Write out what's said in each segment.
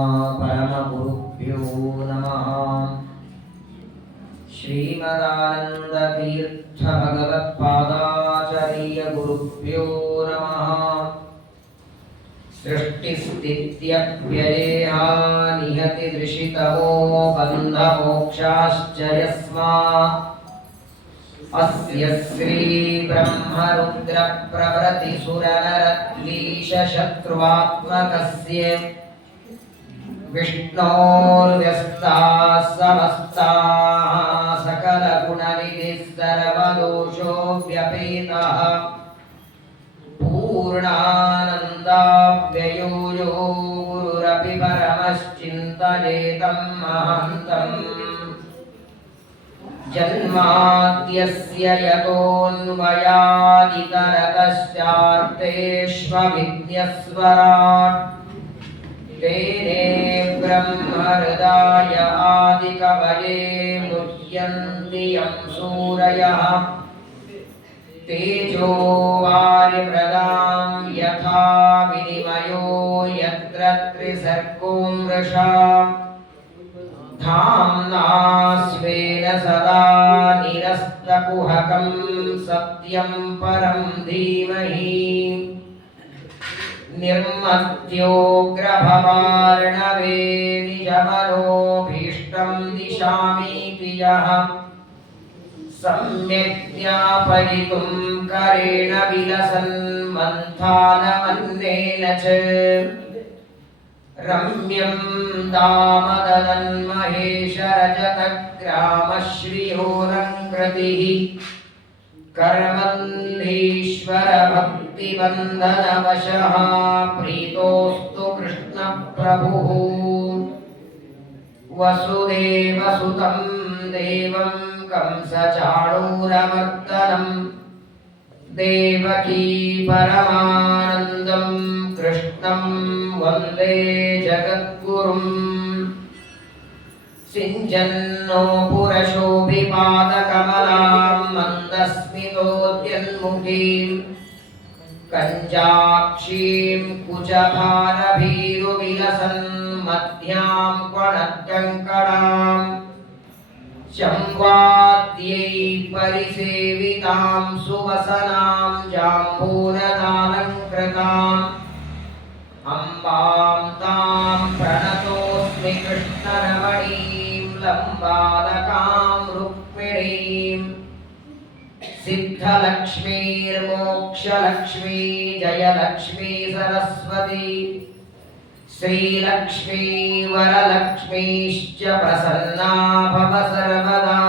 परमगुरुभ्यो नमः। श्रीमदानन्दतीर्थ भगवत्पादाचार्यगुरुभ्यो नमः। सृष्टिस्थित्यप्ययेहा निहति दृशितमो बन्धमोक्षाश्च यस्मात् अस्य श्रीब्रह्मरुद्रप्रभृतिसुरनरद्वीषशत्रुवात्मकस्य विष्णोर्व्यस्ताः समस्ताः सकलगुणनिधिः सर्वदोषो व्यपेतः पूर्णानन्दाव्ययो यो गुरुरपि परमश्चिन्तयेतं महान्तम् जन्माद्यस्य यतोऽन्वयादितरतश्चार्थेष्वभिज्ञस्वराट् तेने ब्रह्महृदाय आदिकवये मुह्यन्ति यं सूरयः तेजो वारिमृदां यथा विनिमयो यत्र त्रिसर्गो मृषा धाम्ना स्वेन सदा निरस्तकुहकं सत्यं परं धीमहि निर्मत्योग्रभवार्णवे निजमनोभीष्टं दिशामीति यः सम्यक् ज्ञापयितुं करेण विलसन् मन्थानमन्नेन च रम्यं दामदनन्महेशरजतग्रामश्रियोरङ्कृतिः कर्मन्धीश्वरभक्तिबन्धनवशः प्रीतोऽस्तु कृष्णप्रभुः वसुदेवसुतं देवं कंसचाणूरमर्दनं देवकी परमानन्दं कृष्णं वन्दे जगद्गुरुम् सिञ्चन्नो पुरशोभिपादकमलां मन्दस्मितोद्यन्मुखीं कञ्जाक्षीं कुचभारभीरुविलसन् मध्यां क्वणत्कङ्कणां शम्वाद्यै परिसेवितां सुवसनां जाम्बूरदालङ्कृताम् अम्बां तां प्रणतोऽस्मि कृष्णरमणीं लम्बालकां रुक्मिणीं सिद्धलक्ष्मीर्मोक्षलक्ष्मी जयलक्ष्मी सरस्वती श्रीलक्ष्मी वरलक्ष्मीश्च प्रसन्ना भव सर्वदा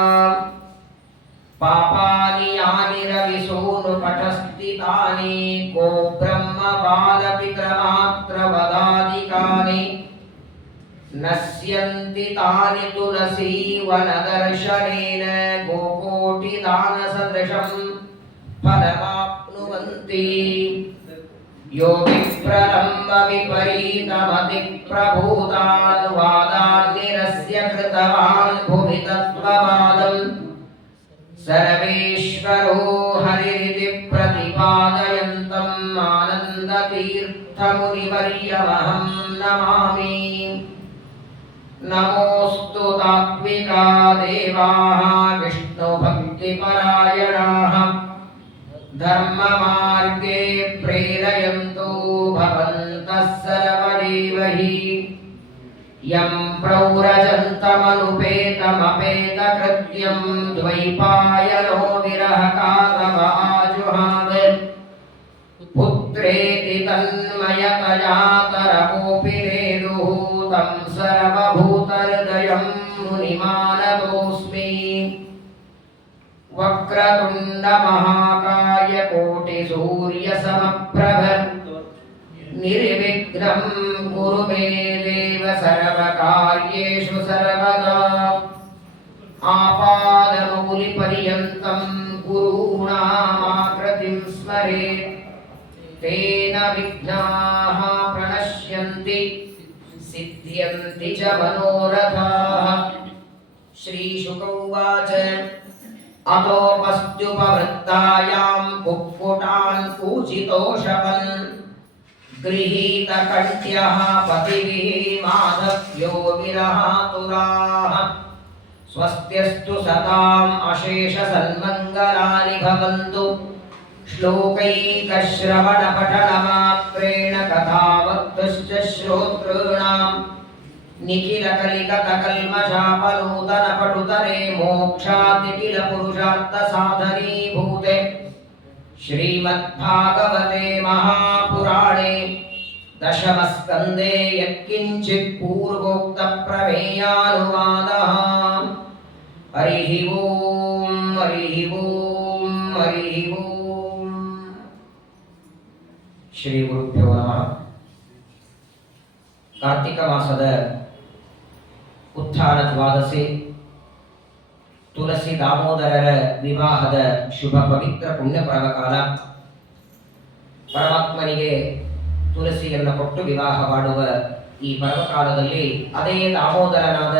पापानि यानि रविसूनुपटस्थितानि को ब्रह्मबालपितरमात्रवदादिकानि नश्यन्ति तानि तुलसीवनदर्शनेन गोकोटिदानसदृशं फलमाप्नुवन्ति योगिप्रलम्बविपरीतमतिप्रभूतान् वादान्निरस्य कृतवान् भुवि तत्त्ववादम् सर्वेश्वरो हरिरिति प्रतिपादयन्तम् आनन्दतीर्थमुनिवर्यमहं नमामि नमोऽस्तु तात्विका देवाः विष्णुभक्तिपरायणाः धर्ममार्गे प्रेरयन्तु भवन्तः सर्वदेव हि यं प्रौरजन्तमनुपेतमपेतकृत्यं द्वैपायनो विरहकातमाजुहाद पुत्रेति तन्मयतया तरवोऽपि नेदुः तं सर्वभूतहृदयं मुनिमानतोऽस्मि वक्रतुण्डमहाकाय कोटिसूर्यसमप्रभ निर्विघ्नं कुरु मे देव सर्वकार्येषु सर्वदा आपादमौलिपर्यन्तं गुरूणामाकृतिं स्मरेत् तेन विघ्नाः प्रणश्यन्ति सिद्ध्यन्ति च मनोरथाः। श्रीशुक उवाच अतोपस्त्युपवृत्तायां कुक्कुटान् पूजितोषपन् गृहीतकण्ठ्यः पतिभिः माधवः ಮರ್ತ್ಯೋ ವಿರಹಾತುರಾಃ ಸ್ವಸ್ತ್ಯಸ್ತು ಸತಾಂ ಅಶೇಷ ಸನ್ಮಂಗಲಾನಿ ಭವಂತು ಶ್ಲೋಕೈಕಶ್ರವಣ ಪಠನ ಮಾತ್ರೇಣ ಕಥಾವಕ್ತಶ್ಚ ಶ್ರೋತॄಣಾಂ ನಿಖಿಲ ಕಲಿಕತ ಕಲ್ಮಷಾಪನೂತನ ಪಟುತರೆ ಮೋಕ್ಷಾತಿ ಕಿಲ ಪುರುಷಾರ್ಥ ಸಾಧನೀಭೂತೆ ಶ್ರೀಮದ್ಭಾಗವತೆ ಮಹಾಪುರಾಣೇ ದಶಮಸ್ಕಂದೇ ಯತ್ಕಿಂಚಿತ್ ಪೂರ್ವೋಕ್ತ ಪ್ರಮೇಯಾನುವಾದಃ ಹರಿಃ ಓಂ ಹರಿಃ ಓಂ ಹರಿಃ ಓಂ. ಶ್ರೀ ಗುರುಭ್ಯೋ ನಮಃ. ಕಾರ್ತಿಕ ಮಾಸದ ಉತ್ಥಾನ ದ್ವಾದಶಿ ತುಳಸಿ ದಾಮೋದರರ ವಿವಾಹದ ಶುಭ ಪವಿತ್ರ ಪುಣ್ಯ ಪರ್ವಕಾಲ. ಪರಮಾತ್ಮನಿಗೆ ತುಳಸಿಯನ್ನು ಕೊಟ್ಟು ವಿವಾಹ ಮಾಡುವ ಈ ಪರ್ವಕಾಲದಲ್ಲಿ ಅದೇ ದಾಮೋದರನಾದ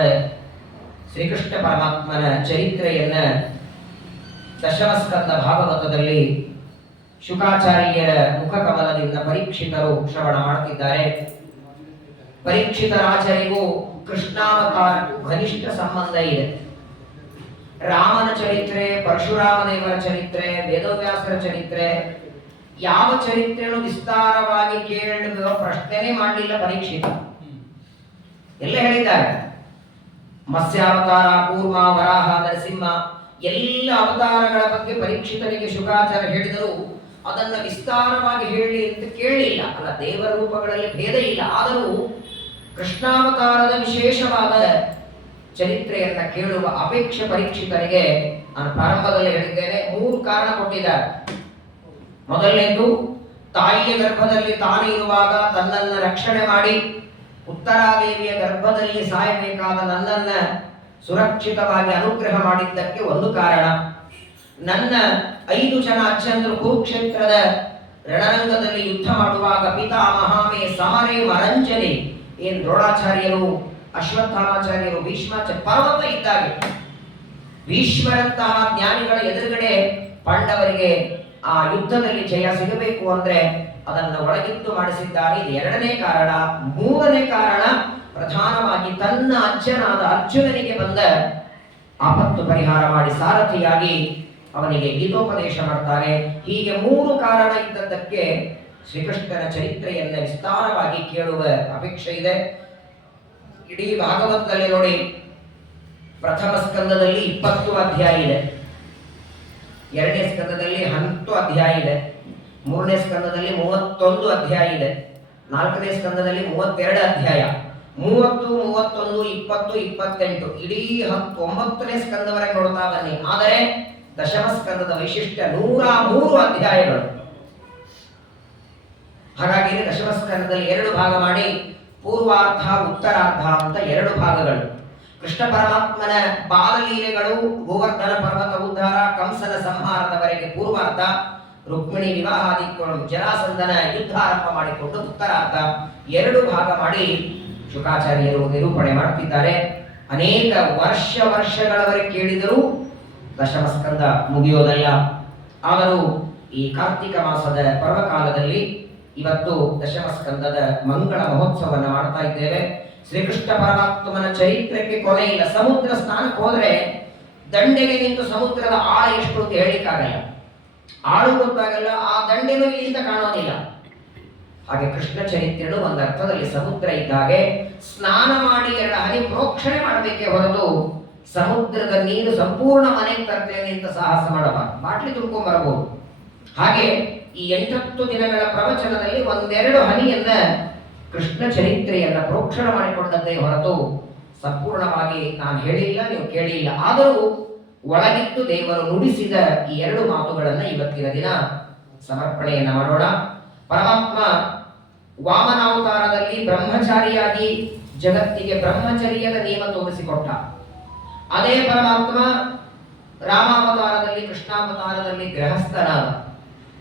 ಶ್ರೀಕೃಷ್ಣ ಪರಮಾತ್ಮನ ಚರಿತ್ರೆಯನ್ನ ದಶಮಸ್ಕಂದ ಭಾಗವತದಲ್ಲಿ ಶುಕಾಚಾರ್ಯರ ಮುಖಕಮಲದಿಂದ ಪರೀಕ್ಷಿತರು ಶ್ರವಣ ಮಾಡುತ್ತಿದ್ದಾರೆ. ಪರೀಕ್ಷಿತರಾಜರಿಗೂ ಕೃಷ್ಣಾವತಾರಕ್ಕೂ ಘನಿಷ್ಠ ಸಂಬಂಧ ಇದೆ. ರಾಮನ ಚರಿತ್ರೆ, ಪರಶುರಾಮ ದೇವರ ಚರಿತ್ರೆ, ವೇದವ್ಯಾಸರ ಚರಿತ್ರೆ, ಯಾವ ಚರಿತ್ರೆಯನ್ನು ವಿಸ್ತಾರವಾಗಿ ಕೇಳುವ ಪ್ರಶ್ನೆನೇ ಮಾಡಲಿಲ್ಲ ಪರೀಕ್ಷಿತ. ಎಲ್ಲ ಹೇಳಿದ್ದಾರೆ. ಮತ್ಸ್ಯಾವತಾರ, ಕೂರ್ಮ, ವರಾಹ, ನರಸಿಂಹ ಎಲ್ಲ ಅವತಾರಗಳ ಬಗ್ಗೆ ಪರೀಕ್ಷಿತನಿಗೆ ಶುಕಾಚಾರ್ಯ ಹೇಳಿದರು. ಅದನ್ನು ವಿಸ್ತಾರವಾಗಿ ಹೇಳಿ ಅಂತ ಕೇಳಲಿಲ್ಲ. ಅಲ್ಲ, ದೇವರ ರೂಪಗಳಲ್ಲಿ ಭೇದ ಇಲ್ಲ, ಆದರೂ ಕೃಷ್ಣಾವತಾರದ ವಿಶೇಷವಾದ ಚರಿತ್ರೆಯನ್ನ ಕೇಳುವ ಅಪೇಕ್ಷೆ ಪರೀಕ್ಷಿತನಿಗೆ ನಾನು ಪ್ರಾರಂಭದಲ್ಲಿ ಹೇಳಿದ್ದೇನೆ. 3 ಕಾರಣ ಕೊಟ್ಟಿದ್ದಾರೆ. ಮೊದಲನೇದು, ತಾಯಿಯ ಗರ್ಭದಲ್ಲಿ ತಾನೇ ಇರುವಾಗ ತನ್ನನ್ನು ರಕ್ಷಣೆ ಮಾಡಿ ಉತ್ತರಾದೇವಿಯ ಗರ್ಭದಲ್ಲಿ ಸಾಯಬೇಕಾದ ನನ್ನನ್ನ ಸುರಕ್ಷಿತವಾಗಿ ಅನುಗ್ರಹ ಮಾಡಿದ್ದಕ್ಕೆ ಒಂದು ಕಾರಣ. ನನ್ನ 5 ಜನ ಅಜ್ಜಂದರು ಕುರುಕ್ಷೇತ್ರದ ರಣರಂಗದಲ್ಲಿ ಯುದ್ಧ ಮಾಡುವಾಗ ಪಿತಾಮಹಾಮೇ ಸಮರೇ ಮರಂಜನೆ, ಏನ್ ದ್ರೋಣಾಚಾರ್ಯರು, ಅಶ್ವತ್ಥಾಮಾಚಾರ್ಯರು, ಭೀಷ್ಮಾಚಾರ್ಯ ಪರ್ವತ ಇದ್ದಾಗೆ ಭೀಷ್ಮರಂತಹ ಜ್ಞಾನಿಗಳ ಎದುರುಗಡೆ ಪಾಂಡವರಿಗೆ ಆ ಯುದ್ಧದಲ್ಲಿ ಜಯ ಸಿಗಬೇಕು ಅಂದ್ರೆ ಅದನ್ನು ಒಳಗಿದ್ದು ಮಾಡಿಸಿದ್ದಾರೆ. ಇದು 2ನೇ ಕಾರಣ. 3ನೇ ಕಾರಣ, ಪ್ರಧಾನವಾಗಿ ತನ್ನ ಅಜ್ಜನಾದ ಅರ್ಜುನನಿಗೆ ಬಂದ ಆಪತ್ತು ಪರಿಹಾರ ಮಾಡಿ ಸಾರಥಿಯಾಗಿ ಅವನಿಗೆ ಗೀತೋಪದೇಶ ಮಾಡ್ತಾರೆ. ಹೀಗೆ 3 ಕಾರಣ ಇದ್ದದ್ದಕ್ಕೆ ಶ್ರೀಕೃಷ್ಣನ ಚರಿತ್ರೆಯನ್ನು ವಿಸ್ತಾರವಾಗಿ ಕೇಳುವ ಅಪೇಕ್ಷೆ ಇದೆ. ಇಡೀ ಭಾಗವತದಲ್ಲಿ ನೋಡಿ, ಪ್ರಥಮ ಸ್ಕಂದದಲ್ಲಿ 20 ಅಧ್ಯಾಯ ಇದೆ, 2ನೇ ಸ್ಕಂದದಲ್ಲಿ 10 ಅಧ್ಯಾಯ ಇದೆ, 3ನೇ ಸ್ಕಂದದಲ್ಲಿ 31 ಅಧ್ಯಾಯ ಇದೆ, 4ನೇ ಸ್ಕಂದದಲ್ಲಿ 32 ಅಧ್ಯಾಯ, 30, 31, 20, 28 ಇಡೀ 19ನೇ ಸ್ಕಂದವರೆಗೆ ನೋಡ್ತಾ ಬನ್ನಿ. ಆದರೆ ದಶಮ ಸ್ಕಂದದ ವೈಶಿಷ್ಟ್ಯ 103 ಅಧ್ಯಾಯಗಳು. ಹಾಗಾಗಿ ದಶಮ ಸ್ಕಂದದಲ್ಲಿ 2 ಭಾಗ ಮಾಡಿ ಪೂರ್ವಾರ್ಧ ಉತ್ತರಾರ್ಧ ಅಂತ 2 ಭಾಗಗಳು. ಕೃಷ್ಣ ಪರಮಾತ್ಮನ ಬಾಲಲೀಲೆಗಳು, ಗೋವರ್ಧನ ಪರ್ವತ ಉದ್ಧಾರ, ಕಂಸನ ಸಂಹಾರದವರೆಗೆ ಪೂರ್ವಾರ್ಧ, ರುಕ್ಮಿಣಿ ವಿವಾಹಾದಿಗಳು, ಜರಾಸಂಧನ ಯುದ್ಧ ಆರಂಭ ಮಾಡಿಕೊಂಡು ಉತ್ತರಾರ್ಧ 2 ಭಾಗ ಮಾಡಿ ಶುಕಾಚಾರ್ಯರು ನಿರೂಪಣೆ ಮಾಡುತ್ತಿದ್ದಾರೆ. ಅನೇಕ ವರ್ಷಗಳವರೆಗೆ ಕೇಳಿದರೂ ದಶಮ ಸ್ಕಂದ ಮುಗಿಯೋದಲ್ಲ. ಆದರೂ ಈ ಕಾರ್ತಿಕ ಮಾಸದ ಪರ್ವಕಾಲದಲ್ಲಿ ಇವತ್ತು ದಶಮ ಸ್ಕಂದದ ಮಂಗಳ ಮಹೋತ್ಸವವನ್ನು ಮಾಡ್ತಾ ಇದ್ದೇವೆ. ಶ್ರೀಕೃಷ್ಣ ಪರಮಾತ್ಮನ ಚರಿತ್ರೆಗೆ ಕೊನೆ ಇಲ್ಲ. ಸಮುದ್ರ ಸ್ನಾನಕ್ಕೆ ಹೋದ್ರೆ ದಂಡೆಗೆ ನಿಂತು ಸಮುದ್ರದ ಆಳ ಎಷ್ಟು ಅಂತ ಹೇಳಿಕ್ಕಾಗಲ್ಲ, ಆಳು ಗೊತ್ತಾಗಲ್ಲ, ಆ ದಂಡೆನೂ ಇಲ್ಲಿಂದ ಕಾಣೋದಿಲ್ಲ. ಹಾಗೆ ಕೃಷ್ಣ ಚರಿತ್ರೆಗಳು ಒಂದು ಅರ್ಥದಲ್ಲಿ ಸಮುದ್ರ ಇದ್ದಾಗೆ. ಸ್ನಾನ ಮಾಡಿ 2 ಹನಿ ಪ್ರೋಕ್ಷಣೆ ಮಾಡಬೇಕೇ ಹೊರತು ಸಮುದ್ರದ ನೀರು ಸಂಪೂರ್ಣ ಮನೆಗೆ ತರ್ತೇನೆ ಅಂತ ಸಾಹಸ ಮಾಡಬಾರದು. ಬಾಟ್ಲಿ ತುಂಬ್ಕೊಂಡ್ ಬರಬಹುದು. ಹಾಗೆ ಈ 8 ದಿನಗಳ ಪ್ರವಚನದಲ್ಲಿ 1-2 ಹನಿಯನ್ನ ಕೃಷ್ಣ ಚರಿತ್ರೆಯನ್ನ ಪ್ರೋಕ್ಷಣ ಮಾಡಿಕೊಂಡದ್ದೇ ಹೊರತು ಸಂಪೂರ್ಣವಾಗಿ ನಾನು ಹೇಳಿಲ್ಲ, ನೀವು ಕೇಳಿಲ್ಲ. ಆದರೂ ಒಳಗಿದ್ದು ದೇವರು ನುಡಿಸಿದ ಈ 2 ಮಾತುಗಳನ್ನ ಇವತ್ತಿನ ದಿನ ಸಮರ್ಪಣೆಯನ್ನ ಮಾಡೋಣ. ಪರಮಾತ್ಮ ವಾಮನಾವತಾರದಲ್ಲಿ ಬ್ರಹ್ಮಚಾರಿಯಾಗಿ ಜಗತ್ತಿಗೆ ಬ್ರಹ್ಮಚರ್ಯದ ನಿಯಮ ತೋರಿಸಿಕೊಟ್ಟ. ಅದೇ ಪರಮಾತ್ಮ ರಾಮಾವತಾರದಲ್ಲಿ, ಕೃಷ್ಣಾವತಾರದಲ್ಲಿ ಗೃಹಸ್ಥನಾದ.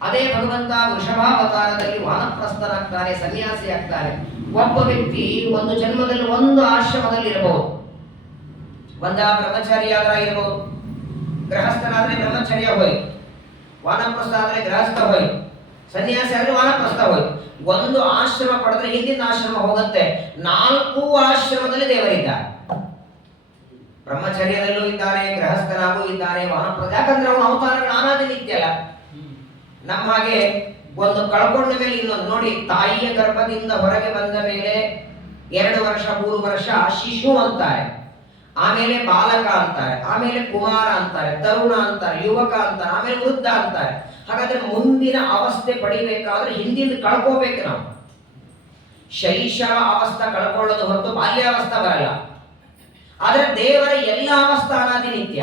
ಅದೇ ಭಗವಂತ ವೃಷಭಾವತಾರದಲ್ಲಿ ವಾನಪ್ರಸ್ಥನಾಗ್ತಾನೆ, ಸನ್ಯಾಸಿ ಆಗ್ತಾನೆ. ಒಬ್ಬ ವ್ಯಕ್ತಿ ಒಂದು ಜನ್ಮದಲ್ಲಿ ಒಂದು ಆಶ್ರಮದಲ್ಲಿ ಇರಬಹುದು. ಒಂದ ಬ್ರಹ್ಮಚಾರಿಯಾದ್ರ ಇರಬಹುದು, ಗೃಹಸ್ಥನಾದ್ರೆ ಬ್ರಹ್ಮಚರ್ಯ ಹೋಯ್ತು, ವಾನಪ್ರಸ್ಥ ಆದ್ರೆ ಗೃಹಸ್ಥ ಹೋಯ್ತು, ಸನ್ಯಾಸಿ ಆದ್ರೆ ವಾನಪ್ರಸ್ಥ ಹೋಯ್ತು. ಒಂದು ಆಶ್ರಮ ಪಡೆದ್ರೆ ಹಿಂದಿನ ಆಶ್ರಮ ಹೋಗುತ್ತೆ. 4 ಆಶ್ರಮದಲ್ಲಿ ದೇವರಿದ್ದಾರೆ. ಬ್ರಹ್ಮಚರ್ಯದಲ್ಲೂ ಇದ್ದಾರೆ, ಗೃಹಸ್ಥನಾಗೂ ಇದ್ದಾರೆ, ವಾನಪ್ರಸ್ಥ. ಯಾಕಂದ್ರೆ ಅವನ ಅವತಾರಗಳು ಅನಾದಿ ನಿತ್ಯ ಅಲ್ಲ. ನಮ್ಮ ಹಾಗೆ ಒಂದು ಕಳ್ಕೊಂಡ ಮೇಲೆ ಇನ್ನೊಂದು ನೋಡಿ. ತಾಯಿಯ ಗರ್ಭದಿಂದ ಹೊರಗೆ ಬಂದ ಮೇಲೆ 2 ವರ್ಷ 3 ವರ್ಷ ಶಿಶು ಅಂತಾರೆ, ಆಮೇಲೆ ಬಾಲಕ ಅಂತಾರೆ, ಆಮೇಲೆ ಕುಮಾರ ಅಂತಾರೆ, ತರುಣ ಅಂತಾರೆ, ಯುವಕ ಅಂತಾರೆ, ಆಮೇಲೆ ವೃದ್ಧ ಅಂತಾರೆ. ಹಾಗಾದ್ರೆ ಮುಂದಿನ ಅವಸ್ಥೆ ಪಡಿಬೇಕಾದ್ರೆ ಹಿಂದಿಂದ ಕಳ್ಕೋಬೇಕು ನಾವು. ಶೈಶವ ಅವಸ್ಥೆ ಕಳ್ಕೊಳ್ಳೋದು ಹೊರತು ಬಾಲ್ಯಾವಸ್ಥೆ ಬರಲ್ಲ. ಆದ್ರೆ ದೇವರ ಎಲ್ಲ ಅವಸ್ಥೆ ಅನಾದಿ ನಿತ್ಯ.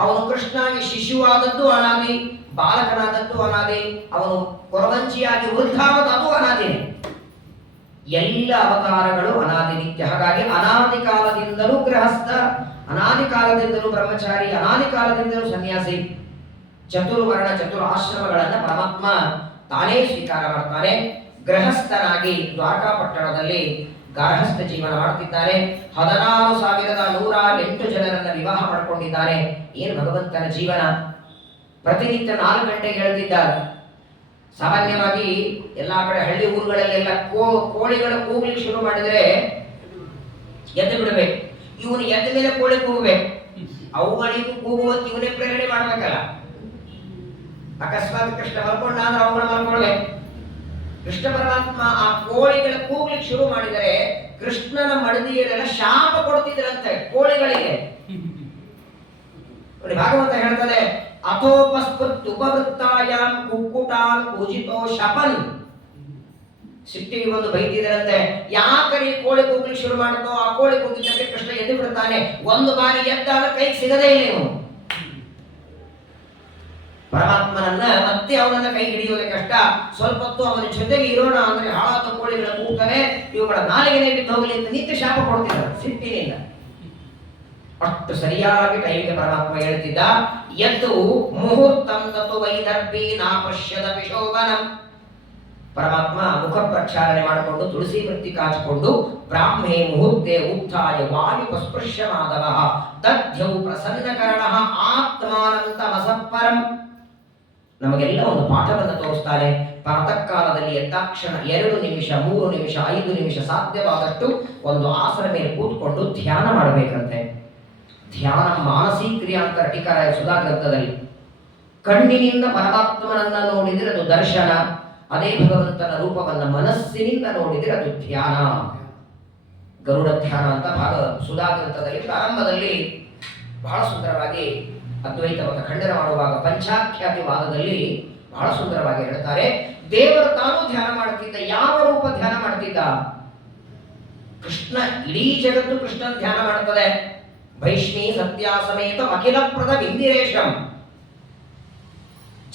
ಅವನು ಕೃಷ್ಣಾಗಿ ಶಿಶುವಾದದ್ದು ಅನಾದಿ, ಬಾಲಕನಾದದ್ದು ಅನಾದಿ, ಅವನು ಕೊರವಂಚಿಯಾಗಿ ವೃದ್ಧಾವದ ಅದು ಅನಾದಿನೇ. ಎಲ್ಲ ಅವತಾರಗಳು ಅನಾದಿ ನಿತ್ಯ. ಹಾಗಾಗಿ ಅನಾದಿ ಕಾಲದಿಂದಲೂ ಗೃಹಸ್ಥ, ಅನಾದಿ ಕಾಲದಿಂದಲೂ ಬ್ರಹ್ಮಚಾರಿ, ಅನಾದಿ ಕಾಲದಿಂದಲೂ ಸನ್ಯಾಸಿ, ಚತುರ್ವರ್ಣ ಚತುರ್ ಆಶ್ರಮಗಳನ್ನ ಪರಮಾತ್ಮ ತಾನೇ ಸ್ವೀಕಾರ ಮಾಡ್ತಾನೆ. ಗೃಹಸ್ಥನಾಗಿ ದ್ವಾರಕಾಪಟ್ಟಣದಲ್ಲಿ ಗಾರ್ಹಸ್ಥ ಜೀವನ ಮಾಡ್ತಿದ್ದಾನೆ. 16,108 ಜನರನ್ನ ವಿವಾಹ ಮಾಡಿಕೊಂಡಿದ್ದಾನೆ. ಏನು ಭಗವಂತನ ಜೀವನ! ಪ್ರತಿನಿತ್ಯ 4 ಗಂಟೆಗೆ ಹೇಳ್ತಿದ್ದಾರೆ. ಸಾಮಾನ್ಯವಾಗಿ ಎಲ್ಲಾ ಕಡೆ ಹಳ್ಳಿ ಊರುಗಳಲ್ಲೆಲ್ಲ ಕೋಳಿಗಳ ಕೂಗ್ಲಿಕ್ಕೆ ಶುರು ಮಾಡಿದ್ರೆ ಎದ್ದು ಬಿಡಬೇಕು. ಇವನು ಎದ್ದ ಮೇಲೆ ಕೋಳಿ ಕೂಗಬೇಕು. ಅವುಗಳಿಗೂ ಕೂಗುವಂತ ಇವನೇ ಪ್ರೇರಣೆ ಮಾಡ್ಬೇಕಲ್ಲ. ಅಕಸ್ಮಾತ್ ಕೃಷ್ಣ ಮಲ್ಕೊಂಡ ಅಂದ್ರೆ ಅವುಗಳು ಮಲ್ಕೊಳ್ಬೇಕು. ಕೃಷ್ಣ ಪರಮಾತ್ಮ ಆ ಕೋಳಿಗಳ ಕೂಗ್ಲಿಕ್ಕೆ ಶುರು ಮಾಡಿದರೆ ಕೃಷ್ಣನ ಮಡದಿಯರೆಲ್ಲ ಶಾಪ ಕೊಡ್ತಿದ್ರಂತೆ ಕೋಳಿಗಳಿಗೆ. ನೋಡಿ, ಭಾಗವತ ಹೇಳ್ತದೆ, ಅಥೋಪಸ್ಪೃತ್ ಉಪವೃತ್ತಾಯಾಂ ಕುಕ್ಕುಟಾನ್ ಪೂಜಿತೋ ಶಪನ್. ಸಿಟ್ಟಿಗೆ ಬಂದು ಬೈತಿದರಂತೆ, ಯಾಕರಿ ಕೋಳಿ ಕೂಗ್ಲಿಕ್ಕೆ ಶುರು ಮಾಡುತ್ತೋ ಆ ಕೋಳಿ ಕೂಗಿದ್ದಕ್ಕೆ ಕೃಷ್ಣ ಎದ್ದು ಬಿಡುತ್ತಾನೆ. ಒಂದು ಬಾರಿ ಎದ್ದಾಗ ಕೈಗೆ ಸಿಗದೇ ಇಲ್ಲ ಇವನು. ಪರಮಾತ್ಮನನ್ನ ಮತ್ತೆ ಅವನನ್ನ ಕೈ ಹಿಡಿಯೋದೇ ಕಷ್ಟ. ಸ್ವಲ್ಪ ಹೊತ್ತು ಅವನ ಜೊತೆಗೆ ಇರೋಣ ಅಂದ್ರೆ ಹಾಳಾದ ಕೋಳಿಗಳ ಕೂಗ್ತಾನೆ, ಇವುಗಳ ನಾಲಿಗೆನೇ ಬಿದ್ದು ಹೋಗಲಿ ಅಂತ ನಿತ್ಯ ಶಾಪ ಕೊಡ್ತಿದ್ದಾರೆ ಸಿಟ್ಟಿನಿಂದ. ಅಷ್ಟು ಸರಿಯಾಗಿ ಟೈಮಿಗೆ ಪರಮಾತ್ಮ ಹೇಳ್ತಿದ್ದ. ಎದ್ದು ಮುಹೂರ್ತಂ ತತು ವೈದರ್ಭಿ ನಾ ಪಶ್ಯದ ವಿಶೋಭನಂ. ಪರಮಾತ್ಮ ಮುಖ ಪ್ರಕ್ಷಾಳನೆ ಮಾಡಿಕೊಂಡು ತುಳಸಿ ವೃತ್ತಿ ಕಾಚಿಕೊಂಡು ಬ್ರಾಹ್ಮೇ ಮುಹೂರ್ತೆ ಉತ್ಥಾಯ ವಾಯುಪಸ್ಪೃಶ್ಯ ಮಾಧವಃ ದಧ್ಯೌ ಪ್ರಸನ್ನಕರಣಃ ಆತ್ಮಾನಂತಮಸತ್ಪರಂ. ನಮಗೆಲ್ಲ ಒಂದು ಪಾಠವನ್ನು ತೋರಿಸ್ತಾರೆ. ಪ್ರಾತಃ ಕಾಲದಲ್ಲಿ ಎದ್ದಾಕ್ಷಣ 2 ನಿಮಿಷ 3 ನಿಮಿಷ 5 ನಿಮಿಷ ಸಾಧ್ಯವಾದಷ್ಟು ಒಂದು ಆಸನ ಮೇಲೆ ಕೂತ್ಕೊಂಡು ಧ್ಯಾನ ಮಾಡಬೇಕಂತೆ. ಧ್ಯಾನ ಮಾನಸಿ ಕ್ರಿಯಾ ಅಂತ ಟೀಕಾರಾಯ ಸುಧಾ ಗ್ರಂಥದಲ್ಲಿ. ಕಣ್ಣಿನಿಂದ ಪರಮಾತ್ಮನನ್ನ ನೋಡಿದರೆ ಅದು ದರ್ಶನ, ಅದೇ ಭಗವಂತನ ರೂಪವನ್ನ ಮನಸ್ಸಿನಿಂದ ನೋಡಿದರೆ ಅದು ಧ್ಯಾನ. ಗರುಡ ಧ್ಯಾನ ಅಂತ ಸುಧಾ ಗ್ರಂಥದಲ್ಲಿ ಪ್ರಾರಂಭದಲ್ಲಿ ಬಹಳ ಸುಂದರವಾಗಿ ಅದ್ವೈತವನ್ನು ಖಂಡನ ಮಾಡುವಾಗ ಪಂಚಾಖ್ಯಾತಿವಾದದಲ್ಲಿ ಬಹಳ ಸುಂದರವಾಗಿ ಹೇಳ್ತಾರೆ. ದೇವರು ತಾನು ಧ್ಯಾನ ಮಾಡುತ್ತಿದ್ದ. ಯಾವ ರೂಪ ಧ್ಯಾನ ಮಾಡುತ್ತಿದ್ದ? ಕೃಷ್ಣ. ಇಡೀ ಜಗತ್ತು ಕೃಷ್ಣನ ಧ್ಯಾನ ಮಾಡುತ್ತದೆ. ವೈಷ್ಣಿ ಸತ್ಯ ಸಮೇತ ಅಖಿಲಪ್ರದ ಇಂದಿರೇಶಂ.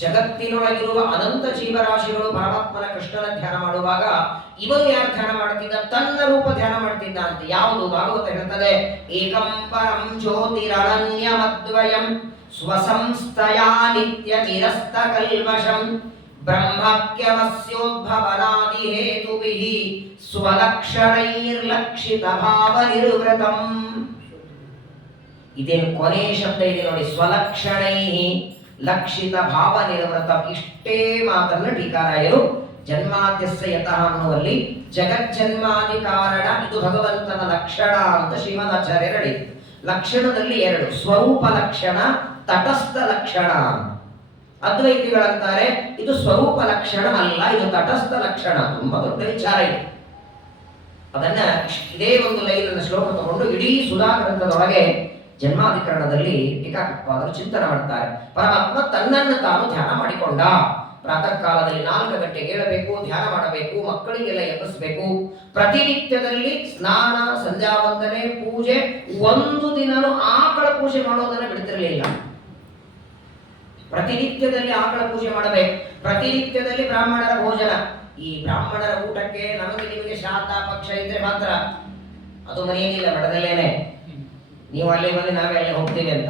ಜಗತ್ತಿನೊಳಗಿರುವ ಅನಂತ ಜೀವರಾಶಿಗಳು ಪರಮಾತ್ಮನ ಕೃಷ್ಣನ ಧ್ಯಾನ ಮಾಡುವಾಗ ಇವನು ಯಾರು ಧ್ಯಾನ ಮಾಡುತ್ತಿದ್ದ? ತನ್ನ ರೂಪ ಧ್ಯಾನ ಮಾಡುತ್ತಿದ್ದ ಅಂತ. ಯಾವುದು? ಭಾಗವತ ಹೇಳ್ತದೆ, ಏಕಂ ಪರಂ ಜ್ಯೋತಿರನನ್ಯಮದ್ವಯಂ ಸ್ವಸಂಸ್ಥಯಾ ನಿತ್ಯ ನಿರಸ್ತ ಕಲ್ಮಷಂ ಬ್ರಹ್ಮಕ್ಯವಸ್ಯೋದ್ಭವನಾದಿ ಹೇತುಭಿಃ ಸ್ವಲಕ್ಷಣೈರ್ಲಕ್ಷಿತ ಭಾವ ನಿರ್ವೃತಂ. ಇದೇನು ಕೊನೆಯ ಶಬ್ದ ಇದೆ ನೋಡಿ, ಸ್ವಲಕ್ಷಣೈ ಲಕ್ಷಿತ ಭಾವ ನಿರ್ವೃತ. ಇಷ್ಟೇ ಮಾತನ್ನ ಟೀಕಾರಾಯರು ಜನ್ಮಾದ್ಯಸ್ಯ ಯತಃ ಅನ್ನುವಲ್ಲಿ ಜಗಜ್ಜನ್ಮಾದಿ ಕಾರಣ ಇದು ಭಗವಂತನ ಲಕ್ಷಣ ಅಂತ ಶ್ರೀಮದಾಚಾರ್ಯರು ಹೇಳಿದ್ರು. ಲಕ್ಷಣದಲ್ಲಿ 2, ಸ್ವರೂಪ ಲಕ್ಷಣ, ತಟಸ್ಥ ಲಕ್ಷಣ. ಅದ್ವೈತಿಗಳಂತಾರೆ ಇದು ಸ್ವರೂಪ ಲಕ್ಷಣ ಅಲ್ಲ, ಇದು ತಟಸ್ಥ ಲಕ್ಷಣ. ತುಂಬಾ ದೊಡ್ಡ ವಿಚಾರ ಇದೆ. ಅದನ್ನ ಇದೇ ಒಂದು ಲೈನನ್ನ ಶ್ಲೋಕ ತಗೊಂಡು ಇಡೀ ಸುಧಾ ಗ್ರಂಥದೊಳಗೆ ಜನ್ಮಾಧಿಕರಣದಲ್ಲಿ ಟೀಕಾಕೃತ್ಪಾದರು ಚಿಂತನೆ ಮಾಡ್ತಾರೆ. ಪರಮಾತ್ಮ ತನ್ನನ್ನು ತಾನು ಧ್ಯಾನ ಮಾಡಿಕೊಂಡ. ಪ್ರಾತಃ ಕಾಲದಲ್ಲಿ 4 ಗಂಟೆಗೆ ಏಳಬೇಕು, ಧ್ಯಾನ ಮಾಡಬೇಕು, ಮಕ್ಕಳಿಗೆಲ್ಲ ಎಬ್ಬಿಸಬೇಕು. ಪ್ರತಿನಿತ್ಯದಲ್ಲಿ ಸ್ನಾನ, ಸಂಧ್ಯಾ ವಂದನೆ, ಪೂಜೆ. ಒಂದು ದಿನನೂ ಆಕಳ ಪೂಜೆ ಮಾಡೋದನ್ನ ಬಿಡ್ತಿರ್ಲಿಲ್ಲ. ಪ್ರತಿನಿತ್ಯದಲ್ಲಿ ಆಕಳ ಪೂಜೆ ಮಾಡಬೇಕು. ಪ್ರತಿನಿತ್ಯದಲ್ಲಿ ಬ್ರಾಹ್ಮಣರ ಭೋಜನ. ಈ ಬ್ರಾಹ್ಮಣರ ಊಟಕ್ಕೆ ನಮಗೆ ನಿಮಗೆ ಶ್ರಾದ್ದ ಪಕ್ಷ ಇದ್ರೆ ಮಾತ್ರ, ಅದು ಮನೆಯಲ್ಲಿಲ್ಲ, ಮಠದಲ್ಲೇನೆ. ನೀವು ಅಲ್ಲಿ ಬಂದು ನಾವೇ ಅಲ್ಲಿ ಹೋಗ್ತೀವಿ ಅಂತ.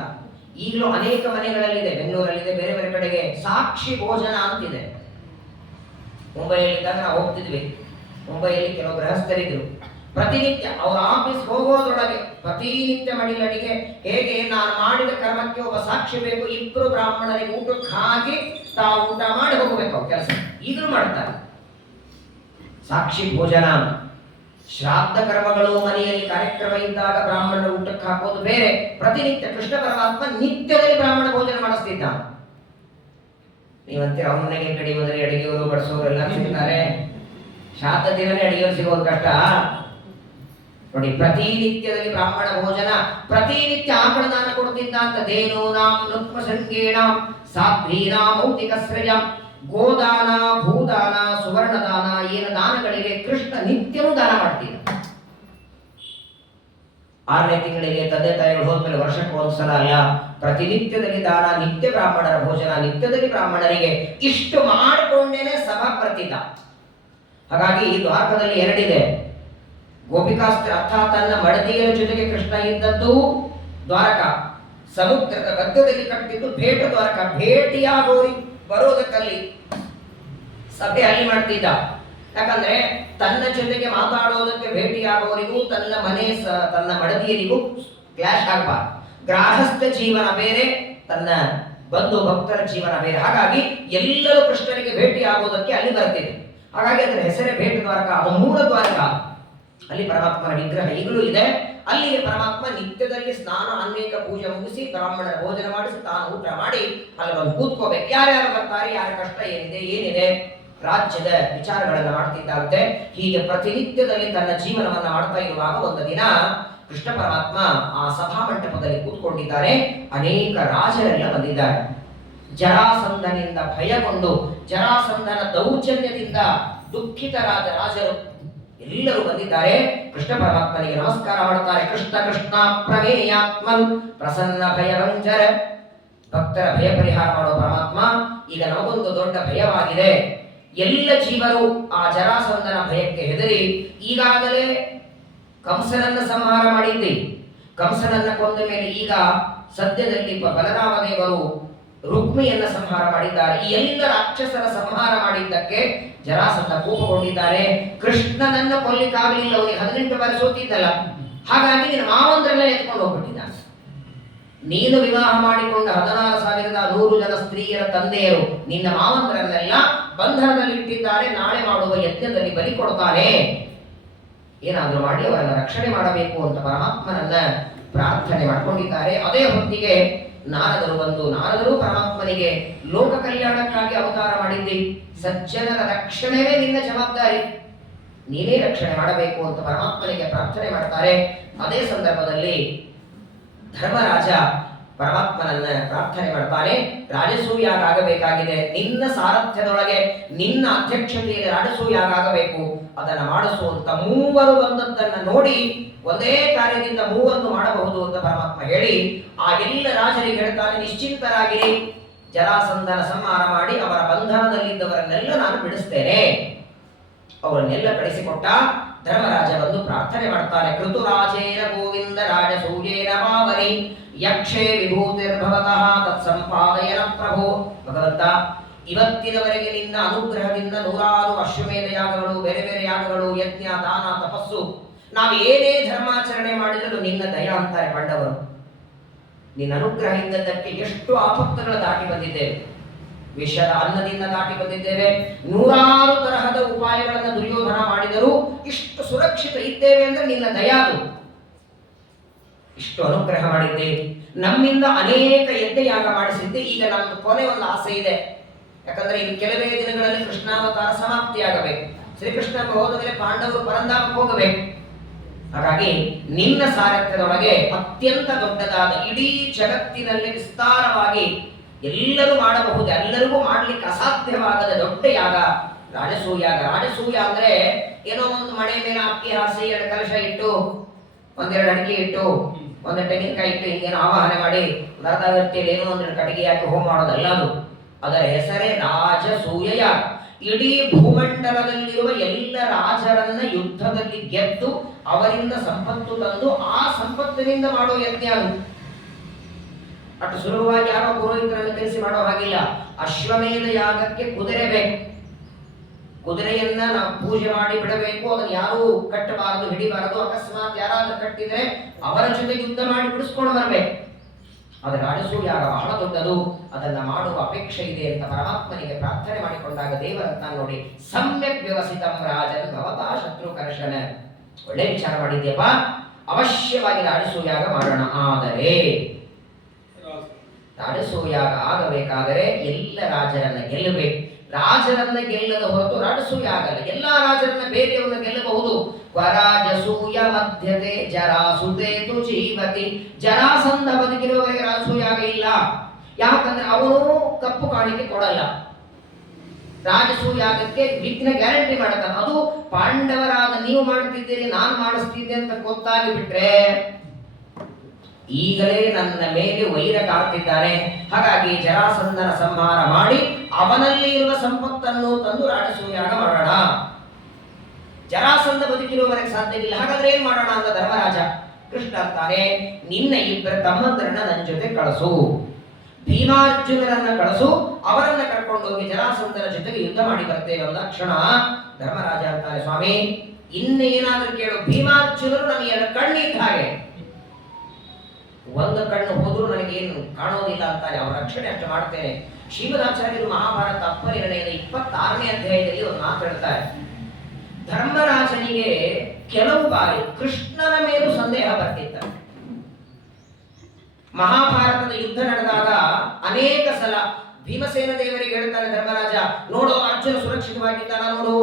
ಈಗಲೂ ಅನೇಕ ಮನೆಗಳಲ್ಲಿದೆ, ಬೆಂಗಳೂರಲ್ಲಿದೆ, ಬೇರೆ ಬೇರೆ ಕಡೆಗೆ ಸಾಕ್ಷಿ ಭೋಜನ ಅಂತಿದೆ. ಮುಂಬೈಯಲ್ಲಿದ್ದಾಗ ನಾವು ಹೋಗ್ತಿದ್ವಿ. ಮುಂಬೈಯಲ್ಲಿ ಕೆಲವು ಗೃಹಸ್ಥರಿದ್ರು. ಪ್ರತಿನಿತ್ಯ ಅವರ ಆಫೀಸ್ ಹೋಗೋದ್ರೊಳಗೆ ಪ್ರತಿನಿತ್ಯ ಮಡಿಲಡಿಗೆ ಹೇಗೆ ನಾನು ಮಾಡಿದ ಕರ್ಮಕ್ಕೆ ಒಬ್ಬ ಸಾಕ್ಷಿ ಬೇಕು, ಇಬ್ಬರು ಬ್ರಾಹ್ಮಣರಿಗೆ ಊಟಕ್ಕೆ ಹಾಕಿ ತಾವು ಊಟ ಮಾಡಿ ಹೋಗಬೇಕು. ಅವ್ರ ಕೆಲಸ ಈಗಲೂ ಮಾಡ್ತಾರೆ. ಸಾಕ್ಷಿ ಭೋಜನ, ಶ್ರಾದ್ದ ಕರ್ಮಗಳು, ಮನೆಯಲ್ಲಿ ಕಾರ್ಯಕ್ರಮ ಇದ್ದಾಗ ಬ್ರಾಹ್ಮಣರ ಊಟಕ್ಕೆ ಹಾಕೋದು ಬೇರೆ. ಪ್ರತಿನಿತ್ಯ ಕೃಷ್ಣ ಪರಮಾತ್ಮ ನಿತ್ಯದಲ್ಲಿ ಬ್ರಾಹ್ಮಣ ಭೋಜನ ಮಾಡಿಸ್ತಿದ್ದ. ನೀವಂತೆ ಅವನ ಮನೆಗೆ ಕಡಿಯೋದ್ರೆ ಅಡಿಗೆಯವರು ಬಡಿಸೋರು ಎಲ್ಲ ಸಿಗ್ತಾರೆ. ಶ್ರಾದ್ದ ದಿನನೇ ಅಡಿಗೆಯವರು ಸಿಗೋದು ಕಷ್ಟ ನೋಡಿ. ಪ್ರತಿನಿತ್ಯದಲ್ಲಿ ಬ್ರಾಹ್ಮಣ ಭೋಜನ, ಪ್ರತಿನಿತ್ಯ ಆಕಳ ದಾನ ಕೊಡ್ತಿದ್ದ ಅಂತ. ದೇನೂನಾಂ ರುಕ್ಮ ಸಂಗೇಣಾಂ ಸಾಧ್ವೀನಾಂ ಮೌತಿಕಸ್ರಜಂ. ಗೋದಾನ, ಭೂದಾನ, ಸುವರ್ಣದಾನ, ಏನು ದಾನಗಳಿಗೆ ಕೃಷ್ಣ ನಿತ್ಯವೂ ದಾನ ಮಾಡ್ತಿದ್ದ. 6ನೇ ತಿಂಗಳಿಗೆ ತಂದೆ ತಾಯಿಗಳು ಹೋದ್ಮೇಲೆ ವರ್ಷಕ್ಕೆ ಒಂದ್ಸಲ ಅಲ್ಲ, ಪ್ರತಿನಿತ್ಯದಲ್ಲಿ ದಾನ, ನಿತ್ಯ ಬ್ರಾಹ್ಮಣರ ಭೋಜನ, ನಿತ್ಯದಲ್ಲಿ ಬ್ರಾಹ್ಮಣರಿಗೆ ಇಷ್ಟು ಮಾಡಿಕೊಂಡೇನೆ ಸಭಾ ಪ್ರತಿತ. ಹಾಗಾಗಿ ಈ ದ್ವಾರಕದಲ್ಲಿ ಎರಡಿದೆ. ಗೋಪಿಕಾಸ್ತ್ರ ಅರ್ಥಾತ್ ತನ್ನ ಮಡದಿಯರ ಜೊತೆಗೆ ಕೃಷ್ಣ ಇದ್ದದ್ದು ದ್ವಾರಕ, ಸಮುದ್ರದ ಮಧ್ಯದಲ್ಲಿ ಕಟ್ಟಿದ್ದು ಭೇಟ ದ್ವಾರಕ. ಭೇಟಿಯಾಗೋರಿ ಬರೋದಕ್ಕಲ್ಲಿ ಸಭೆ ಅಲ್ಲಿ ಮಾಡ್ತಿದ್ದ. ಯಾಕಂದ್ರೆ ತನ್ನ ಜೊತೆಗೆ ಮಾತಾಡೋದಕ್ಕೆ ಭೇಟಿಯಾಗೋರಿಗೂ ತನ್ನ ಮಡದಿಯರಿಗೂ ಕ್ಲಾಶ್ ಆಗಬಾರ್ದು. ಗ್ರಾಹಸ್ಥ ಜೀವನ ಬೇರೆ, ತನ್ನ ಬಂಧು ಭಕ್ತರ ಜೀವನ ಬೇರೆ. ಹಾಗಾಗಿ ಎಲ್ಲರೂ ಕೃಷ್ಣನಿಗೆ ಭೇಟಿಯಾಗೋದಕ್ಕೆ ಅಲ್ಲಿ ಬರ್ತಿದ್ರು. ಹಾಗಾಗಿ ಅದರ ಹೆಸರೇ ಭೇಟ ದ್ವಾರಕ. ಅದು ಮೂಲ ದ್ವಾರಕ. ಅಲ್ಲಿ ಪರಮಾತ್ಮನ ವಿಗ್ರಹ ಈಗಲೂ ಇದೆ. ಅಲ್ಲಿಗೆ ಪರಮಾತ್ಮ ನಿತ್ಯದಲ್ಲಿ ಸ್ನಾನ, ಅನೇಕ ಪೂಜೆ ಮುಗಿಸಿ ಬ್ರಾಹ್ಮಣರ ಭೋಜನ ಮಾಡಿಸಿ ತಾನು ಊಟ ಮಾಡಿ ಅಲ್ಲಿ ಬಂದು ಕೂತ್ಕೋಬೇಕು. ಯಾರ್ಯಾರು ಬರ್ತಾರೆ, ಯಾರ ಕಷ್ಟ ಏನಿದೆ ರಾಜ್ಯದ ವಿಚಾರಗಳನ್ನ ಮಾಡ್ತಿದ್ದಂತೆ. ಹೀಗೆ ಪ್ರತಿನಿತ್ಯದಲ್ಲಿ ತನ್ನ ಜೀವನವನ್ನ ಮಾಡ್ತಾ ಇರುವಾಗ ಒಂದು ದಿನ ಕೃಷ್ಣ ಪರಮಾತ್ಮ ಆ ಸಭಾ ಮಂಟಪದಲ್ಲಿ ಕೂತ್ಕೊಂಡಿದ್ದಾರೆ. ಅನೇಕ ರಾಜರೆಲ್ಲ ಬಂದಿದ್ದಾರೆ. ಜರಾಸಂಧನಿಂದ ಭಯಗೊಂಡು, ಜರಾಸಂಧನ ದೌರ್ಜನ್ಯದಿಂದ ದುಃಖಿತರಾದ ರಾಜರು ಎಲ್ಲರೂ ಬಂದಿದ್ದಾರೆ. ಕೃಷ್ಣ ಪರಮಾತ್ಮನಿಗೆ ನಮಸ್ಕಾರ ಮಾಡುತ್ತಾರೆ. ಕೃಷ್ಣ ಕೃಷ್ಣ ಪ್ರಮೇಯಾತ್ಮನ್ ಪ್ರಸನ್ನ ಭಯಭಂಜರ. ಭಕ್ತರ ಭಯ ಪರಿಹಾರ ಮಾಡೋ ಪರಮಾತ್ಮ, ಈಗ ನಮಗೊಂದು ದೊಡ್ಡ ಭಯವಾಗಿದೆ. ಎಲ್ಲ ಜೀವರು ಆ ಜರಾಸಂಧನ ಭಯಕ್ಕೆ ಹೆದರಿ ಈಗಾಗಲೇ ಕಂಸನನ್ನ ಸಂಹಾರ ಮಾಡಿದ್ದಿ. ಕಂಸನನ್ನ ಕೊಂದ ಮೇಲೆ ಈಗ ಸದ್ಯದಲ್ಲಿ ಬಲರಾಮ ದೇವರು ರುಕ್ಮಿಯನ್ನ ಸಂಹಾರ ಮಾಡಿದ್ದಾರೆ. ಈ ಎಲ್ಲ ರಾಕ್ಷಸರ ಸಂಹಾರ ಮಾಡಿದ್ದಕ್ಕೆ ಜರಾಸಂಧ ಕೋಪಗೊಂಡಿದ್ದಾರೆ. ಕೃಷ್ಣನನ್ನ ಕೊಲ್ಲಿಕ್ಕಾಗಲಿಲ್ಲ, ಅವನಿಗೆ 18 ಬಾರಿ ಸೋತಿದ್ದಲ್ಲ. ಹಾಗಾಗಿ ನಿನ್ನ ಮಾವಂದ್ರೆಲ್ಲ ಎತ್ಕೊಂಡು ಹೋಗ್ಬಿಟ್ಟಿದ್ದಾನೆ. ನೀನು ವಿವಾಹ ಮಾಡಿಕೊಂಡ 16,100 ಜನ ಸ್ತ್ರೀಯರ ತಂದೆಯರು ನಿನ್ನ ಮಾವಂದ್ರನ್ನೆಲ್ಲ ಬಂಧನದಲ್ಲಿ ಇಟ್ಟಿದ್ದಾರೆ. ನಾಳೆ ಮಾಡುವ ಯಜ್ಞದಲ್ಲಿ ಬಲಿ ಕೊಡ್ತಾನೆ. ಏನಾದರೂ ಮಾಡಿ ಅವರನ್ನ ರಕ್ಷಣೆ ಮಾಡಬೇಕು ಅಂತ ಪರಮಾತ್ಮನನ್ನ ಪ್ರಾರ್ಥನೆ ಮಾಡ್ಕೊಂಡಿದ್ದಾರೆ. ಅದೇ ಹೊತ್ತಿಗೆ ನಾರದರು ಬಂದು, ನಾರದರು ಪರಮಾತ್ಮನಿಗೆ ಲೋಕ ಕಲ್ಯಾಣಕ್ಕಾಗಿ ಅವತಾರ ಮಾಡಿದ್ದಿ, ಸಜ್ಜನರ ರಕ್ಷಣೆಯೇ ನಿನ್ನ ಜವಾಬ್ದಾರಿ, ನೀನೇ ರಕ್ಷಣೆ ಮಾಡಬೇಕು ಅಂತ ಪರಮಾತ್ಮನಿಗೆ ಪ್ರಾರ್ಥನೆ ಮಾಡ್ತಾರೆ. ಅದೇ ಸಂದರ್ಭದಲ್ಲಿ ಧರ್ಮರಾಜ ಪರಮಾತ್ಮನನ್ನ ಪ್ರಾರ್ಥನೆ ಮಾಡ್ತಾನೆ. ರಾಜಸೂಯಾಗ ಆಗಬೇಕಾಗಿದೆ, ನಿನ್ನ ಸಾರಥ್ಯದೊಳಗೆ ನಿನ್ನ ಅಧ್ಯಕ್ಷತೆಯಲ್ಲಿ ರಾಜಸೂಯಾಗ ಆಗಬೇಕು, ಅದನ್ನ ಮಾಡಿಸುವಂತ ಮೂವರು ಬಂದದ್ದನ್ನ ನೋಡಿ ಒಂದೇ ಕಾರ್ಯದಿಂದ ಮೂವನ್ನು ಮಾಡಬಹುದು ಅಂತ ಪರಮಾತ್ಮ ಹೇಳಿ ಆ ಎಲ್ಲ ರಾಜರಿಗೆ ಹೇಳ್ತಾನೆ, ನಿಶ್ಚಿಂತರಾಗಿರಿ, ಜರಾಸಂಧನ ಸಂಹಾರ ಮಾಡಿ ಅವರ ಬಂಧನದಲ್ಲಿದ್ದವರನ್ನೆಲ್ಲ ನಾನು ಬಿಡಿಸ್ತೇನೆ. ಅವರನ್ನೆಲ್ಲ ಕಳಿಸಿಕೊಟ್ಟ. ಧರ್ಮರಾಜ ಬಂದು ಪ್ರಾರ್ಥನೆ ಮಾಡ್ತಾನೆ. ಕೃತುರಾಜೇನ ಗೋವಿಂದ ರಾಜಸೂಯೇನ ಮಾವನಿ ಯಕ್ಷೇ ವಿಭೂತಿರ್ಭವತಃ ತತ್ಸಂಪಾದಯನ ಪ್ರಭೋ. ಭಗವಂತ, ಇವತ್ತಿನವರೆಗೆ ನಿನ್ನ ಅನುಗ್ರಹದಿಂದ 100 ಅಶ್ವಮೇಧ ಯಾಗಗಳು, ಬೇರೆ ಬೇರೆ ಯಾಗಗಳು, ಯಜ್ಞ, ದಾನ, ತಪಸ್ಸು, ನಾವು ಏನೇ ಧರ್ಮಾಚರಣೆ ಮಾಡಿದರೂ ನಿನ್ನ ದಯಾ ಅಂತಾರೆ ಪಾಂಡವರು. ನಿನ್ನ ಅನುಗ್ರಹ ಇದ್ದದ್ದಕ್ಕೆ ಎಷ್ಟು ಆಪತ್ತುಗಳು ದಾಟಿ ಬಂದಿದ್ದೇವೆ. ವಿಷದ ಅನ್ನದಿಂದ ದಾಟಿ ಬಂದಿದ್ದೇವೆ. 100 ತರಹದ ಉಪಾಯಗಳನ್ನು ದುರ್ಯೋಧನ ಮಾಡಿದರೂ ಇಷ್ಟು ಸುರಕ್ಷಿತ ಇದ್ದೇವೆ ಅಂದ್ರೆ ನಿನ್ನ ದಯಾದು. ಇಷ್ಟು ಅನುಗ್ರಹ ಮಾಡಿದ್ದೆ, ನಮ್ಮಿಂದ ಅನೇಕ ಯಜ್ಞಯಾಗ ಮಾಡಿಸಿದ್ದೆ. ಈಗ ನಮ್ದು ಕೊನೆ ಒಂದು ಆಸೆ ಇದೆ. ಯಾಕಂದ್ರೆ ಇನ್ನು ಕೆಲವೇ ದಿನಗಳಲ್ಲಿ ಕೃಷ್ಣಾವತಾರ ಸಮಾಪ್ತಿಯಾಗಬೇಕು. ಶ್ರೀಕೃಷ್ಣ ಹೋದ ಮೇಲೆ ಪಾಂಡವರು ಪರಂಧಾಮಕ್ಕೆ ಹೋಗಬೇಕು. ಹಾಗಾಗಿ ನಿನ್ನ ಸಾರಥ್ಯದೊಳಗೆ ಅತ್ಯಂತ ದೊಡ್ಡದಾದ, ಇಡೀ ಜಗತ್ತಿನಲ್ಲಿ ವಿಸ್ತಾರವಾಗಿ ಎಲ್ಲರೂ ಮಾಡಬಹುದು, ಎಲ್ಲರಿಗೂ ಮಾಡ್ಲಿಕ್ಕೆ ಅಸಾಧ್ಯವಾಗದ ದೊಡ್ಡ ಯಾಗ ರಾಜಸೂಯಾಗ. ರಾಜಸೂಯ ಅಂದ್ರೆ ಏನೋ ಒಂದು ಮನೆ ಮೇಲೆ ಅಕ್ಕಿ ಹಾಸಿ 2 ಕಲಶ ಇಟ್ಟು, 1-2 ಅಡಿಕೆ ಇಟ್ಟು, 1 ತೆಂಗಿನಕಾಯಿ ಇಟ್ಟು ಹಿಂಗೇನೋ ಆವಾಹನೆ ಮಾಡಿ ಅರ್ಧ ಗಂಟೆಯಲ್ಲಿ ಏನೋ 1-2 ಕಟ್ಟಿಗೆ ಹಾಕಿ ಹೋಮ ಮಾಡೋದಲ್ಲ ಅದು. ಅದರ ಹೆಸರೇ ರಾಜಸೂಯ ಯಾಗ. ಇಡೀ ಭೂಮಂಡಲದಲ್ಲಿರುವ ಎಲ್ಲ ರಾಜರನ್ನ ಯುದ್ಧದಲ್ಲಿ ಗೆದ್ದು ಅವರಿಂದ ಸಂಪತ್ತು ತಂದು ಆ ಸಂಪತ್ತಿನಿಂದ ಮಾಡೋ ಯಜ್ಞ ಅದು. ಅಷ್ಟು ಸುಲಭವಾಗಿ ಯಾರೋ ಪುರೋಹಿತರನ್ನು ಕರೆಸಿ ಮಾಡೋ ಹಾಗಿಲ್ಲ. ಅಶ್ವಮೇಧ ಯಾಗಕ್ಕೆ ಕುದುರೆ ಬೇಕು. ಕುದುರೆಯನ್ನ ನಾವು ಪೂಜೆ ಮಾಡಿ ಬಿಡಬೇಕು, ಅದನ್ನು ಯಾರೂ ಕಟ್ಟಬಾರದು, ಹಿಡಿಬಾರದು. ಅಕಸ್ಮಾತ್ ಯಾರಾದ್ರೂ ಕಟ್ಟಿದ್ರೆ ಅವರ ಜೊತೆಗೆ ಯುದ್ಧ ಮಾಡಿ ಬಿಡಿಸ್ಕೊಂಡು ಬರಬೇಕು. ಆದರೆ ಅಡಸೂಯಾಗ ಬಹಳ ದೊಡ್ಡದು, ಅದನ್ನ ಮಾಡುವ ಅಪೇಕ್ಷೆ ಇದೆ ಅಂತ ಪರಮಾತ್ಮನಿಗೆ ಪ್ರಾರ್ಥನೆ ಮಾಡಿಕೊಂಡಾಗ ದೇವರನ್ನ ನೋಡಿ, ಸಮ್ಯಕ್ ವ್ಯವಸ್ಥಿತಂ ರಾಜನ್ ಭವತಾ ಶತ್ರು ಕರ್ಷಣ. ಒಳ್ಳೆ ವಿಚಾರ ಮಾಡಿದ್ಯಪ್ಪ, ಅವಶ್ಯವಾಗಿ ಅಡಸೂಯಾಗ ಮಾಡೋಣ. ಆದರೆ ರಾಜಸೂಯಾಗ ಆಗಬೇಕಾದರೆ ಎಲ್ಲ ರಾಜರನ್ನ ಗೆಲ್ಲಬೇಕು. ರಾಜರನ್ನ ಗೆಲ್ಲದ ಹೊರತು ರಾಜಸೂಯ ಆಗಲ್ಲ. ಎಲ್ಲಾ ರಾಜರನ್ನ ಬೇರೆಯವನ್ನ ಗೆಲ್ಲಬಹುದು. ವರಾಜಸೂಯ ಮಧ್ಯತೆ ಜರಾಸುತೇತು ಜೀವತಿ. ಜರಾಸಂಧ ಬದುಕಿರುವವರೆಗೆ ರಾಜಸೂಯಾಗ ಇಲ್ಲ. ಯಾಕಂದ್ರೆ ಅವನು ಕಪ್ಪು ಕಾಣಿಕೆ ಕೊಡಲ್ಲ. ರಾಜಸೂಯಾಗಕ್ಕೆ ವಿಘ್ನ ಗ್ಯಾರಂಟಿ ಮಾಡತಾನೆ. ಅದು ಪಾಂಡವರಾದ ನೀವು ಮಾಡ್ತಿದ್ದೀರಿ, ನಾನು ಮಾಡಿಸ್ತಿದ್ದೆ ಅಂತ ಗೊತ್ತಾಗಿ ಬಿಟ್ರೆ ಈಗಲೇ ನನ್ನ ಮೇಲೆ ವೈರ ಕಾಡ್ತಿದ್ದಾನೆ, ಹಾಗಾಗಿ ಜರಾಸಂಧನ ಸಂಹಾರ ಮಾಡಿ ಅವನಲ್ಲಿ ಇರುವ ಸಂಪತ್ತನ್ನು ತಂದು ರಾಜಸೂಯಾಗ ಮಾಡೋಣ. ಜರಾಸಂಧ ಬದುಕಿರುವವರೆಗೆ ಸಾಧ್ಯವಿಲ್ಲ, ಹಾಗಾದ್ರೆ ಏನ್ ಮಾಡೋಣ ಅಂತ ಧರ್ಮರಾಜ ಕೃಷ್ಣ ಅಂತಾನೆ, ನಿನ್ನ ಇಬ್ಬರ ತಮ್ಮಂದ್ರನ್ನ ನನ್ನ ಜೊತೆ ಕಳಿಸು, ಭೀಮಾರ್ಜುನರನ್ನ ಕಳಿಸು, ಅವರನ್ನ ಕರ್ಕೊಂಡು ಹೋಗಿ ಜರಾಸಂಧನ ಜೊತೆಗೆ ಯುದ್ಧ ಮಾಡಿ ಬರ್ತೇವೆ ಅಂದ ಕ್ಷಣ ಧರ್ಮರಾಜ ಅಂತಾನೆ, ಸ್ವಾಮಿ ಇನ್ನೇನಾದ್ರೂ ಕೇಳು, ಭೀಮಾರ್ಜುನರು ನನಗೆ ಕಣ್ಣಿದ್ದ ಹಾಗೆ, ಒಂದು ಕಣ್ಣು ಹೋದ್ರೂ ನನಗೇನು ಕಾಣೋದಿಲ್ಲ ಅಂತಾನೆ, ಅವರ ರಕ್ಷಣೆ ಅಷ್ಟು ಮಾಡ್ತೇನೆ. ಶ್ರೀಮದಾಚಾರ್ಯರು ಮಹಾಭಾರತ ಅಪ್ಪನಿರ್ಣಯದ 26ನೇ ಅಧ್ಯಾಯದಲ್ಲಿ ಒಂದು ಮಾತು ಹೇಳ್ತಾರೆ. ಧರ್ಮರಾಜನಿಗೆ ಕೆಲವು ಬಾರಿ ಕೃಷ್ಣನ ಮೇಲೂ ಸಂದೇಹ ಬರ್ತಿತ್ತ. ಮಹಾಭಾರತದ ಯುದ್ಧ ನಡೆದಾಗ ಅನೇಕ ಸಲ ಭೀಮಸೇನ ದೇವರಿಗೆ ಹೇಳ್ತಾನೆ ಧರ್ಮರಾಜ, ನೋಡು ಅರ್ಜುನ ಸುರಕ್ಷಿತವಾಗಿದ್ದಾನ, ನೋಡು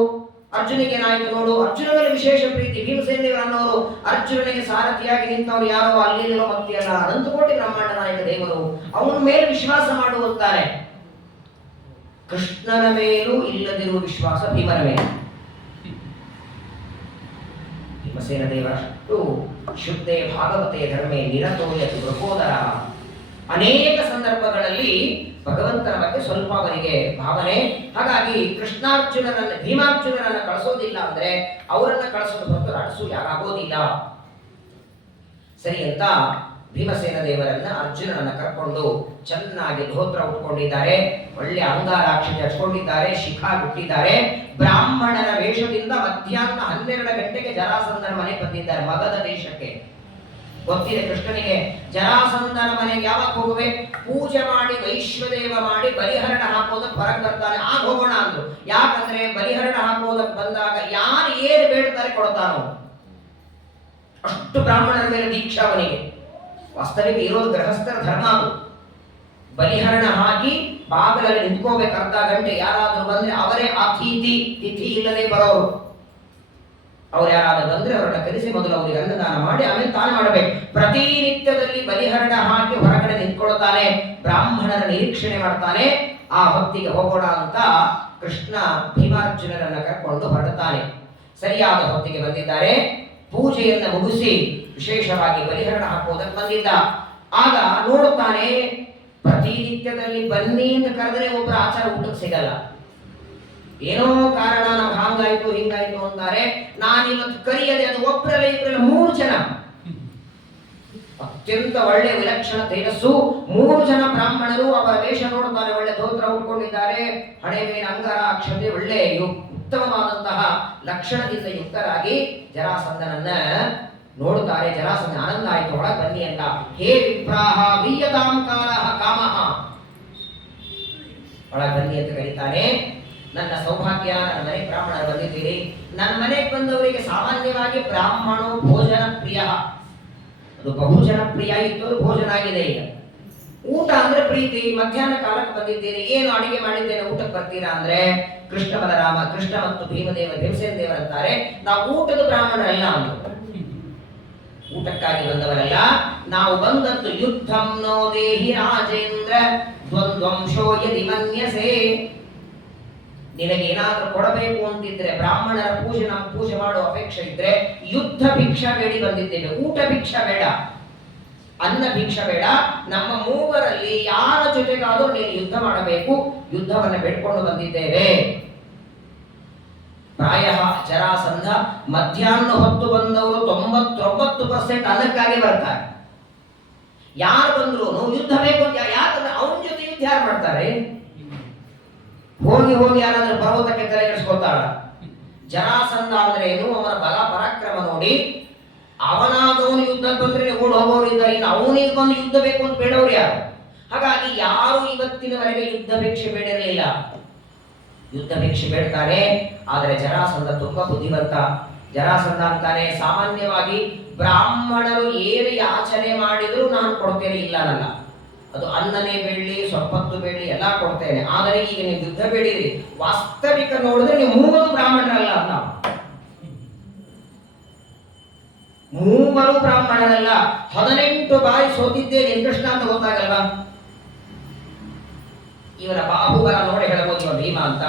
ಅರ್ಜುನಿಗೆ ಏನಾಯ್ತು ನೋಡು. ಅರ್ಜುನ ಮೇಲೆ ವಿಶೇಷ ಪ್ರೀತಿ. ಭೀಮಸೇನ ದೇವರು ಅನ್ನೋರು ಅರ್ಜುನನಿಗೆ ಸಾರಥಿಯಾಗಿ ನಿಂತವರು ಯಾರೋ ಅಲ್ಲಿರೋ ಭಕ್ತಿಯಲ್ಲ, ಅನಂತಕೋಟಿ ಬ್ರಹ್ಮಾಂಡ ನಾಯಕ ದೇವರು, ಅವನ ಮೇಲೆ ವಿಶ್ವಾಸ ಮಾಡುವಂತಾರೆ. ಕೃಷ್ಣನ ಮೇಲೂ ಇಲ್ಲದಿರುವ ವಿಶ್ವಾಸ ಭೀಮನ ಮೇಲೆ. ಭೀಮಸೇನ ದೇವರಷ್ಟು ಶುದ್ಧೇ ಭಾಗವತೆ ಧರ್ಮೇ ನಿರತೋಯ ಪ್ರಬೋದರ. ಅನೇಕ ಸಂದರ್ಭಗಳಲ್ಲಿ ಭಗವಂತನ ಬಗ್ಗೆ ಸ್ವಲ್ಪ ಅವರಿಗೆ ಭಾವನೆ. ಹಾಗಾಗಿ ಕೃಷ್ಣಾರ್ಜುನರನ್ನ ಭೀಮಾರ್ಜುನರನ್ನ ಕಳಿಸೋದಿಲ್ಲ ಅಂದ್ರೆ ಅವರನ್ನ ಕಳಿಸೋದು ಹೊರತು ರಾಜಸೂಯ ಆಗೋದಿಲ್ಲ. ಸರಿ ಅಂತ ಭೀಮಸೇನ ದೇವರನ್ನ ಅರ್ಜುನನನ್ನ ಕರ್ಕೊಂಡು ಚೆನ್ನಾಗಿ ಧೋತ್ರ ಉಟ್ಕೊಂಡಿದ್ದಾರೆ, ಒಳ್ಳೆ ಅಂಗಾರಾಕ್ಷಿ ಹಚ್ಕೊಂಡಿದ್ದಾರೆ, ಶಿಖಾ ಬಿಟ್ಟಿದ್ದಾರೆ, ಬ್ರಾಹ್ಮಣರ ವೇಷದಿಂದ ಮಧ್ಯಾಹ್ನ 12 ಗಂಟೆಗೆ ಜರಾಸಂಧನ ಮನೆ ಬಂದಿದ್ದಾರೆ. ಮಗಧ ದೇಶಕ್ಕೆ ಗೊತ್ತಿದೆ ಕೃಷ್ಣನಿಗೆ. ಜರಾಸಂಧನ ಮನೆಗೆ ಯಾವಾಗ ಹೋಗುವೆ, ಪೂಜೆ ಮಾಡಿ ವೈಶ್ವದೇವ ಮಾಡಿ ಬಲಿಹರಣ ಹಾಕೋದಕ್ಕೆ ಹೊರಗೆ ಬರ್ತಾನೆ. ಆಗ ಹೋಗೋಣ ಅಂದ್ರು. ಯಾಕಂದ್ರೆ ಬಲಿಹರಣ ಹಾಕೋದಕ್ಕೆ ಬಂದಾಗ ಯಾರು ಏನು ಬೇಡ್ತಾರೆ ಕೊಡ್ತಾನೋ, ಅಷ್ಟು ಬ್ರಾಹ್ಮಣರ ಮೇಲೆ ದೀಕ್ಷಾ ಅವನಿಗೆ. ವಾಸ್ತವಿಕ ಇರೋದು ಗೃಹಸ್ಥರ ಧರ್ಮ ಅದು. ಬಲಿಹರಣ ಹಾಕಿ ಬಾಗಿಲಲ್ಲಿ ನಿಂತ್ಕೋಬೇಕು ಅರ್ಧ ಗಂಟೆ. ಯಾರಾದ್ರೂ ಬಂದ್ರೆ ಅವರೇ ಅತಿಥಿ, ತಿಥಿ ಇಲ್ಲದೆ ಬರೋರು. ಅವ್ರು ಯಾರಾದ್ರೂ ಬಂದ್ರೆ ಅವರನ್ನ ಕರೆಸಿ ಮೊದಲು ಅವರಿಗೆ ಅನ್ನದಾನ ಮಾಡಿ ಆಮೇಲೆ ತಾನು ಮಾಡಬೇಕು. ಪ್ರತಿನಿತ್ಯದಲ್ಲಿ ಬಲಿಹರಣ ಹಾಕಿ ಹೊರಗಡೆ ನಿಂತ್ಕೊಳ್ತಾನೆ, ಬ್ರಾಹ್ಮಣರ ನಿರೀಕ್ಷಣೆ ಮಾಡ್ತಾನೆ. ಆ ಹೊತ್ತಿಗೆ ಹೋಗೋಣ ಅಂತ ಕೃಷ್ಣ ಭೀಮಾರ್ಜುನರನ್ನ ಕರ್ಕೊಂಡು ಹೊರಡ್ತಾನೆ. ಸರಿಯಾದ ಹೊತ್ತಿಗೆ ಬಂದಿದ್ದಾರೆ. ಪೂಜೆಯನ್ನ ಮುಗಿಸಿ ವಿಶೇಷವಾಗಿ ಬಲಿಹರಣ ಹಾಕುವುದಕ್ಕೆ ಬಂದಿದ್ದ. ಆಗ ನೋಡುತ್ತಾನೆ, ಪ್ರತಿನಿತ್ಯದಲ್ಲಿ ಬನ್ನಿ ಅಂತ ಕರೆದ್ರೆ ಒಬ್ಬರ ಆಚಾರ ಊಟಕ್ಕೆ ಸಿಗಲ್ಲ. ಏನೋ ಕಾರಣ ನಾವು ಹಾಂಗಾಯ್ತು ಹಿಂಗಾಯ್ತು ಅಂತಾರೆ. ನಾನಿವತ್ತು ಕರೆಯದೆ ಅದು ಒಬ್ಬರಲ್ಲ ಇಬ್ಬರಲ್ಲ 3 ಜನ, ಅತ್ಯಂತ ಒಳ್ಳೆ ವಿಲಕ್ಷಣ ತೇಜಸ್ಸು 3 ಜನ ಬ್ರಾಹ್ಮಣರು. ಅವರ ವೇಷ ನೋಡುತ್ತಾರೆ, ಒಳ್ಳೆ ಧೋತ್ರ ಉಟ್ಕೊಂಡಿದ್ದಾರೆ, ಹಣೆ ಮೇಲೆ ಅಂಗಾರಾಕ್ಷತೆ, ಒಳ್ಳೆ ಉತ್ತಮವಾದಂತಹ ಲಕ್ಷಣದಿಂದ ಯುಕ್ತರಾಗಿ ಜರಾಸಂಧನನ್ನ ನೋಡುತ್ತಾರೆ. ಜರಾಸಂಧ ಆನಂದ ಆಯ್ತು, ಒಳಗೆ ಬನ್ನಿ ಅಂತ. ಹೇ ವಿಪ್ರಾಹ ವೀಯತಾಂ ಕಾಲಃ ಕಾಮಃ, ಒಳಗೆ ಬನ್ನಿ ಅಂತ ಕರೀತಾನೆ. ನನ್ನ ಸೌಭಾಗ್ಯ, ನನ್ನ ಮನೆಗೆ ಬ್ರಾಹ್ಮಣರು ಬಂದಿದ್ದೀರಿ. ನನ್ನ ಮನೆಗೆ ಬಂದವರಿಗೆ ಸಾಮಾನ್ಯವಾಗಿ ಬ್ರಾಹ್ಮಣೋ ಭೋಜನ ಪ್ರಿಯ, ಅದು ಬಹುಜನ ಪ್ರಿಯ ಇತ್ತು, ಭೋಜನ ಆಗಿದೆ. ಈಗ ಊಟ ಅಂದ್ರೆ ಪ್ರೀತಿ. ಮಧ್ಯಾಹ್ನ ಕಾಲಕ್ಕೆ ಬಂದಿದ್ದೀರಿ, ಏನು ಅಡಿಗೆ ಮಾಡಿದ್ದೇನೆ ಊಟಕ್ಕೆ ಬರ್ತೀರಾ ಅಂದ್ರೆ ಕೃಷ್ಣ ಬಲರಾಮ, ಕೃಷ್ಣ ಮತ್ತು ಭೀಮದೇವ ಭೀಮಸೇನ ದೇವರಂತಾರೆ, ನಾವು ಊಟದ ಬ್ರಾಹ್ಮಣರಲ್ಲ ಅಂದ್ರು. ಊಟಕ್ಕಾಗಿ ಬಂದವರಲ್ಲ, ನಾವು ಬಂದದ್ದು ಯುದ್ಧಂ ನೋ ದೇಹಿ ರಾಜೇಂದ್ರ ದ್ವಂದ್ವಂಶೋ ಯದಿ ಮನ್ಯಸೆ. ನಿನಗೆ ಏನಾದ್ರೂ ಕೊಡಬೇಕು ಅಂತಿದ್ರೆ, ಬ್ರಾಹ್ಮಣರ ಪೂಜೆ ನಮ್ಮ ಪೂಜೆ ಮಾಡುವ ಅಪೇಕ್ಷೆ ಇದ್ರೆ ಯುದ್ಧ ಭಿಕ್ಷಾ ಬೇಡಿ ಬಂದಿದ್ದೇವೆ. ಊಟ ಭಿಕ್ಷಾ ಬೇಡ, ಅನ್ನ ಭಿಕ್ಷಾ ಬೇಡ. ನಮ್ಮ ಮೂವರಲ್ಲಿ ಯಾರ ಜೊತೆಗಾದರೂ ನೀನು ಯುದ್ಧ ಮಾಡಬೇಕು, ಯುದ್ಧವನ್ನು ಬೇಡ್ಕೊಂಡು ಬಂದಿದ್ದೇವೆ. ಪ್ರಾಯ ಜರಾಸಂಧ ಮಧ್ಯಾಹ್ನ ಹೊತ್ತು ಬಂದವರು 99% ಅನ್ನಕ್ಕಾಗಿ ಬರ್ತಾರೆ. ಯಾರು ಬಂದ್ರು ಯುದ್ಧ ಬೇಕು, ಯಾಕಂದ್ರೆ ಅವನ ಜೊತೆ ಯುದ್ಧ ಯಾರು ಮಾಡ್ತಾರೆ? ಹೋಗಿ ಹೋಗಿ ಯಾರಾದ್ರೂ ಪರ್ವತಕ್ಕೆ ತಲೆಗೆಡಿಸ್ಕೊತಾಳ. ಜರಾಸಂಧ ಅಂದ್ರೆ ಏನು, ಅವನ ಬಲ ಪರಾಕ್ರಮ ನೋಡಿ ಅವನಾದವನು ಯುದ್ಧ ಬಂದ್ರೆ ಓಡ್ ಹೋಗೋರು ಇದ್ದಾರೆ, ಇನ್ನು ಅವನಿಗೆ ಬಂದು ಯುದ್ಧ ಬೇಕು ಅಂತ ಬೇಡವ್ರು ಯಾರು? ಹಾಗಾಗಿ ಯಾರು ಇವತ್ತಿನವರೆಗೆ ಯುದ್ಧ ಭಿಕ್ಷೆ ಬೇಡಿರಲಿಲ್ಲ. ಯುದ್ಧ ಭಿಕ್ಷೆ ಬೇಡ್ತಾನೆ. ಆದರೆ ಜರಾಸಂಧ ತುಂಬಾ ಬುದ್ಧಿವಂತ. ಜರಾಸಂಧ ಅಂತಾನೆ, ಸಾಮಾನ್ಯವಾಗಿ ಬ್ರಾಹ್ಮಣರು ಏನು ಯಾಚನೆ ಮಾಡಿದ್ರು ನಾನು ಕೊಡ್ತೇನೆ, ಇಲ್ಲ ಅನ್ನಲ್ಲ. ಅದು ಅನ್ನನೇ ಬೇಡಲಿ, ಸ್ವಲ್ಪತ್ತು ಬೇಡಲಿ, ಎಲ್ಲ ಕೊಡ್ತೇನೆ. ಆದರೆ ಈಗ ನೀವು ಯುದ್ಧ ಬೇಡಿದ್ರಿ, ವಾಸ್ತವಿಕ ನೋಡಿದ್ರೆ ನೀವು ಮೂವರು ಬ್ರಾಹ್ಮಣರಲ್ಲ ಅಂತ. ಮೂವರು ಬ್ರಾಹ್ಮಣರಲ್ಲ, 18 ಬಾರಿ ಸೋತಿದ್ದೇನೆ ಕೃಷ್ಣ ಅಂತ ಗೊತ್ತಾಗಲ್ವಾ? ಇವರ ಬಾಹುಬಲ ನೋಡಿ ಹೇಳಬಹುದು ಇವ ಭೀಮ ಅಂತ.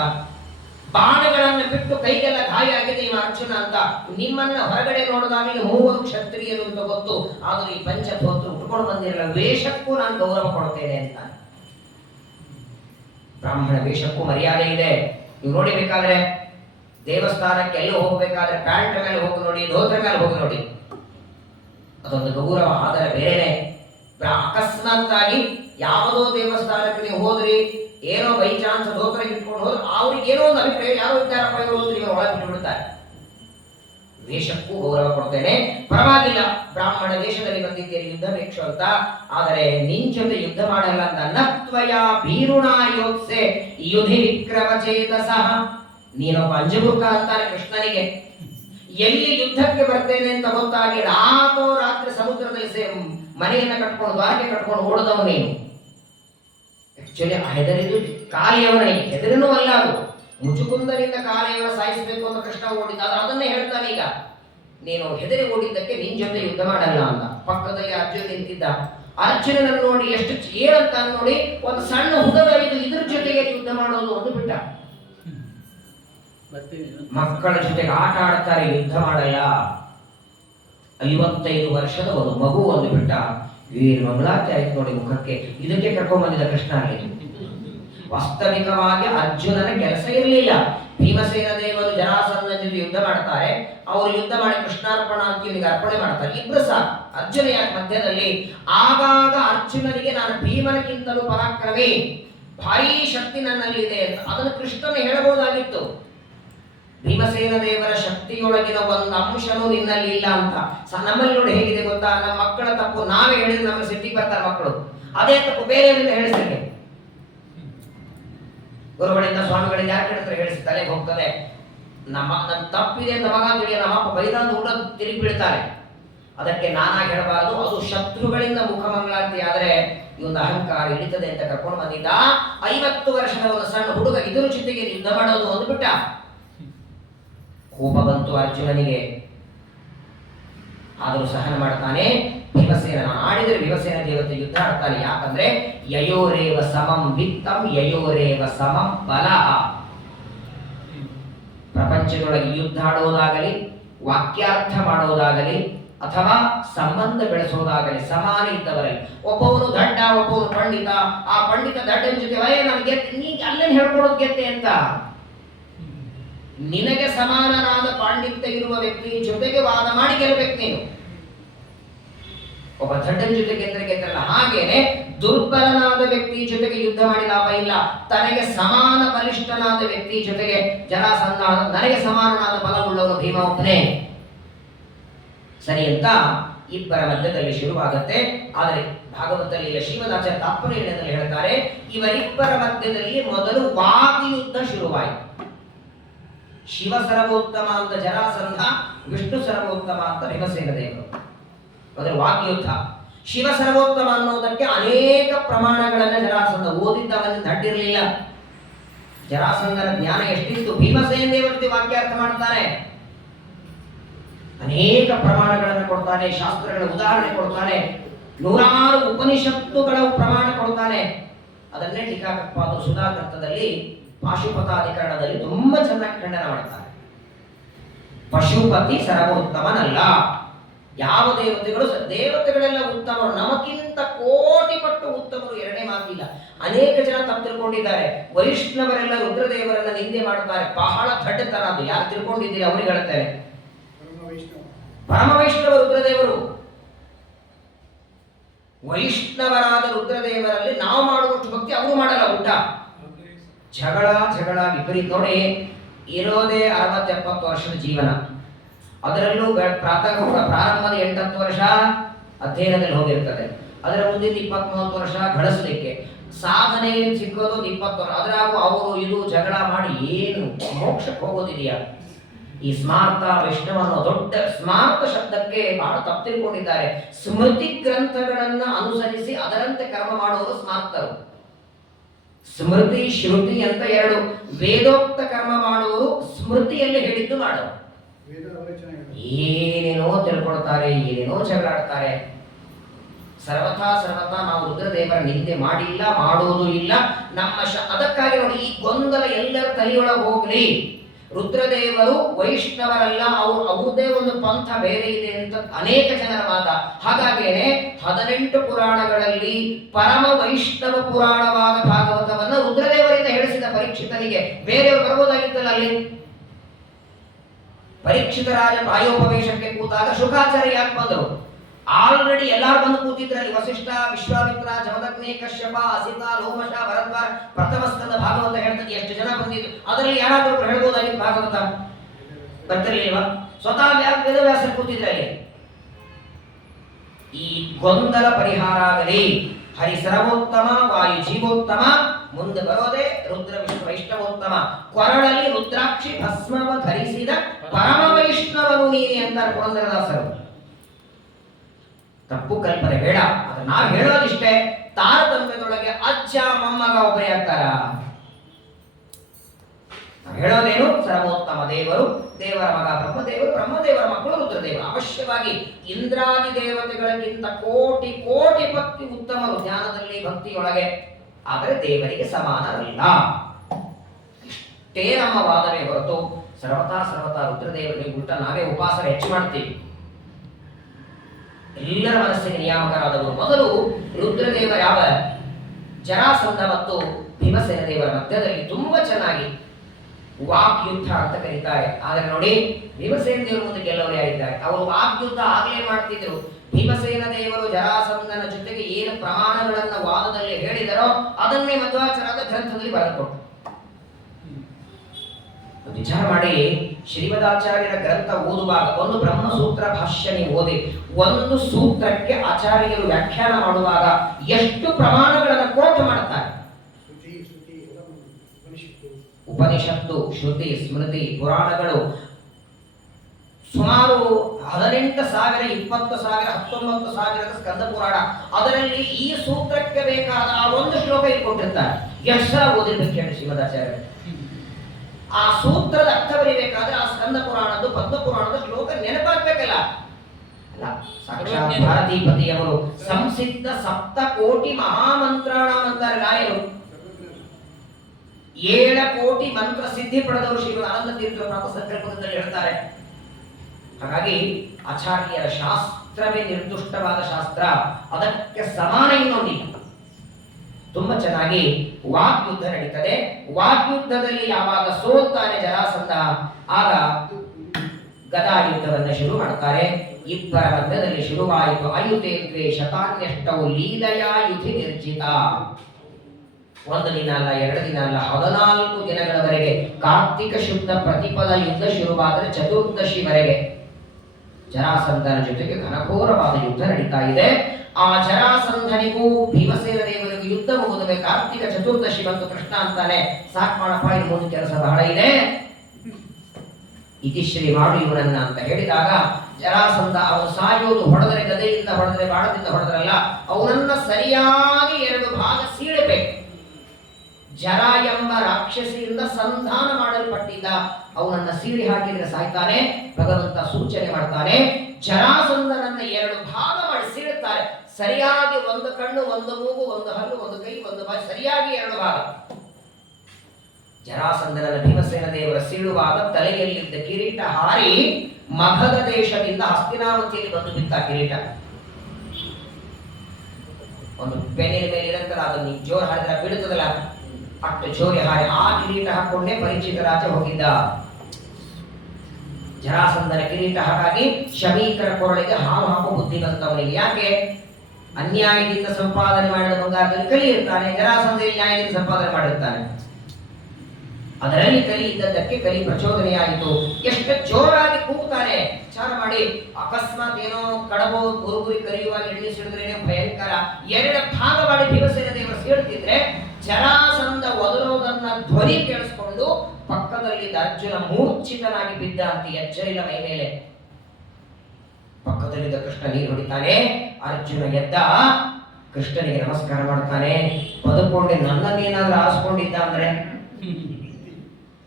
ಬಾಣಗಳನ್ನು ಬಿಟ್ಟು ಕೈಗೆಲ್ಲ ಗಾಯ ಆಗಿದೆ ಇವ ಅರ್ಜುನ ಅಂತ. ನಿಮ್ಮನ್ನ ಹೊರಗಡೆ ನೋಡಿದಾಗ ಮೂವರು ಕ್ಷತ್ರಿಯರು ಅಂತ ಗೊತ್ತು, ಆದರೂ ಈ ಪಂಚಧೋತ್ರ ಉಟ್ಕೊಂಡು ಬಂದಿರಲ್ಲ, ವೇಷಕ್ಕೂ ನಾನು ಗೌರವ ಕೊಡ್ತೇನೆ ಅಂತ. ಬ್ರಾಹ್ಮಣ ವೇಷಕ್ಕೂ ಮರ್ಯಾದೆ ಇದೆ. ನೀವು ನೋಡಿಬೇಕಾದ್ರೆ ದೇವಸ್ಥಾನಕ್ಕೆ ಎಲ್ಲಿ ಹೋಗ್ಬೇಕಾದ್ರೆ ಪ್ಯಾಂಟ್ ಮೇಲೆ ಹೋಗಿ ನೋಡಿ, ಧೋತ್ರ ಮೇಲೆ ಹೋಗಿ ನೋಡಿ, ಅದೊಂದು ಗೌರವ, ಆದರೆ ಬೇರೆನೆ. ಅಕಸ್ಮಾತ್ ಆಗಿ ಯಾವುದೋ ದೇವಸ್ಥಾನಕ್ಕೆ ನೀವು ಹೋದ್ರಿ, ಏನೋ ಬೈ ಚಾನ್ಸ್ ಧೋತ್ರ ಇಟ್ಕೊಂಡು ಹೋದ್ರೆ ಅವ್ರಿಗೆ ಏನೋ ಒಂದು ಅಭಿಪ್ರಾಯ, ಯಾರೋ ಇದ್ದಾರಪ್ಪ ಇವರು ನೀವು ಒಳಗೆ ಬಿಟ್ಟು ಬಿಡ್ತಾರೆ. ವೇಷಕ್ಕೂ ಗೌರವ ಕೊಡ್ತೇನೆ, ಪರವಾಗಿಲ್ಲ, ಬ್ರಾಹ್ಮಣ ದೇಶದಲ್ಲಿ ಬಂದಿದ್ದೇನೆ ಯುದ್ಧ ಭಿಕ್ಷು ಅಂತ, ಆದರೆ ನಿನ್ ಜೊತೆ ಯುದ್ಧ ಮಾಡಲ್ಲ ಅಂತ. ನತ್ವಯ ಭೀರುಣಾಯೋತ್ಸೆ ಯುಧಿ ವಿಕ್ರಮಚೇತಸಃ. ನೀನೊಬ್ಬ ಅಂಜಬುರ್ಕ ಅಂತಾನೆ ಕೃಷ್ಣನಿಗೆ. ಎಲ್ಲಿ ಯುದ್ಧಕ್ಕೆ ಬರ್ತೇನೆ ಅಂತ ಗೊತ್ತಾಗಿ ರಾತ್ರಿ ಸಮುದ್ರದಲ್ಲಿ ಮನೆಯನ್ನ ಕಟ್ಕೊಂಡು ದ್ವಾರಕೆ ಕಟ್ಕೊಂಡು ಓಡದವ ನೀನು. ಆಕ್ಚುಲಿ ಹೆದರಿದು ಕಾಲಿಯವನಿಗೆ, ಹೆದರಿನೂ ಅಲ್ಲ ಅದು, ಮುಚುಕುಂದನಿಂದ ಕಾಲಿಯವನ ಸಾಯಿಸಬೇಕು ಅಂತ ಕೃಷ್ಣ ಓಡಿದ್ದ. ಆದ್ರೆ ಅದನ್ನೇ ಹೇಳ್ತಾನೆ ಈಗ, ನೀನು ಹೆದರಿ ಓಡಿದ್ದಕ್ಕೆ ನಿನ್ ಜೊತೆ ಯುದ್ಧ ಮಾಡಲ್ಲ ಅಂತ. ಪಕ್ಕದಲ್ಲಿ ಅರ್ಜುನ ನಿಂತಿದ್ದ. ಅರ್ಜುನನನ್ನು ನೋಡಿ ಎಷ್ಟು ಏನಂತ ನೋಡಿ, ಒಂದು ಸಣ್ಣ ಹುಡುಗರಿದ್ದು ಇದ್ರ ಜೊತೆಗೆ ಯುದ್ಧ ಮಾಡೋದು ಒಂದು ಬಿಟ್ಟ. ಮಕ್ಕಳ ಜೊತೆಗೆ ಆಟ ಆಡ್ತಾರೆ, ಯುದ್ಧ ಮಾಡಲ್ಲ. 55 ವರ್ಷದ ಒಂದು ಮಗು ಒಂದು ಬಿಟ್ಟ. ಏನು ಮಂಗಳಾರತಿ ಆಯ್ತು ನೋಡಿ ಮುಖಕ್ಕೆ. ಇದಕ್ಕೆ ಕರ್ಕೊಂಡ್ ಬಂದಿದ್ದ ಕೃಷ್ಣ ಅಲ್ಲಿ. ವಾಸ್ತವಿಕವಾಗಿ ಅರ್ಜುನನ ಕೆಲಸ ಇರಲಿಲ್ಲ. ಭೀಮಸೇನ ದೇವರು ಜರಾಸಂಧನ ಜೊತೆ ಯುದ್ಧ ಮಾಡ್ತಾರೆ. ಅವರು ಯುದ್ಧ ಮಾಡಿ ಕೃಷ್ಣಾರ್ಪಣ ಅಂತ ಇವನಿಗೆ ಅರ್ಪಣೆ ಮಾಡ್ತಾರೆ. ಇಬ್ರು ಸಾಕು, ಅರ್ಜುನ ಯಾಕೆ ಮಧ್ಯದಲ್ಲಿ? ಆಗಾಗ ಅರ್ಜುನನಿಗೆ ನಾನು ಭೀಮನಕ್ಕಿಂತಲೂ ಪರಾಕ್ರಮಿ, ಭಾರೀ ಶಕ್ತಿ ನನ್ನಲ್ಲಿ ಇದೆ ಅಂತ ಅದನ್ನು ಕೃಷ್ಣನ ಹೇಳಬಹುದಾಗಿತ್ತು. ಭೀಮಸೇನ ದೇವರ ಶಕ್ತಿಯೊಳಗಿನ ಒಂದು ಅಂಶನೂ ನಿನ್ನಲ್ಲಿ ಇಲ್ಲ ಅಂತ. ನಮ್ಮಲ್ಲಿ ನೋಡಿ ಹೇಗಿದೆ ಗೊತ್ತಾ, ನಮ್ಮ ಮಕ್ಕಳ ತಪ್ಪು ನಾವೇ ಹೇಳಿದ್ರೆ ನಮ್ಮ ಸಿಟ್ಟಿಗೆ ಬರ್ತಾರೆ ಮಕ್ಕಳು. ಅದೇ ತಪ್ಪು ಬೇರೆಯವರಿಂದ ಹೇಳಿಸ್ತೇನೆ. ಗುರುಗಳಿಂದ ಸ್ವಾಮಿಗಳಿಂದ ಯಾರು ಕೇಳಿದ್ರೆ ಹೇಳಿಸಿ ತಲೆಗೆ ಹೋಗ್ತದೆ. ನಮ್ಮ ತಪ್ಪಿದೆ ಅಂತ ಮಗ ತಿಳಿಯ ನಮ್ಮಪ್ಪ ಬೈದಂತ ಊಟ ತಿರುಗಿ ಬೀಳ್ತಾರೆ. ಅದಕ್ಕೆ ನಾನಾಗಿ ಹೇಳಬಾರದು. ಅದು ಶತ್ರುಗಳಿಂದ ಮುಖಮಂಗಳಾರತಿ ಆದರೆ ಈ ಒಂದು ಅಹಂಕಾರ ಹಿಡಿತದೆ ಅಂತ ಕರ್ಕೊಂಡು ಬಂದಿದ್ದ. 50 ವರ್ಷದ ಒಂದು ಸಣ್ಣ ಹುಡುಗ ಇದ್ರ ಜೊತೆಗೆ ಯುದ್ಧ ಮಾಡೋದು ಒಂದು ಬಿಟ್ಟ. ಕೋಪ ಬಂತು ಅರ್ಜುನನಿಗೆ, ಆದರೂ ಸಹನ ಮಾಡ್ತಾನೆ. ಭೀಮಸೇನ ಆಡಿದರೆ ಭೀಮಸೇನ ದೇವತೆ ಯುದ್ಧ ಆಡ್ತಾನೆ. ಯಾಕಂದ್ರೆ ಯಯೋರೇವ ಸಮಂ ವಿತ್ತಂ ಯಯೋರೇವ ಸಮಂ ಬಲಃ. ಪ್ರಪಂಚದೊಳಗೆ ಯುದ್ಧ ಆಡೋದಾಗಲಿ, ವಾಕ್ಯಾರ್ಥ ಮಾಡೋದಾಗಲಿ, ಅಥವಾ ಸಂಬಂಧ ಬೆಳೆಸೋದಾಗಲಿ ಸಮಾನ ಇದ್ದವರಲ್ಲಿ. ಒಬ್ಬವನು ದಡ್ಡ, ಒಬ್ಬವನು ಪಂಡಿತ. ಆ ಪಂಡಿತ ದಡ್ಡನ ಜೊತೆ ನನಗೆ ನೀ ಅಲ್ಲೇನು ಹೇಳ್ಕೊಡೋದು ಗೆದ್ದೆ ಅಂತ. ನಿನಗೆ ಸಮಾನನಾದ ಪಾಂಡಿತ್ಯ ಇರುವ ವ್ಯಕ್ತಿ ಜೊತೆಗೆ ವಾದ ಮಾಡಿ ಗೆಲ್ಲಬೇಕು ನೀನು. ಒಬ್ಬ ದಡ್ಡನ ಜೊತೆ ಗೆದ್ರಲ್ಲ. ಹಾಗೇನೆ ದುರ್ಬಲನಾದ ವ್ಯಕ್ತಿ ಜೊತೆಗೆ ಯುದ್ಧ ಮಾಡಿ ಲಾಭ ಇಲ್ಲ. ತನಗೆ ಸಮಾನ ಬಲಿಷ್ಠನಾದ ವ್ಯಕ್ತಿ ಜೊತೆಗೆ ಜರಾಸಂಧ, ನನಗೆ ಸಮಾನನಾದ ಬಲವುಳ್ಳವನು ಭೀಮ ಒಬ್ಬನೇ ಸರಿ ಅಂತ ಇಬ್ಬರ ಮಧ್ಯದಲ್ಲಿ ಶುರುವಾಗುತ್ತೆ. ಆದರೆ ಭಾಗವತದಲ್ಲಿ ಇಲ್ಲ, ಶ್ರೀಮದಾಚಾರ್ಯ ತಾತ್ಪರ್ಯದಲ್ಲಿ ಹೇಳ್ತಾರೆ, ಇವರಿಬ್ಬರ ಮಧ್ಯದಲ್ಲಿ ಮೊದಲು ವಾಗ್ಯುದ್ಧ ಶುರುವಾಯಿತು. ಶಿವ ಸರ್ವೋತ್ತಮ ಅಂತ ಜರಾಸಂಧ, ವಿಷ್ಣು ಸರ್ವೋತ್ತಮ ಅಂತ ಭೀಮಸೇನ ದೇವರು. ಮೊದಲು ವಾಗ್ಯುದ್ಧ. ಶಿವ ಸರ್ವೋತ್ತಮ ಅನ್ನೋದಕ್ಕೆ ಅನೇಕ ಪ್ರಮಾಣಗಳನ್ನ ಜರಾಸಂಧ ಓದಿದ್ದವನ್ನ ದಡ್ಡಿರಲಿಲ್ಲ. ಜರಾಸಂಧನ ಜ್ಞಾನ ಎಷ್ಟಿತ್ತು, ಭೀಮಸೇನ ದೇವರ ವಾಕ್ಯಾರ್ಥ ಮಾಡ್ತಾನೆ, ಅನೇಕ ಪ್ರಮಾಣಗಳನ್ನು ಕೊಡ್ತಾನೆ, ಶಾಸ್ತ್ರಗಳ ಉದಾಹರಣೆ ಕೊಡ್ತಾನೆ, 100 ಉಪನಿಷತ್ತುಗಳ ಪ್ರಮಾಣ ಕೊಡ್ತಾನೆ. ಅದನ್ನೇ ಟೀಕಾಕೃತ್ಪಾದರು ಸುಧಾಕರ್ತದಲ್ಲಿ ಪಾಶುಪತಾಧಿಕರಣದಲ್ಲಿ ತುಂಬಾ ಚೆನ್ನಾಗಿ ಖಂಡನ ಮಾಡ್ತಾರೆ. ಪಶುಪತಿ ಸರ್ವೋತ್ತಮನಲ್ಲ. ಯಾವ ದೇವತೆಗಳೆಲ್ಲ ಉತ್ತಮರು, ನಮಗಿಂತ ಕೋಟಿ ಪಟ್ಟು ಉತ್ತಮರು, ಎರಡನೇ ಮಾತಿಲ್ಲ. ಅನೇಕ ಜನ ತಪ್ಪು ತಿಳ್ಕೊಂಡಿದ್ದಾರೆ. ವೈಷ್ಣವರೆಲ್ಲ ರುದ್ರದೇವರನ್ನ ನಿಂದೆ ಮಾಡ್ತಾರೆ, ಬಹಳ ದಡ್ಡತನ ಅದು. ಯಾರು ತಿಳ್ಕೊಂಡಿದ್ದೀರಿ ಅವ್ರಿಗೆ ಹೇಳ್ತಾರೆ. ಪರಮ ವೈಷ್ಣವ ರುದ್ರದೇವರು, ವೈಷ್ಣವರಾದ ರುದ್ರದೇವರಲ್ಲಿ ನಾವು ಮಾಡುವಷ್ಟು ಭಕ್ತಿ ಅವರು ಮಾಡಲ್ಲ. ಊಟ ಜಗಳ ಜಗಳ ವಿಪರೀತ. ನೋಡಿ, ಇರೋದೇ 60-70 ವರ್ಷದ ಜೀವನ. ಅದರಲ್ಲೂ ಪ್ರಾರಂಭದ 8-10 ವರ್ಷ ಅಧ್ಯಯನದಲ್ಲಿ ಹೋಗಿರ್ತದೆ. ಅದರ ಮುಂದಿನ 20-30 ವರ್ಷ ಗಳಿಸ್ಲಿಕ್ಕೆ. ಸಾಧನೆ ಸಿಕ್ಕೋದು 20 ವರ್ಷ. ಅದರಾಗೂ ಅವರು ಇದು ಜಗಳ ಮಾಡಿ ಏನು ಮೋಕ್ಷಕ್ಕೆ ಹೋಗೋದಿದೆಯಾ? ಈ ಸ್ಮಾರ್ತ ವೈಷ್ಣವ ಅನ್ನೋ ದೊಡ್ಡ ಸ್ಮಾರ್ತ ಶಬ್ದಕ್ಕೆ ಬಹಳ ತಪ್ಪು ತಿಳ್ಕೊಂಡಿದ್ದಾರೆ. ಸ್ಮೃತಿ ಗ್ರಂಥಗಳನ್ನ ಅನುಸರಿಸಿ ಅದರಂತೆ ಕರ್ಮ ಮಾಡುವವರು ಸ್ಮಾರ್ತರು. ಸ್ಮೃತಿ ಶ್ರುತಿ ಅಂತ ಎರಡು. ವೇದೋಕ್ತ ಕರ್ಮ ಮಾಡುವವರು ಸ್ಮೃತಿಯಲ್ಲಿ ಹೇಳಿದ್ದು ಮಾಡುವ. ಏನೇನೋ ತಿಳ್ಕೊಳ್ತಾರೆ, ಏನೇನೋ ಜಗಳಾಡ್ತಾರೆ. ಸರ್ವಥಾ ನಾವು ರುದ್ರದೇವರ ನಿಂದೆ ಮಾಡಿಲ್ಲ, ಮಾಡೋದು ಇಲ್ಲ. ನಮ್ಮ ಅದಕ್ಕಾಗಿ ನೋಡಿ, ಈ ಗೊಂದಲ ಎಲ್ಲರ ತಲೆಯೊಳಗೆ ಹೋಗ್ಲಿ. ರುದ್ರದೇವರು ವೈಷ್ಣವರಲ್ಲ, ಅವ್ರದೇ ಒಂದು ಪಂಥ ಬೇರೆ ಇದೆ ಅಂತ ಅನೇಕ ಜನರ ವಾದ. ಹಾಗಾಗೇನೆ 18 ಪುರಾಣಗಳಲ್ಲಿ ಪರಮ ವೈಷ್ಣವ ಪುರಾಣವಾದ ಭಾಗವತವನ್ನು ರುದ್ರದೇವರಿಂದ ಹೇಳಿಸಿದ ಪರೀಕ್ಷಿತನಿಗೆ ಬೇರೆಯವರು ಬರ್ಬೋದಾಗಿತ್ತಲ್ಲ. ಅಲ್ಲಿ ಪರೀಕ್ಷಿತ ರಾಜ ಪ್ರಾಯೋಪವೇಶಕ್ಕೆ ಕೂತಾಗ ಶುಕಾಚಾರ್ಯ ಯಾಕೆ ಬಂದರು? ಆಲ್ರೆಡಿ ಎಲ್ಲಾರು ಬಂದು ಕೂತಿದ್ರಲ್ಲಿ. ವಸಿಷ್ಠ, ವಿಶ್ವಾಮಿತ್ರ, ಜಮದಗ್ನಿ, ಕಶ್ಯಪ, ಅಸಿತ, ಲೋಮಶ, ಭರದ್ವಾರ, ಪ್ರಥಮ ಸ್ಕಂದ ಭಾಗವತ ಹೇಳ್ತದೆ. ಎಷ್ಟು ಜನ ಬಂದಿದ್ರು? ಅದರಲ್ಲಿ ಯಾರಾದ್ರೂ ಹೇಳ್ಬೋದಾಗಿತ್ತು ಭಾಗವತ? ಬರ್ತಿರ್ಲಿಲ್ವಾ? ಸ್ವತಃ ವೇದವ್ಯಾಸರು ಕೂತಿದ್ರಲ್ಲಿ. ಈ ಗೊಂದಲ ಪರಿಹಾರ ಆಗಲಿ. ಹರಿ ಸರ್ವೋತ್ತಮ, ವಾಯು ಜೀವೋತ್ತಮ, ಮುಂದೆ ಬರೋದೇ ರುದ್ರ ವಿಷ್ಣು ವೈಷ್ಣವೋತ್ತಮ. ಕೊರಳಲ್ಲಿ ರುದ್ರಾಕ್ಷಿ ಭಸ್ಮವ ಧರಿಸಿದ ಪರಮ ವೈಷ್ಣವನು ನೀನೆ ಅಂತಾರೆ ಪುರಂದರದಾಸರು. ತಪ್ಪು ಕಲ್ಪನೆ ಬೇಡ. ಅದು ನಾವು ಹೇಳೋದಿಷ್ಟೇ. ತಾರತಮ್ಯದೊಳಗೆ ಅಜ್ಜ ಮೊಮ್ಮಗ ಒಬ್ಬರೇ ಆಗ್ತಾರ? ನಾವು ಹೇಳೋದೇನು? ಸರ್ವೋತ್ತಮ ದೇವರು, ದೇವರ ಮಗ ಬ್ರಹ್ಮದೇವರು, ಬ್ರಹ್ಮದೇವರ ಮಕ್ಕಳು ರುದ್ರದೇವರು. ಅವಶ್ಯವಾಗಿ ಇಂದ್ರಾದಿ ದೇವತೆಗಳಿಗಿಂತ ಕೋಟಿ ಕೋಟಿ ಭಕ್ತಿ ಉತ್ತಮರು ಜ್ಞಾನದಲ್ಲಿ, ಭಕ್ತಿಯೊಳಗೆ. ಆದರೆ ದೇವರಿಗೆ ಸಮಾನರಲ್ಲ. ಇಷ್ಟೇ ನಮ್ಮ ವಾದವೇ ಹೊರತು ಸರ್ವತಾ ರುದ್ರದೇವರಿಗೆ ಉಲ್ಟ ನಾವೇ ಉಪಾಸನೆ ಹೆಚ್ಚು ಮಾಡ್ತೀವಿ. ಎಲ್ಲರ ಮನಸ್ಸಿಗೆ ನಿಯಾಮಕರಾದವರು. ಮೊದಲು ರುದ್ರದೇವ ಯಾವ ಜರಾಸಂಧ ಮತ್ತು ಭೀಮಸೇನ ದೇವರ ಮಧ್ಯದಲ್ಲಿ ತುಂಬಾ ಚೆನ್ನಾಗಿ ವಾಕ್ಯುದ್ಧ ಅಂತ ಕರೀತಾರೆ. ಆದರೆ ನೋಡಿ, ಭೀಮಸೇನ ದೇವರು ಮುಂದೆ ಗೆಲ್ಲವರು ಯಾರಿದ್ದಾರೆ? ಅವರು ವಾಕ್ಯುದ್ಧ ಆಗಲೇ ಮಾಡ್ತಿದ್ರು. ಭೀಮಸೇನ ದೇವರು ಜರಾಸಂಧನ ಜೊತೆಗೆ ಏನು ಪ್ರಮಾಣಗಳನ್ನ ವಾದದಲ್ಲಿ ಹೇಳಿದರೋ ಅದನ್ನೇ ಮಧ್ವಾಚಾರ್ಯರ ಗ್ರಂಥದಲ್ಲಿ ಬರೆದುಕೊಟ್ಟರು. ವಿಚಾರ ಮಾಡಿ, ಶ್ರೀಮದಾಚಾರ್ಯರ ಗ್ರಂಥ ಓದುವಾಗ ಒಂದು ಬ್ರಹ್ಮಸೂತ್ರ ಭಾಷ್ಯ ನೀವು ಓದಿ, ಒಂದು ಸೂತ್ರಕ್ಕೆ ಆಚಾರ್ಯರು ವ್ಯಾಖ್ಯಾನ ಮಾಡುವಾಗ ಎಷ್ಟು ಪ್ರಮಾಣಗಳನ್ನು ಕೋಟ್ ಮಾಡುತ್ತಾರೆ. ಉಪನಿಷತ್ತು, ಶ್ರುತಿ, ಸ್ಮೃತಿ, ಪುರಾಣಗಳು ಸುಮಾರು 18,000, 20,000, 19,000 ಸ್ಕಂದ ಪುರಾಣ. ಅದರಲ್ಲಿ ಈ ಸೂತ್ರಕ್ಕೆ ಬೇಕಾದ ಆ ಒಂದು ಶ್ಲೋಕ ಇಟ್ಕೊಟ್ಟಿರ್ತಾರೆ. ಎಷ್ಟು ಸಲ ಓದಿರ್ಬೇಕು ಹೇಳಿ ಶ್ರೀಮದಾಚಾರ್ಯರು? ಆ ಸೂತ್ರದ ಅರ್ಥ ಬರೀಬೇಕಾದ್ರೆ ಆ ಸ್ಕಂದ ಪುರಾಣದ್ದು, ಪದ್ಮ ಪುರಾಣದ ಶ್ಲೋಕ ನೆನಪಾಗ್ಬೇಕಲ್ಲ. ಅಲ್ಲ, ಸಾಕ್ಷಾತ್ ಭಾರತೀಪತಿಯವರು ಸಂಸಿದ್ಧ 7 ಕೋಟಿ ಮಹಾಮಂತ್ರಾಣ ಅಂತಾರೆ ರಾಯರು. 7 ಕೋಟಿ ಮಂತ್ರ ಸಿದ್ಧಿ ಪಡೆದವರು ಶ್ರೀಮದ್ ಆನಂದ ತೀರ್ಥರ ಪ್ರಾತ ಸಂಕಲ್ಪದಲ್ಲಿ ಹೇಳ್ತಾರೆ. ಹಾಗಾಗಿ ಆಚಾರ್ಯರ ಶಾಸ್ತ್ರವೇ ನಿರ್ದುಷ್ಟವಾದ ಶಾಸ್ತ್ರ, ಅದಕ್ಕೆ ಸಮಾನ ಇನ್ನೊಂದಿಲ್ಲ. ತುಂಬಾ ಚೆನ್ನಾಗಿ ವಾಗ್ಯುದ್ಧ ನಡೀತದೆ. ವಾಗ್ಯುದ್ಧದಲ್ಲಿ ಯಾವಾಗ ಸೋಲ್ತಾನೆ ಜರಾಸಂಧ, ಆಗ ಗದಾ ಯುದ್ಧವನ್ನು ಶುರು ಮಾಡ್ತಾರೆ. ಇಬ್ಬರ ಮಧ್ಯದಲ್ಲಿ ಶುರುವಾಯಿತು. ಅಯುತೇಂದ್ರೇ ಶತಾನ್ಯಷ್ಟವು ಲೀಲಯಾ ಯುಧಿ ನಿರ್ಜಿತ. 1 ದಿನ ಅಲ್ಲ, 2 ದಿನ ಅಲ್ಲ, 14 ದಿನಗಳವರೆಗೆ. ಕಾರ್ತಿಕ ಶುದ್ಧ ಪ್ರತಿಪದ ಯುದ್ಧ ಶುರುವಾದರೆ ಚತುರ್ದಶಿವರೆಗೆ ಜರಾಸಂಧನ ಜೊತೆಗೆ ಘನಘೋರವಾದ ಯುದ್ಧ ನಡೀತಾ ಇದೆ. ಆ ಜರಾಸಂಧನಿಗೂ ಭೀಮಸೇನ ದೇವರಿಗೂ ಯುದ್ಧ ಮುಗಿದ ಕಾರ್ತಿಕ ಚತುರ್ದಶಿ ಬಂತು. ಕೃಷ್ಣ ಅಂತಾನೆ, ಸಾಕ್ ಮಾಡಪ್ಪ, ಇನ್ನು ಮುಂದೆ ಕೆಲಸ ಬಹಳ ಇದೆ, ಇತಿಶ್ರೀ ಮಾಡು ಇವನನ್ನ ಅಂತ ಹೇಳಿದಾಗ ಜರಾಸಂಧ ಅವನು ಸಾಯೋದು ಹೊಡೆದರೆ ಗದೆಯಿಂದ ಹೊಡೆದರೆ, ಬಾಣದಿಂದ ಹೊಡೆದ್ರಲ್ಲ, ಅವನನ್ನ ಸರಿಯಾಗಿ 2 ಭಾಗ ಸೀಳಬೇಕು. ಜರ ಎಂಬ ರಾಕ್ಷಸಿಯಿಂದ ಸಂಧಾನ ಮಾಡಲ್ಪಟ್ಟಿದ್ದ ಅವನನ್ನ ಸೀಳಿ ಹಾಕಿದ್ರೆ ಸಾಯ್ತಾನೆ. ಭಗವಂತ ಸೂಚನೆ ಮಾಡ್ತಾನೆ, ಜರಾಸಂಧನನ್ನ 2 ಭಾಗ ಮಾಡಿ ಸೀಳುತ್ತಾರೆ. ಸರಿಯಾಗಿ 1 ಕಣ್ಣು, 1 ಮೂಗು, 1 ಹಲ್ಲು, 1 ಕೈ, 1 ಬಾಯಿ, ಸರಿಯಾಗಿ 2 ಭಾಗ. ಜರಾಸಂಧನನ ಭೀಮಸೇನ ದೇವರ ಸೀಳುವಾಗ ತಲೆಯಲ್ಲಿದ್ದ ಕಿರೀಟ ಹಾರಿ ಮಗಧ ದೇಶದಿಂದ ಹಸ್ತಿನಾವತಿಯಲ್ಲಿ ಬಂದು ಬಿತ್ತ. ಕಿರೀಟ ಒಂದು ಪೆನ್ನಿನ ಮೇಲೆ ಇರಂತಲ್ಲ, ಅದನ್ನು ಜೋರು ಹಾರಿದ್ರೆ ಬೀಳುತ್ತದಲ್ಲ, ಅಷ್ಟು ಜೋರಿ ಹಾರಿ ಆ ಕಿರೀಟ ಹಾಕೊಂಡೇ ಪರೀಕ್ಷಿತ ರಾಜ ಹೋಗಿದ್ದ. ಜರಾಸಂಧನ ಕಿರೀಟ ಹಾಗಾಗಿ ಶಮೀಕರ ಕೊರಳಿಗೆ ಹಾವು ಹಾಕೋ ಬುದ್ಧಿ ಬಂತವನಿಗೆ. ಯಾಕೆ? ಅನ್ಯಾಯದಿಂದ ಸಂಪಾದನೆ ಮಾಡಿದ ಬಂಗಾರದಲ್ಲಿ ಕಲಿ ಇರ್ತಾನೆ, ಜರಾಸಂಧ ನ್ಯಾಯದಿಂದ ಸಂಪಾದನೆ ಮಾಡಿರ್ತಾನೆ. ಅದರಲ್ಲಿ ಕಲಿ ಇದ್ದದ್ದಕ್ಕೆ ಕಲಿ ಪ್ರಚೋದನೆಯಾಯಿತು. ಎಷ್ಟು ಜೋರಾಗಿ ಕೂಗ್ತಾನೆ ವಿಚಾರ ಮಾಡಿ. ಅಕಸ್ಮಾತ್ ಏನೋ ಕಡಬು ಗುರುಗುರಿ ಕರೆಯುವಾಗ ಎಣ್ಣೆ ಸಿಡಿದ್ರೇನೆ ಭಯಂಕರ. ಎರಡು ಭಾಗ ಮಾಡಿ ಭೀಮಸೇನ ದೇವರು ಹೇಳ್ತಿದ್ರೆ ಜರಾಸಂಧ ಒದರೋದನ್ನ ಧ್ವನಿ ಕೇಳಿಸ್ಕೊಂಡು ಪಕ್ಕದಲ್ಲಿದ್ದ ಅರ್ಜುನ ಮೂರ್ಛಿತನಾಗಿ ಬಿದ್ದ ಅಂತ ಎಚ್ಚರಿಲ್ಲ ಮೈ ಮೇಲೆ. ಪಕ್ಕದಲ್ಲಿದ್ದ ಕೃಷ್ಣ ನೀರು ಹೊಡಿತಾನೆ. ಅರ್ಜುನ ಎದ್ದ, ಕೃಷ್ಣನಿಗೆ ನಮಸ್ಕಾರ ಮಾಡ್ತಾನೆ. ಬದುಕೊಂಡೆ ನನ್ನನ್ನೇನಾದ್ರೂ ಆರಿಸ್ಕೊಂಡಿದ್ದ ಅಂದ್ರೆ,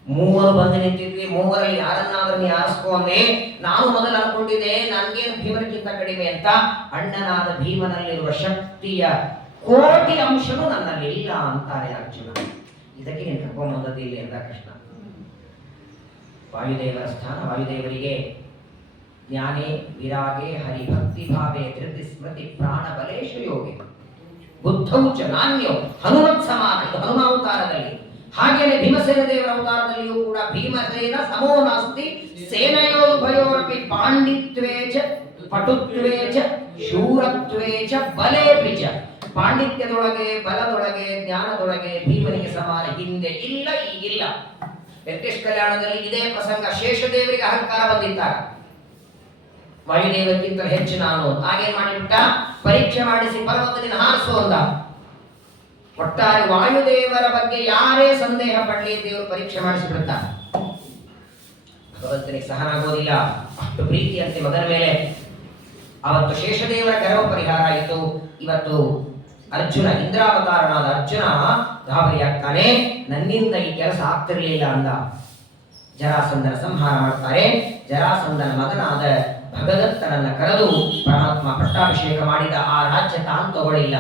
ಮೂವರು ಬಂದು ನಿಂತಿದ್ವಿ, ಮೂವರಲ್ಲಿ ಯಾರನ್ನಾದ್ರೂ ನೀ ಆರಿಸ್ಕೊಂಡೆ. ನಾನು ಮೊದಲು ಅನ್ಕೊಂಡಿದ್ದೆ ನನ್ಗೇನು ಭೀಮನಿಗಿಂತ ಕಡಿಮೆ ಅಂತ. ಅಣ್ಣನಾದ ಭೀಮನಲ್ಲಿರುವ ಶಕ್ತಿಯ ಕೋಟಿ ಅಂಶನೂ ನನ್ನಲ್ಲಿ ಇಲ್ಲ ಅಂತಾನೆ ಅರ್ಜುನ. ಇದಕ್ಕೆ ನೀನು ಕರ್ಕೊಂಬಂದದ್ದು ಇಲ್ಲಿ ಅಂತ ಕೃಷ್ಣ. ವಾಯುದೇವರ ಸ್ಥಾನ. ವಾಯುದೇವರಿಗೆ ಜ್ಞಾನೇ ವಿರಾಗೆ ಹರಿಭಕ್ತಿ ಭಾವೆ ಧೃತಿ ಸ್ಮೃತಿ ಪ್ರಾಣ ಬಲೇಶು ಯೋಗಿ ಬುದ್ಧೌ ಚ ನಾಣ್ಯೋ ಹನುಮತ್ ಸಮಾನ. ಹನುಮಾವತಾರದಲ್ಲಿ ಹಾಗೇನೆ ಭೀಮಸೇನ ದೇವರ ಅವತಾರದಲ್ಲಿಯೂ ಕೂಡ ಭೀಮಸೇನ ಸಮೋ ನಾಸ್ತಿ ಸೇನಯೋರುಭಯೋರಪಿ ಪಾಂಡಿತ್ವೇ ಚ ಪಟುತ್ವೇ ಚ ಶೂರತ್ವೇ ಚ ಬಲೇಪಿ ಚ. ಪಾಂಡಿತ್ಯದೊಳಗೆ, ಬಲದೊಳಗೆ, ಜ್ಞಾನದೊಳಗೆ ಭೀಮನಿಗೆ ಸಮಾನ ಹಿಂದೆ ಇಲ್ಲ, ಈಗಿಲ್ಲ. ವೆಂಕಟೇಶ ಕಲ್ಯಾಣದಲ್ಲಿ ಇದೇ ಪ್ರಸಂಗ. ಶೇಷದೇವರಿಗೆ ಅಹಂಕಾರ ಬಂದಿದ್ದಾಗ ವಾಯುದೇವಕ್ಕಿಂತ ಹೆಚ್ಚು ನಾನು ಹಾಗೇನ್ ಮಾಡಿಬಿಟ್ಟ, ಪರೀಕ್ಷೆ ಮಾಡಿಸಿ ಪರ್ವತದಿಂದ ಹಾರಿಸು ಅಂದ. ಒಟ್ಟಾರೆ ವಾಯುದೇವರ ಬಗ್ಗೆ ಯಾರೇ ಸಂದೇಹ ಪಡಲಿ ದೇವರು ಪರೀಕ್ಷೆ ಮಾಡಿಸಿಬಿಡುತ್ತಾರೆ. ಭಗವಂತನಿಗೆ ಸಹನ ಆಗೋದಿಲ್ಲ, ಅಷ್ಟು ಪ್ರೀತಿಯಂತೆ ಮಗನ ಮೇಲೆ. ಅವತ್ತು ಶೇಷದೇವರ ಗರ್ವ ಪರಿಹಾರ ಆಯಿತು. ಇವತ್ತು ಅರ್ಜುನ, ಇಂದ್ರಾವತಾರನಾದ ಅರ್ಜುನ ಗಾಬರಿಯಾಗ್ತಾನೆ. ನನ್ನಿಂದ ಈ ಕೆಲಸ ಆಗ್ತಿರ್ಲಿಲ್ಲ ಅಂದ. ಜರಾಸಂಧನ ಸಂಹಾರ ಮಾಡ್ತಾರೆ. ಜರಾಸಂಧನ ಮಗನಾದ ಭಗದತ್ತನನ್ನ ಕರೆದು ಪರಮಾತ್ಮ ಪಟ್ಟಾಭಿಷೇಕ ಮಾಡಿದ. ಆ ರಾಜ್ಯ ತಾನು ತಗೊಳ್ಳಿಲ್ಲ.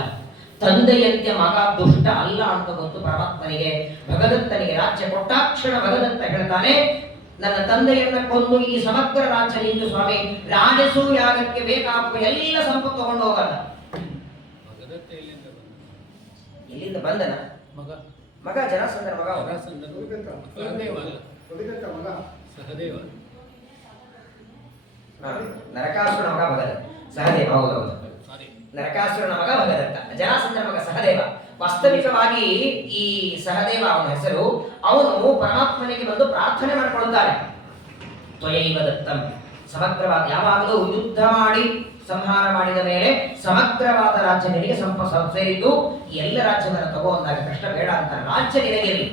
ತಂದೆಯಂತೆ ಮಗ ದುಷ್ಟ ಅಲ್ಲ ಅಂತ ಗೊತ್ತು ಪರಮಾತ್ಮನಿಗೆ. ಭಗದತ್ತನಿಗೆ ರಾಜ್ಯ ಕೊಟ್ಟಾಕ್ಷಣ ಭಗದತ್ತ ಹೇಳ್ತಾನೆ, ನನ್ನ ತಂದೆಯನ್ನ ಕೊಂದು ಈ ಸಮಗ್ರ ರಾಜ್ಯ ನಿಂದು ಸ್ವಾಮಿ, ರಾಜಸೂ ಯಾಗಕ್ಕೆ ಬೇಕಾಗುವ ಎಲ್ಲ ಸಂಪತ್ತು ತಗೊಂಡು ಹೋಗಲ್ಲ. ಎಲ್ಲಿಂದ ಬಂದನ ಮಗ? ಜರಾಸಂಧನ ಮಗ. ನರಕಾಸುರನ ಮಗ ಭಗದತ್ತ. ಸಹದೇವ. ಹೌದೌದು, ನರಕಾಸುರನ ಮಗ ಭಗದತ್ತ, ಜರಾಸಂಧನ ಮಗ ಸಹದೇವ. ವಾಸ್ತವಿಕವಾಗಿ ಈ ಸಹದೇವ ಅವನ ಹೆಸರು. ಅವನು ಪರಮಾತ್ಮನಿಗೆ ಬಂದು ಪ್ರಾರ್ಥನೆ ಮಾಡಿಕೊಳ್ಳುತ್ತಾನೆ. ತ್ವಯೈವ ದತ್ತಂ. ಸಮಗ್ರವಾದ, ಯಾವಾಗಲೂ ಯುದ್ಧ ಮಾಡಿ ಸಂಹಾರ ಮಾಡಿದ ಮೇಲೆ ಸಮಗ್ರವಾದ ರಾಜ್ಯ ನಿನಗೆ ಸೇರಿದ್ದು. ಎಲ್ಲ ರಾಜ್ಯವನ್ನು ತಗೋ ಅಂದಾಗ ಕೃಷ್ಣ ಬೇಡ ಅಂತ, ರಾಜ್ಯ ನಿನಗಿರಲಿ,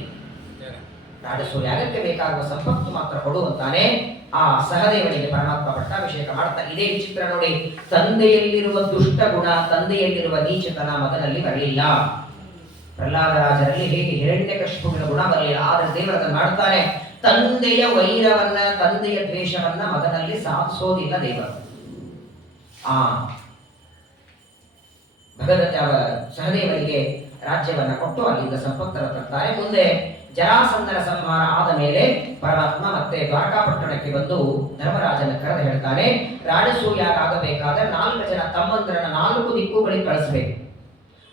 ರಾಜಸೂ ಯಾಗಕ್ಕೆ ಬೇಕಾಗುವ ಸಂಪತ್ತು ಮಾತ್ರ ಕೊಡುವಂತಾನೆ. ಆ ಸಹದೇವನಿಗೆ ಪರಮಾತ್ಮ ಪಟ್ಟಾಭಿಷೇಕ ಮಾಡ್ತಾ. ಇದೇ ವಿಚಿತ್ರ ನೋಡಿ, ತಂದೆಯಲ್ಲಿರುವ ದುಷ್ಟ ಗುಣ, ತಂದೆಯಲ್ಲಿರುವ ನೀಚತನ ಮಗನಲ್ಲಿ ಬರಲಿಲ್ಲ. ಪ್ರಹ್ಲಾದ ರಾಜರಲ್ಲಿ ಹೇಗೆ ಹಿರಣ್ಯಕಶಿಪುವಿನ ಗುಣ ಬರಲಿಲ್ಲ, ಆದರೆ ದೇವರನ್ನು ಮಾಡ್ತಾನೆ. ತಂದೆಯ ವೈರವನ್ನ, ತಂದೆಯ ದ್ವೇಷವನ್ನ ಮಗನಲ್ಲಿ ಸಾಧಿಸೋದಿಲ್ಲ ದೇವರು. ಆ ಭಗದತ್ತ ಸಹದೇವನಿಗೆ ರಾಜ್ಯವನ್ನ ಕೊಟ್ಟು ಅಲ್ಲಿಂದ ಸಂಪತ್ತನ್ನು ತರ್ತಾರೆ. ಮುಂದೆ ಜರಾಸಂಧನ ಸಂಹಾರ ಆದ ಮೇಲೆ ಪರಮಾತ್ಮ ಮತ್ತೆ ದ್ವಾರಕಾಪಟ್ಟಣಕ್ಕೆ ಬಂದು ಧರ್ಮರಾಜನ ಕರೆದು ಹೇಳ್ತಾನೆ, ರಾಜಸೂಯಾಗ ಆಗಬೇಕಾದ್ರೆ 4 ಜನ ತಮ್ಮಂದಿರನ್ನ 4 ದಿಕ್ಕುಗಳಿಗೆ ಕಳಿಸಬೇಕು.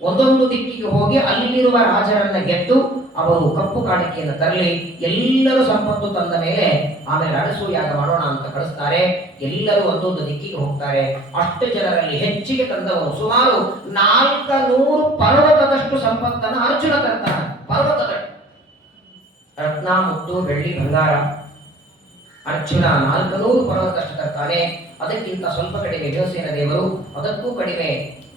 ಒಂದೊಂದು ದಿಕ್ಕಿಗೆ ಹೋಗಿ ಅಲ್ಲಿರುವ ರಾಜರನ್ನ ಗೆದ್ದು ಅವರು ಕಪ್ಪು ಕಾಣಿಕೆಯನ್ನು ತರಲಿ. ಎಲ್ಲರೂ ಸಂಪತ್ತು ತಂದ ಮೇಲೆ ಆಮೇಲೆ ರಾಜಸೂಯಾಗ ಮಾಡೋಣ ಅಂತ ಕಳಿಸ್ತಾರೆ. ಎಲ್ಲರೂ ಒಂದೊಂದು ದಿಕ್ಕಿಗೆ ಹೋಗ್ತಾರೆ. ಅಷ್ಟು ಜನರಲ್ಲಿ ಹೆಚ್ಚಿಗೆ ತಂದವನು ಸುಮಾರು 400 ಪರ್ವತದಷ್ಟು ಸಂಪತ್ತನ್ನು ಅರ್ಜುನ ತರ್ತಾನೆ. ಪರ್ವತದ ರತ್ನ, ಮುತ್ತು, ಬೆಳ್ಳಿ, ಬಂಗಾರ. ಅರ್ಜುನ 400 ಪರ್ವತದಷ್ಟು ತರ್ತಾನೆ. ಅದಕ್ಕಿಂತ ಸ್ವಲ್ಪ ಕಡಿಮೆ ಭೀಮಸೇನ ದೇವರು, ಅದಕ್ಕೂ ಕಡಿಮೆ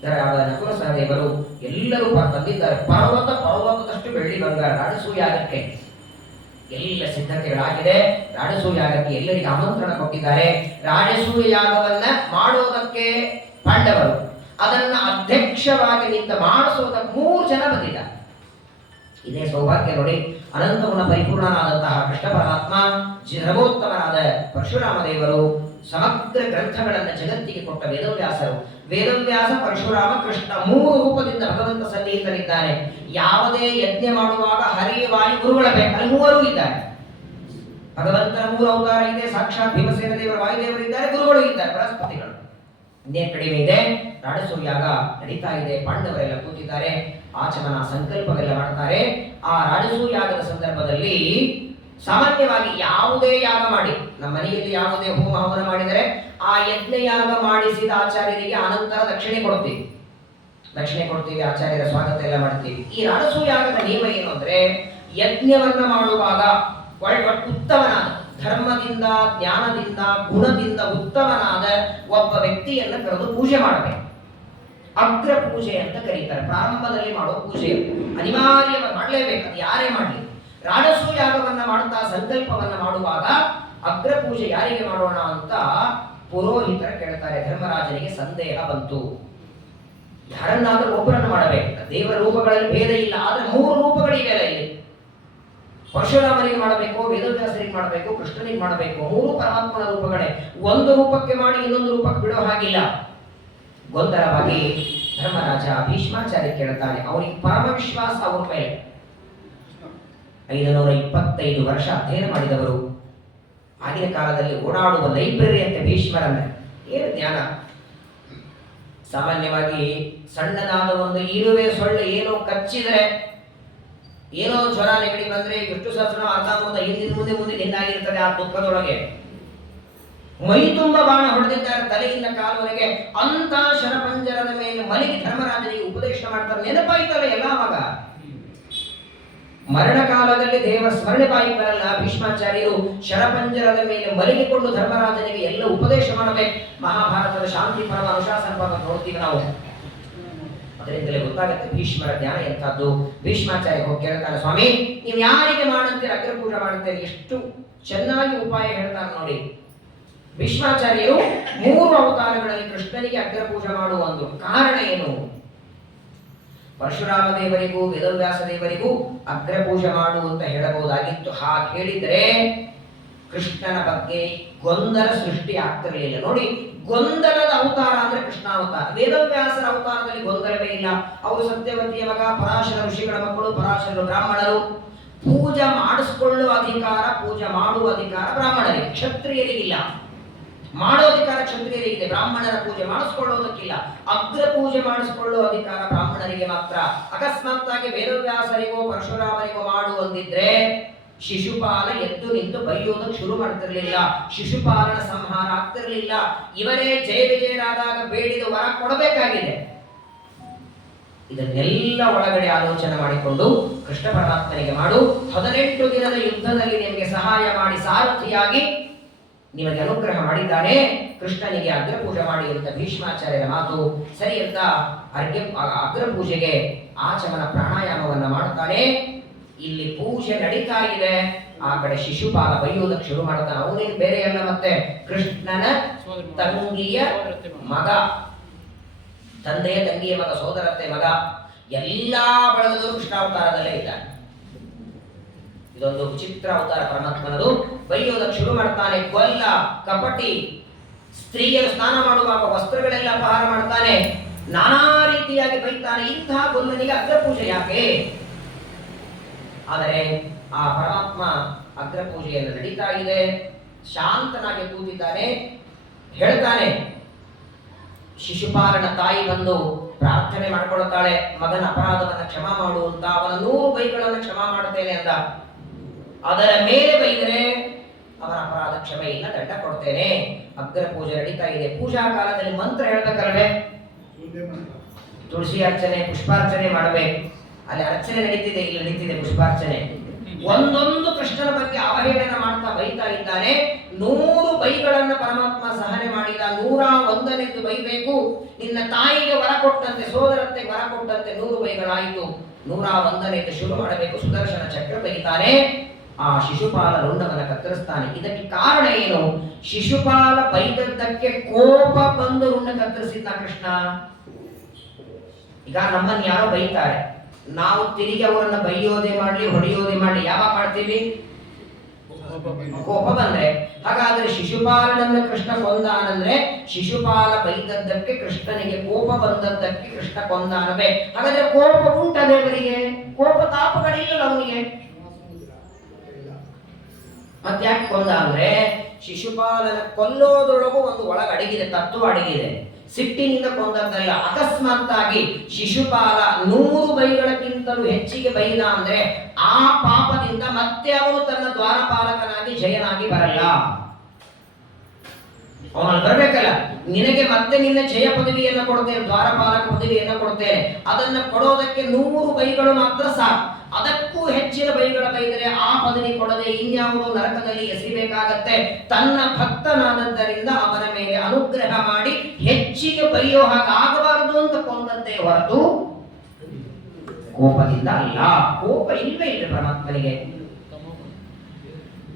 ನಕುಲ ಸಹದೇವರು. ಎಲ್ಲರೂ ತಂದಿದ್ದಾರೆ. ಪರ್ವತದಷ್ಟು ಬೆಳ್ಳಿ, ಬಂಗಾರ. ರಾಜಸೂಯಾಗಕ್ಕೆ ಎಲ್ಲ ಸಿದ್ಧತೆಗಳಾಗಿದೆ. ರಾಜಸೂಯಾಗಕ್ಕೆ ಎಲ್ಲರಿಗೆ ಆಮಂತ್ರಣ ಕೊಟ್ಟಿದ್ದಾರೆ. ರಾಜಸೂಯ ಯಾಗವನ್ನ ಮಾಡೋದಕ್ಕೆ ಪಾಂಡವರು, ಅದನ್ನ ಅಧ್ಯಕ್ಷವಾಗಿ ನಿಂತ ಮಾಡಿಸೋದಕ್ಕೆ 3 ಜನ ಬಂದಿದ್ದಾರೆ. ಇದೇ ಸೌಭಾಗ್ಯ ನೋಡಿ. ಅನಂತ ಗುಣ ಪರಿಪೂರ್ಣನಾದಂತಹ ಕೃಷ್ಣ ಪರಮಾತ್ಮ, ಸರ್ವೋತ್ತಮನಾದ ಪರಶುರಾಮ ದೇವರು, ಸಮಗ್ರ ಗ್ರಂಥಗಳನ್ನು ಜಗತ್ತಿಗೆ ಕೊಟ್ಟ ವೇದವ್ಯಾಸರು. ವೇದವ್ಯಾಸ, ಪರಶುರಾಮ, ಕೃಷ್ಣ 3 ರೂಪದಿಂದ ಭಗವಂತ ಸನ್ನಿಹಿತನಿದ್ದಾನೆ. ಯಾವುದೇ ಯಜ್ಞ ಮಾಡುವಾಗ ಹರಿ, ವಾಯು, ಗುರುಗಳ ಬೇಕು, ಅಲ್ಲಿ 3 ಇದ್ದಾರೆ. ಭಗವಂತನ 3 ಅವತಾರ ಇದೆ. ಸಾಕ್ಷಾತ್ ಭೀಮಸೇನ ದೇವರು, ವಾಯುದೇವರು ಇದ್ದಾರೆ, ಗುರುಗಳು ಇದ್ದಾರೆ, ಬೃಹಸ್ಪತಿಗಳು. ಇನ್ನೇನು ಕಡಿಮೆ ಇದೆ. ರಾಜಸೂಯಾಗ ನಡೀತಾ ಇದೆ. ಪಾಂಡವರೆಲ್ಲ ಕೂತಿದ್ದಾರೆ. ಆಚಮನ ಸಂಕಲ್ಪವೆಲ್ಲ ಮಾಡ್ತಾರೆ. ಆ ರಾಜಸೂಯಾಗದ ಸಂದರ್ಭದಲ್ಲಿ ಸಾಮಾನ್ಯವಾಗಿ ಯಾವುದೇ ಯಾಗ ಮಾಡಿ, ನಮ್ಮ ಮನೆಯಲ್ಲಿ ಯಾವುದೇ ಹೋಮ ಹವನ ಮಾಡಿದರೆ ಆ ಯಜ್ಞ ಯಾಗ ಮಾಡಿಸಿದ ಆಚಾರ್ಯರಿಗೆ ಆನಂತರ ದಕ್ಷಿಣೆ ಕೊಡ್ತೀವಿ. ಆಚಾರ್ಯರ ಸ್ವಾಗತ ಎಲ್ಲ ಮಾಡ್ತೀವಿ. ಈ ರಾಜಸೂಯಾಗದ ನಿಯಮ ಏನು ಅಂದ್ರೆ, ಯಜ್ಞವನ್ನ ಮಾಡುವಾಗ ಉತ್ತಮನಾದ ಧರ್ಮದಿಂದ ಜ್ಞಾನದಿಂದ ಗುಣದಿಂದ ಉತ್ತಮನಾದ ಒಬ್ಬ ವ್ಯಕ್ತಿಯನ್ನ ಕರೆದು ಪೂಜೆ ಮಾಡಬೇಕು. ಅಗ್ರ ಪೂಜೆ ಅಂತ ಕರೀತಾರೆ. ಪ್ರಾರಂಭದಲ್ಲಿ ಮಾಡೋ ಪೂಜೆ ಅನಿವಾರ್ಯವಾಗಿ ಮಾಡಲೇಬೇಕು, ಅದು ಯಾರೇ ಮಾಡಲಿ. ರಾಜಸೂ ಯಾಗವನ್ನ ಮಾಡುತ್ತಾ ಸಂಕಲ್ಪವನ್ನ ಮಾಡುವಾಗ ಅಗ್ರ ಪೂಜೆ ಯಾರಿಗೆ ಮಾಡೋಣ ಅಂತ ಪುರೋಹಿತರ ಕೇಳ್ತಾರೆ. ಧರ್ಮರಾಜನಿಗೆ ಸಂದೇಹ ಬಂತು. ಯಾರನ್ನಾದ್ರೂ ಒಬ್ಬರನ್ನು ಮಾಡಬೇಕು. ದೇವರ ರೂಪಗಳಲ್ಲಿ ಭೇದ ಇಲ್ಲ, ಆದ್ರೆ 3 ರೂಪಗಳಿವೆಲ್ಲ ಇಲ್ಲಿ. ಪರಶುರಾಮನಿಗೆ ಮಾಡಬೇಕು, ವೇದವ್ಯಾಸರಿಗೆ ಮಾಡಬೇಕು, ಕೃಷ್ಣನಿಗೆ ಮಾಡಬೇಕು. 3 ಪರಮಾತ್ಮನ ರೂಪಗಳೇ. ಒಂದು ರೂಪಕ್ಕೆ ಮಾಡಿ ಇನ್ನೊಂದು ರೂಪಕ್ಕೆ ಬಿಡೋ ಹಾಗಿಲ್ಲ. ಗೊಂದಲವಾಗಿ ಧರ್ಮರಾಜ ಭೀಷ್ಮಾಚಾರ್ಯ ಕೇಳ್ತಾನೆ. ಅವನಿಗೆ ಪರಮ ವಿಶ್ವಾಸ ಅವ್ರ ಮೇಲೆ. 525 ವರ್ಷ ಅಧ್ಯಯನ ಮಾಡಿದವರು. ಆಗಿನ ಕಾಲದಲ್ಲಿ ಓಡಾಡುವ ಲೈಬ್ರರಿ ಅಂತ ಭೀಷ್ಮರನ್ನ. ಏನು ಜ್ಞಾನ! ಸಾಮಾನ್ಯವಾಗಿ ಸಣ್ಣದಾದ ಒಂದು ಇರುವೆ ಸೊಳ್ಳೆ ಏನೋ ಕಚ್ಚಿದ್ರೆ, ಏನೋ ಜ್ವರ ನೆಗಡಿ ಬಂದ್ರೆ ಎಷ್ಟು ಸಹಸ್ರ ಅರ್ಧ ಹಿಂದಿನ ಮುಂದೆ ಹಿಂದಾಗಿರ್ತದೆ. ಆ ದುಃಖದೊಳಗೆ ಮೈ ತುಂಬ ಬಾಣ ಹೊಡೆದಿದ್ದಾರೆ, ತಲೆಯಿಂದ ಕಾಲುವರೆಗೆ. ಅಂತ ಶರಪಂಜರದ ಮೇಲೆ ಮಲಗಿ ಧರ್ಮರಾಜನಿಗೆ ಉಪದೇಶ ಮಾಡ್ತಾರೆ. ನೆನಪಾಯ್ತಲ್ಲ ಎಲ್ಲ ಮಗ. ಮರಣ ಕಾಲದಲ್ಲಿ ದೇವರ ಸ್ಮರಣೆ ಬಾಯಿ ಬರಲ್ಲ. ಭೀಷ್ಮಾಚಾರ್ಯರು ಶರಪಂಜರದ ಮೇಲೆ ಮಲಗಿಕೊಂಡು ಧರ್ಮರಾಜನಿಗೆ ಎಲ್ಲ ಉಪದೇಶ ಮಾಡಬೇಕು. ಮಹಾಭಾರತದ ಶಾಂತಿ ಪರ್ವ, ಅನುಶಾಸನ ಪರ್ವ ನೋಡ್ತೀವಿ ನಾವು. ಅದರಿಂದಲೇ ಗೊತ್ತಾಗುತ್ತೆ ಭೀಷ್ಮರ ಜ್ಞಾನ ಎಂಥದ್ದು. ಭೀಷ್ಮಾಚಾರ್ಯ ಹೋಗಿ ಕೇಳ್ತಾನೆ, ಸ್ವಾಮಿ ನೀವು ಯಾರಿಗೆ ಮಾಡುತ್ತೀರ ಅಗ್ರಪೂಜೆ ಮಾಡುತ್ತೇನೆ. ಎಷ್ಟು ಚೆನ್ನಾಗಿ ಉಪಾಯ ಹೇಳ್ತಾರೆ ನೋಡಿ. ಭೀಷ್ಮಾಚಾರ್ಯರು 3 ಅವತಾರಗಳಲ್ಲಿ ಕೃಷ್ಣನಿಗೆ ಅಗ್ರಪೂಜೆ ಮಾಡುವ ಒಂದು ಕಾರಣ ಏನು? ಪರಶುರಾಮ ದೇವರಿಗೂ ವೇದವ್ಯಾಸ ದೇವರಿಗೂ ಅಗ್ರಪೂಜೆ ಮಾಡು ಅಂತ ಹೇಳಬಹುದಾಗಿತ್ತು. ಹಾಗೆ ಹೇಳಿದ್ರೆ ಕೃಷ್ಣನ ಬಗ್ಗೆ ಗೊಂದಲ ಸೃಷ್ಟಿ ಆಗ್ತಿರಲಿಲ್ಲ. ನೋಡಿ, ಗೊಂದಲದ ಅವತಾರ ಅಂದ್ರೆ ಕೃಷ್ಣಾವತಾರ. ವೇದವ್ಯಾಸರ ಅವತಾರದಲ್ಲಿ ಗೊಂದಲವೇ ಇಲ್ಲ. ಅವರು ಸತ್ಯವತಿಯ ಮಗ, ಪರಾಶರ ಋಷಿಗಳ ಮಕ್ಕಳು, ಪರಾಶರರು ಬ್ರಾಹ್ಮಣರು. ಪೂಜೆ ಮಾಡಿಸ್ಕೊಳ್ಳುವ ಅಧಿಕಾರ, ಪೂಜೆ ಮಾಡುವ ಅಧಿಕಾರ ಬ್ರಾಹ್ಮಣರಿಗೆ, ಕ್ಷತ್ರಿಯರಿಗಿಲ್ಲ. ಮಾಡೋ ಅಧಿಕಾರ ಕ್ಷತ್ರಿಯರಿಗಿದೆ, ಬ್ರಾಹ್ಮಣರ ಪೂಜೆ ಮಾಡಿಸ್ಕೊಳ್ಳೋದಕ್ಕಿಲ್ಲ. ಅಗ್ರ ಪೂಜೆ ಮಾಡಿಸ್ಕೊಳ್ಳುವ ಅಧಿಕಾರ ಬ್ರಾಹ್ಮಣರಿಗೆ ಮಾತ್ರ. ಅಕಸ್ಮಾತ್ತಾಗಿ ವೇದವ್ಯಾಸರಿಗೋ ಪರಶುರಾಮರಿಗೋ ಮಾಡುವಂದಿದ್ರೆ ಶಿಶುಪಾಲ ಎದ್ದು ನಿಂತು ಬೈಯೋದಕ್ಕೆ ಶುರು ಮಾಡ್ತಿರ್ಲಿಲ್ಲ. ಶಿಶುಪಾಲನ ಸಂಹಾರ ಆಗ್ತಿರ್ಲಿಲ್ಲ. ಇವರೇ ಜಯ ವಿಜಯರಾದಾಗ ಬೇಡಿದ ವರ ಕೊಡಬೇಕಾಗಿದೆ. ಇದನ್ನೆಲ್ಲ ಒಳಗಡೆ ಆಲೋಚನೆ ಮಾಡಿಕೊಂಡು ಕೃಷ್ಣ ಪರಮಾತ್ಮನಿಗೆ ಮಾಡು, 18 ದಿನದ ಯುದ್ಧದಲ್ಲಿ ನಿಮಗೆ ಸಹಾಯ ಮಾಡಿ ಸಾರಥಿಯಾಗಿ ನಿಮಗೆ ಅನುಗ್ರಹ ಮಾಡಿದ್ದಾನೆ. ಕೃಷ್ಣನಿಗೆ ಅಗ್ರಪೂಜೆ ಮಾಡಿ ಅಂತ ಭೀಷ್ಮಾಚಾರ್ಯರ ಮಾತು ಸರಿ ಅಂತ ಅಗ್ರಪೂಜೆಗೆ ಆಚಮನ ಪ್ರಾಣಾಯಾಮವನ್ನ ಮಾಡುತ್ತಾನೆ. ಇಲ್ಲಿ ಪೂಜೆ ನಡೀತಾ ಇದೆ, ಆ ಕಡೆ ಶಿಶುಪಾಲ ಬೈಯೋದಕ್ಕೆ ಶುರು ಮಾಡ್ತಾನೆ. ಅವನೇನು ಬೇರೆ ಅಲ್ಲ, ಮತ್ತೆ ಕೃಷ್ಣನ ತಂಗಿಯ ಮಗ, ತಂದೆಯ ತಂಗಿಯ ಮಗ, ಸೋದರತ್ತೆ ಮಗ. ಎಲ್ಲಾ ಬಳಗದವರು ಕೃಷ್ಣಾವತಾರದಲ್ಲೇ ಇದ್ದಾನೆ. ಇದೊಂದು ವಿಚಿತ್ರ ಅವತಾರ ಪರಮಾತ್ಮನದು. ಬೈಯೋದಕ್ಕೆ ಶುರು ಮಾಡ್ತಾನೆ. ಕೊಲ್ಲ, ಕಪಟಿ, ಸ್ತ್ರೀಯರು ಸ್ನಾನ ಮಾಡುವಾಗ ವಸ್ತ್ರಗಳೆಲ್ಲ ಅಪಹಾರ ಮಾಡ್ತಾನೆ. ನಾನಾ ರೀತಿಯಾಗಿ ಬೈತಾನೆ. ಇಂತಹ ಕೊಲ್ಲನಿಗೆ ಅಗ್ರಪೂಜೆ ಯಾಕೆ? ಆದರೆ ಆ ಪರಮಾತ್ಮ ಅಗ್ರಪೂಜೆಯನ್ನು ನಡೀತಾ ಇದೆ, ಶಾಂತನಾಗಿ ಕೂತಿದ್ದಾನೆ. ಹೇಳ್ತಾನೆ, ಶಿಶುಪಾಲನ ತಾಯಿ ಬಂದು ಪ್ರಾರ್ಥನೆ ಮಾಡ್ಕೊಳ್ತಾಳೆ, ಮಗನ ಅಪರಾಧವನ್ನು ಕ್ಷಮಾ ಮಾಡುವಂತ. ಅವನ 100 ಬೈಗಳನ್ನು ಕ್ಷಮಾ ಮಾಡುತ್ತೇನೆ ಅಂದ. ಅದರ ಮೇಲೆ ಬೈದರೆ ಅವನ ಅಪರಾಧ ಕ್ಷಮೆ ಇಲ್ಲ, ದಂಡ ಕೊಡ್ತೇನೆ. ಅಗ್ರ ಪೂಜೆ ನಡೀತಾ ಇದೆ. ಪೂಜಾ ಕಾಲದಲ್ಲಿ ಮಂತ್ರ ಹೇಳ್ಬೇಕಲ್ವೇ? ತುಳಸಿ ಅರ್ಚನೆ, ಪುಷ್ಪಾರ್ಚನೆ ಮಾಡಬೇಕು. ಅಲ್ಲಿ ಅರ್ಚನೆ ನಡೀತಿದೆ, ಇಲ್ಲಿ ನಡೀತಿದೆ ಪುಷ್ಪಾರ್ಚನೆ. ಒಂದೊಂದು ಕೃಷ್ಣನ ಬಗ್ಗೆ ಅವಹೇಳನ ಮಾಡ್ತಾ ಬೈತಾ ಇದ್ದಾನೆ. 100 ಬೈಗಳನ್ನ ಪರಮಾತ್ಮ ಸಹನೆ ಮಾಡಿದ. 101ನೇದು ಬೈಬೇಕು. ನಿನ್ನ ತಾಯಿಗೆ ವರ ಕೊಟ್ಟಂತೆ, ಸೋದರತ್ತೆ ವರ ಕೊಟ್ಟಂತೆ 100 ಬೈಗಳಾಯಿತು. 101ನೇದು ಶುರು ಮಾಡಬೇಕು. ಸುದರ್ಶನ ಚಕ್ರ ಬೈತಾನೆ. ಆ ಶಿಶುಪಾಲ ರುಂಡವನ್ನ ಕತ್ತರಿಸ್ತಾನೆ. ಇದಕ್ಕೆ ಕಾರಣ ಏನು? ಶಿಶುಪಾಲ ಬೈದದ್ದಕ್ಕೆ ಕೋಪ ಬಂದು ರುಂಡ ಕತ್ತರಿಸಿದ್ದ ಕೃಷ್ಣ. ಈಗ ನಮ್ಮನ್ನು ಯಾರೋ ಬೈತಾರೆ, ನಾವು ತಿರುಗಿ ಅವರನ್ನ ಬೈಯೋದೇ ಮಾಡ್ಲಿ, ಹೊಡೆಯೋದೇ ಮಾಡ್ಲಿ, ಯಾವಾಗ ಮಾಡ್ತೀವಿ? ಕೋಪ ಬಂದ್ರೆ. ಹಾಗಾದ್ರೆ ಶಿಶುಪಾಲನನ್ನ ಕೃಷ್ಣ ಕೊಂದಾನಂದ್ರೆ ಶಿಶುಪಾಲ ಬೈದದ್ದಕ್ಕೆ ಕೃಷ್ಣನಿಗೆ ಕೋಪ ಬಂದದ್ದಕ್ಕೆ ಕೃಷ್ಣ ಕೊಂದಾನವೇ? ಹಾಗಾದ್ರೆ ಕೋಪ ಉಂಟ ದೇವರಿಗೆ? ಕೋಪ ತಾಪಗಳಿಲ್ಲ ಅವನಿಗೆ. ಮತ್ತ್ಯಾಕೆ ಕೊಂದ ಅಂದ್ರೆ ಶಿಶುಪಾಲನ ಕೊಲ್ಲೋದ್ರೊಳಗೂ ಒಂದು ಒಳಗಡಗಿದೆ, ತತ್ವ ಅಡಗಿದೆ. ಸಿಟ್ಟಿನಿಂದ ಕೊಂದದ್ದಲ್ಲ. ಅಕಸ್ಮಾತ್ತಾಗಿ ಶಿಶುಪಾಲ 100 ಬೈಗಳಕ್ಕಿಂತಲೂ ಹೆಚ್ಚಿಗೆ ಬೈದ ಅಂದ್ರೆ ಆ ಪಾಪದಿಂದ ಮತ್ತೆ ಅವನು ತನ್ನ ದ್ವಾರಪಾಲಕನಾಗಿ ಜಯನಾಗಿ ಬರಲ್ಲ. ಅವನಲ್ಲಿ ಬರ್ಬೇಕಲ್ಲ. ನಿನಗೆ ಮತ್ತೆ ನಿನ್ನ ಜಯ ಪದವಿಯನ್ನು ಕೊಡ್ತೇನೆ, ದ್ವಾರಪಾಲಕ ಪದವಿಯನ್ನು ಕೊಡ್ತೇನೆ. ಅದನ್ನ ಕೊಡೋದಕ್ಕೆ 100 ಬೈಗಳು ಮಾತ್ರ ಸಾಕು. ಅದಕ್ಕೂ ಹೆಚ್ಚಿನ ಬೈಗಳ ಬೈದರೆ ಆ ಪದವಿ ಕೊಡದೆ ಇನ್ಯಾವುದೋ ನರಕದಲ್ಲಿ ಎಸೆಯಬೇಕಾಗತ್ತೆ. ತನ್ನ ಭಕ್ತನಾದದ್ದರಿಂದ ಅವನ ಮೇಲೆ ಅನುಗ್ರಹ ಮಾಡಿ ಹೆಚ್ಚಿಗೆ ಬೈಯೋ ಹಾಗಾಗಬಾರದು ಅಂತ ಕೊಂದಂತೆ ಹೊರತು ಕೋಪದಿಂದ ಅಲ್ಲ. ಕೋಪ ಇಲ್ವೇ ಇಲ್ಲ ಪರಮಾತ್ಮನಿಗೆ,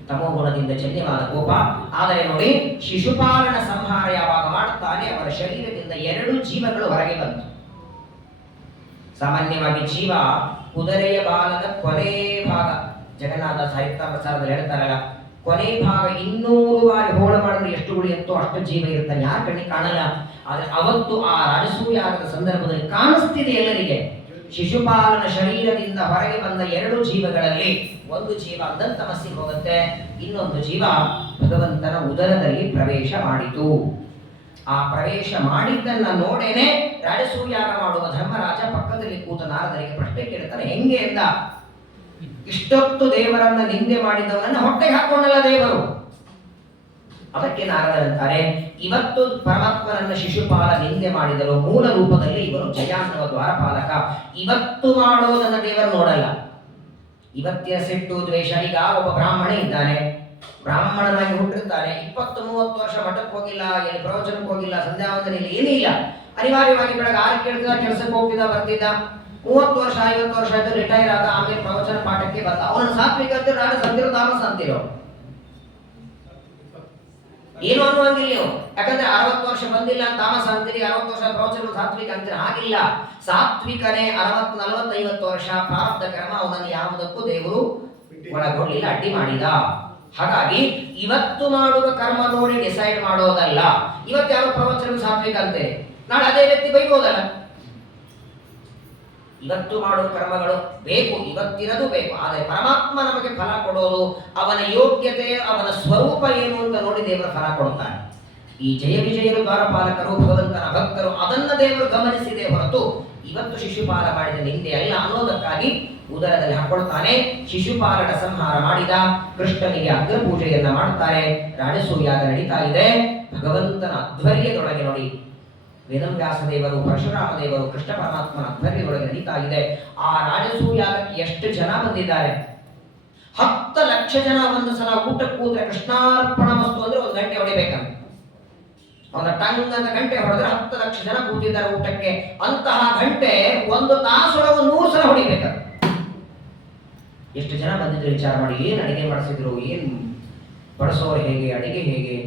ತಮೋಗುಣದಿಂದ ಜನ್ಯವಾದ ಕೋಪ. ಆದರೆ ನೋಡಿ, ಶಿಶುಪಾಲನ ಸಂಹಾರ ಯಾವಾಗ ಮಾಡುತ್ತಾನೆ, ಅವರ ಶರೀರದಿಂದ 2 ಜೀವಗಳು ಹೊರಗೆ ಬಂತು. ಸಾಮಾನ್ಯವಾಗಿ ಜೀವ ಕುದುರೆಯ ಬಾಲದ ಕೊನೆ ಭಾಗ, ಜಗನ್ನಾಥ ಸಾಹಿತ್ಯ ಪ್ರಸಾರದಲ್ಲಿ ಹೇಳ್ತಾರಲ್ಲ, ಕೊನೆ ಭಾಗ 200 ಬಾರಿ ಹೋಳ ಮಾಡಿದ್ರೆ ಎಷ್ಟು ಉಳಿಯುತ್ತೋ ಅಷ್ಟು ಜೀವ ಇರ್ತಾನೆ, ಯಾರ ಕಣ್ಣಿಗೆ ಕಾಣಲ್ಲ. ಆದ್ರೆ ಅವತ್ತು ಆ ರಾಜಸೂಯಾಗದ ಸಂದರ್ಭದಲ್ಲಿ ಕಾಣಿಸ್ತಿದೆ ಎಲ್ಲರಿಗೆ. ಶಿಶುಪಾಲನ ಶರೀರದಿಂದ ಹೊರಗೆ ಬಂದ 2 ಜೀವಗಳಲ್ಲಿ ಒಂದು ಜೀವ ಅದಂತಮಸ್ಸಿಗೆ ಹೋಗುತ್ತೆ, ಇನ್ನೊಂದು ಜೀವ ಭಗವಂತನ ಉದರದಲ್ಲಿ ಪ್ರವೇಶ ಮಾಡಿತು. ಆ ಪ್ರವೇಶ ಮಾಡಿದ್ದನ್ನ ನೋಡೇನೆ ರಾಜಸೂಯಾಗ ಮಾಡುವ ಧರ್ಮರಾಜ ಪಕ್ಕದಲ್ಲಿ ಕೂತ ನಾರದರಿಗೆ ಪ್ರಶ್ನೆ ಕೇಳ್ತಾನೆ, ಹೆಂಗೆ ಎಂದ. ಇಷ್ಟೊತ್ತು ದೇವರನ್ನ ನಿಂದೆ ಮಾಡಿದವನನ್ನ ಹೊಟ್ಟೆಗೆ ಹಾಕೊಂಡಲ್ಲ ದೇವರು. ಅದಕ್ಕೆ ನಾರದರಂತಾರೆ, ಇವತ್ತು ಪರಮಾತ್ಮನನ್ನ ಶಿಶುಪಾಲ ನಿಂದೆ ಮಾಡಿದರು, ಮೂಲ ರೂಪದಲ್ಲಿ ಇವರು ಜಯ ಅನ್ನುವ ದ್ವಾರಪಾಲಕ. ಇವತ್ತು ಮಾಡೋದನ್ನ ದೇವರು ನೋಡಲ್ಲ. ಇವತ್ತಿನ ಸಿಟ್ಟು ದ್ವೇಷ. ಈಗ ಒಬ್ಬ ಬ್ರಾಹ್ಮಣ ಇದ್ದಾನೆ, ಬ್ರಾಹ್ಮಣನಾಗಿ ಹುಟ್ಟಿರ್ತಾನೆ, 20-30 ವರ್ಷ ಮಠಕ್ಕೆ ಹೋಗಿಲ್ಲ, ಎಲ್ಲಿ ಪ್ರವಚನಕ್ಕೆ ಹೋಗಿಲ್ಲ, ಸಂಧ್ಯಾವಂದನೆಯಲ್ಲಿ ಏನಿಲ್ಲ, ಅನಿವಾರ್ಯವಾಗಿ ಬೆಳಗ್ಗೆ 6ಕ್ಕೆ ಹೇಳ್ತಿದ್ದ, ಕೆಲಸಕ್ಕೆ ಹೋಗ್ತಿದ್ದ, ಬರ್ತಿದ್ದ. 30 ವರ್ಷ 50 ವರ್ಷ ಆಯ್ತು, ರಿಟೈರ್ ಆದ, ಆಮೇಲೆ ಪ್ರವಚನ ಪಾಠಕ್ಕೆ ಬಂದ. ಅವನ ಸಾತ್ವಿಕ ಅಂತೀರೋ, ನಾನು ಸಂತಿರೋ ತಾಮಸ ಅಂತಿರೋ, ಏನು ಅನ್ನುವಂಗಿಲ್ಲ ನೀವು. ಯಾಕಂದ್ರೆ 60 ವರ್ಷ ಬಂದಿಲ್ಲ ತಾಮಸ ಅಂತೀರಿ, 60 ವರ್ಷ ಪ್ರವಚನ ಸಾತ್ವಿಕ ಅಂತೀರಿ. ಹಾಗಿಲ್ಲ. ಸಾತ್ವಿಕನೇ 60, 40, 50 ವರ್ಷ ಪ್ರಾರಬ್ಧ ಕರ್ಮ ಅವನನ್ನು ಯಾವುದಕ್ಕೂ ದೇವರು ಒಳಗೊಳ್ಳಿಲ್ಲ, ಅಡ್ಡಿ ಮಾಡಿದ. ಹಾಗಾಗಿ ಇವತ್ತು ಮಾಡುವ ಕರ್ಮ ನೋಡಿ ಡಿಸೈಡ್ ಮಾಡೋದಲ್ಲ. ಇವತ್ತು ಯಾವ ಪ್ರವಚನ ಸಾತ್ವಿಕ ಅಂತೆ, ನಾಳೆ ಅದೇ ವ್ಯಕ್ತಿ ಬೈಬೋದಲ್ಲ. ಇವತ್ತು ಮಾಡುವ ಕರ್ಮಗಳು ಬೇಕು, ಇವತ್ತಿನದು ಬೇಕು. ಆದರೆ ಪರಮಾತ್ಮ ನಮಗೆ ಫಲ ಕೊಡೋದು ಅವನ ಯೋಗ್ಯತೆ, ಅವನ ಸ್ವರೂಪ ಏನು ಅಂತ ನೋಡಿ ದೇವರ ಫಲ ಕೊಡುತ್ತಾನೆ. ಈ ಜಯ ವಿಜಯರು ದ್ವಾರಪಾಲಕರು ಭಗವಂತನ ಭಕ್ತರು, ಅದನ್ನ ದೇವರು ಗಮನಿಸಿದೆ ಹೊರತು ಇವತ್ತು ಶಿಶುಪಾಲ ಮಾಡಿದ ನಿಂದೆ ಅಲ್ಲ ಅನ್ನೋದಕ್ಕಾಗಿ ಉದರದಲ್ಲಿ ಹಾಕೊಳ್ತಾನೆ. ಶಿಶುಪಾಲನ ಸಂಹಾರ ಮಾಡಿದ. ಕೃಷ್ಣನಿಗೆ ಅಗ್ರ ಪೂಜೆಯನ್ನ ಮಾಡ್ತಾರೆ. ರಾಜಸೂಯಾಗ ನಡೀತಾ ಇದೆ. ಭಗವಂತನ ಅಧ್ವರ್ಯದೊಳಗೆ ನೋಡಿ, ವೇದವ್ಯಾಸ ದೇವರು, ಪರಶುರಾಮ ದೇವರು, ಕೃಷ್ಣ ಪರಮಾತ್ಮನ ಅಧ್ವರ್ಯದೊಳಗೆ ನಡೀತಾ ಇದೆ. ಆ ರಾಜಸೂಯಾಗಕ್ಕೆ ಎಷ್ಟು ಜನ ಬಂದಿದ್ದಾರೆ? 10 ಲಕ್ಷ ಜನ ಒಂದು ಸಲ ಊಟಕ್ಕೆ ಕೂತ್ರೆ ಕೃಷ್ಣಾರ್ಪಣ ವಸ್ತು ಅಂದ್ರೆ 1 ಗಂಟೆ ಹೊಡಿಬೇಕಂತ. ಅವನ ಟಂಗ್ ಅಂತ ಗಂಟೆ ಹೊಡೆದ್ರೆ 10 ಲಕ್ಷ ಜನ ಕೂತಿದ್ದಾರೆ ಊಟಕ್ಕೆ. ಅಂತಹ ಗಂಟೆ 1 ತಾಸೊಳಗೆ 100 ಸಲ ಹೊಡಿಬೇಕಂತ. ಎಷ್ಟು ಜನ ಬಂದಿದ್ರು ವಿಚಾರ ಮಾಡಿ. ಏನು ಅಡಿಗೆ ಮಾಡಿಸಿದ್ರು, ಏನು ಬಡಿಸೋರು, ಹೇಗೆ ಅಡಿಗೆ, ಹೇಗೆ.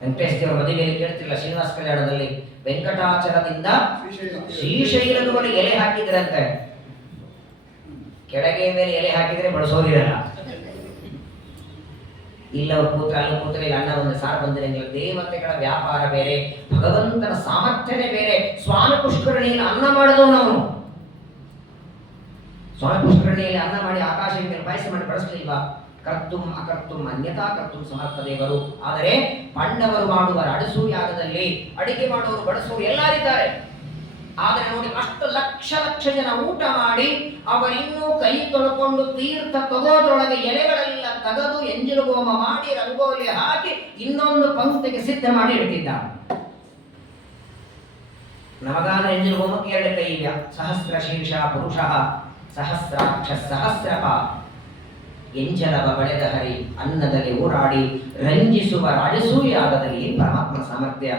ವೆಂಕಟೇಶ್ ದೇವರ ಮದುವೆಯಲ್ಲಿ ಕೇಳ್ತಿಲ್ಲ, ಶ್ರೀನಿವಾಸ ಕಲ್ಯಾಣದಲ್ಲಿ ವೆಂಕಟಾಚಲದಿಂದ ಶ್ರೀಶೈಲದವರೆಗೆ ಎಲೆ ಹಾಕಿದ್ರಂತೆ. ಕೆಳಗೆ ಮೇಲೆ ಎಲೆ ಹಾಕಿದ್ರೆ ಬಡಿಸೋರಿರಲ್ಲ. ಇಲ್ಲ ಅವ್ರು ಕೂತ್ರ, ಅಲ್ಲಿ ಕೂತ್ರೆ ಇಲ್ಲ, ಅನ್ನ ಒಂದು ಸಾರು ಬಂದಿರಂಗಿಲ್ಲ. ದೇವತೆಗಳ ವ್ಯಾಪಾರ ಬೇರೆ, ಭಗವಂತನ ಸಾಮರ್ಥ್ಯನೇ ಬೇರೆ. ಸ್ವಾಮಿ ಪುಷ್ಕರಣಿಯಲ್ಲಿ ಅನ್ನ ಮಾಡಿದವನವನು. ಸ್ವಾಮಿ ಪುಷ್ಕರಣಿಯಲ್ಲಿ ಅನ್ನ ಮಾಡಿ ಆಕಾಶದ ಮೇಲೆ ಪಾಯಸ ಮಾಡಿ ಬಡಿಸಲಿಲ್ವಾ? ಕರ್ತುಂ ಅಕರ್ತುಂ ಅನ್ಯಥಾ ಕರ್ತುಂ ಸಮರ್ಥ ದೇವರು. ಆದರೆ ಪಾಂಡವರು ಮಾಡುವ ರಾಜಸೂಯಾಗದಲ್ಲಿ ಅಡಿಗೆ ಮಾಡುವವರು, ಬಡಿಸುವರು ಎಲ್ಲರಿದ್ದಾರೆ. ಆದರೆ ನೋಡಿ, ಅಷ್ಟು ಲಕ್ಷ ಲಕ್ಷ ಜನ ಊಟ ಮಾಡಿ ಅವರಿನ್ನೂ ಕೈ ತೊಳ್ಕೊಂಡು ತೀರ್ಥ ತಗೋದ್ರೊಳಗೆ ಎಲೆಗಳೆಲ್ಲ ತೆಗೆದು ಎಂಜಿಲು ಹೋಮ ಮಾಡಿ ರಂಗೋಲಿ ಹಾಕಿ ಇನ್ನೊಂದು ಪಂಕ್ತಿಗೆ ಸಿದ್ಧ ಮಾಡಿ ಇಡ್ತಿದ್ದ. ನಮಗಾದ ಎಂಜಿಲು ಹೋಮಕ್ಕೆ 2 ಕೈ ಇಲ್ಲ. ಸಹಸ್ರ ಶೀರ್ಷ ಪುರುಷ ಸಹಸ್ರಾಕ್ಷ ಸಹಸ್ರಪ ಎಂಜಲವ ಬಳೆದ ಹರಿ ಅನ್ನದಲ್ಲಿ ಓಡಾಡಿ ರಂಜಿಸುವ ರಾಜಸೂಯಾಗದಲ್ಲಿ ಪರಮಾತ್ಮನ ಸಾಮರ್ಥ್ಯ.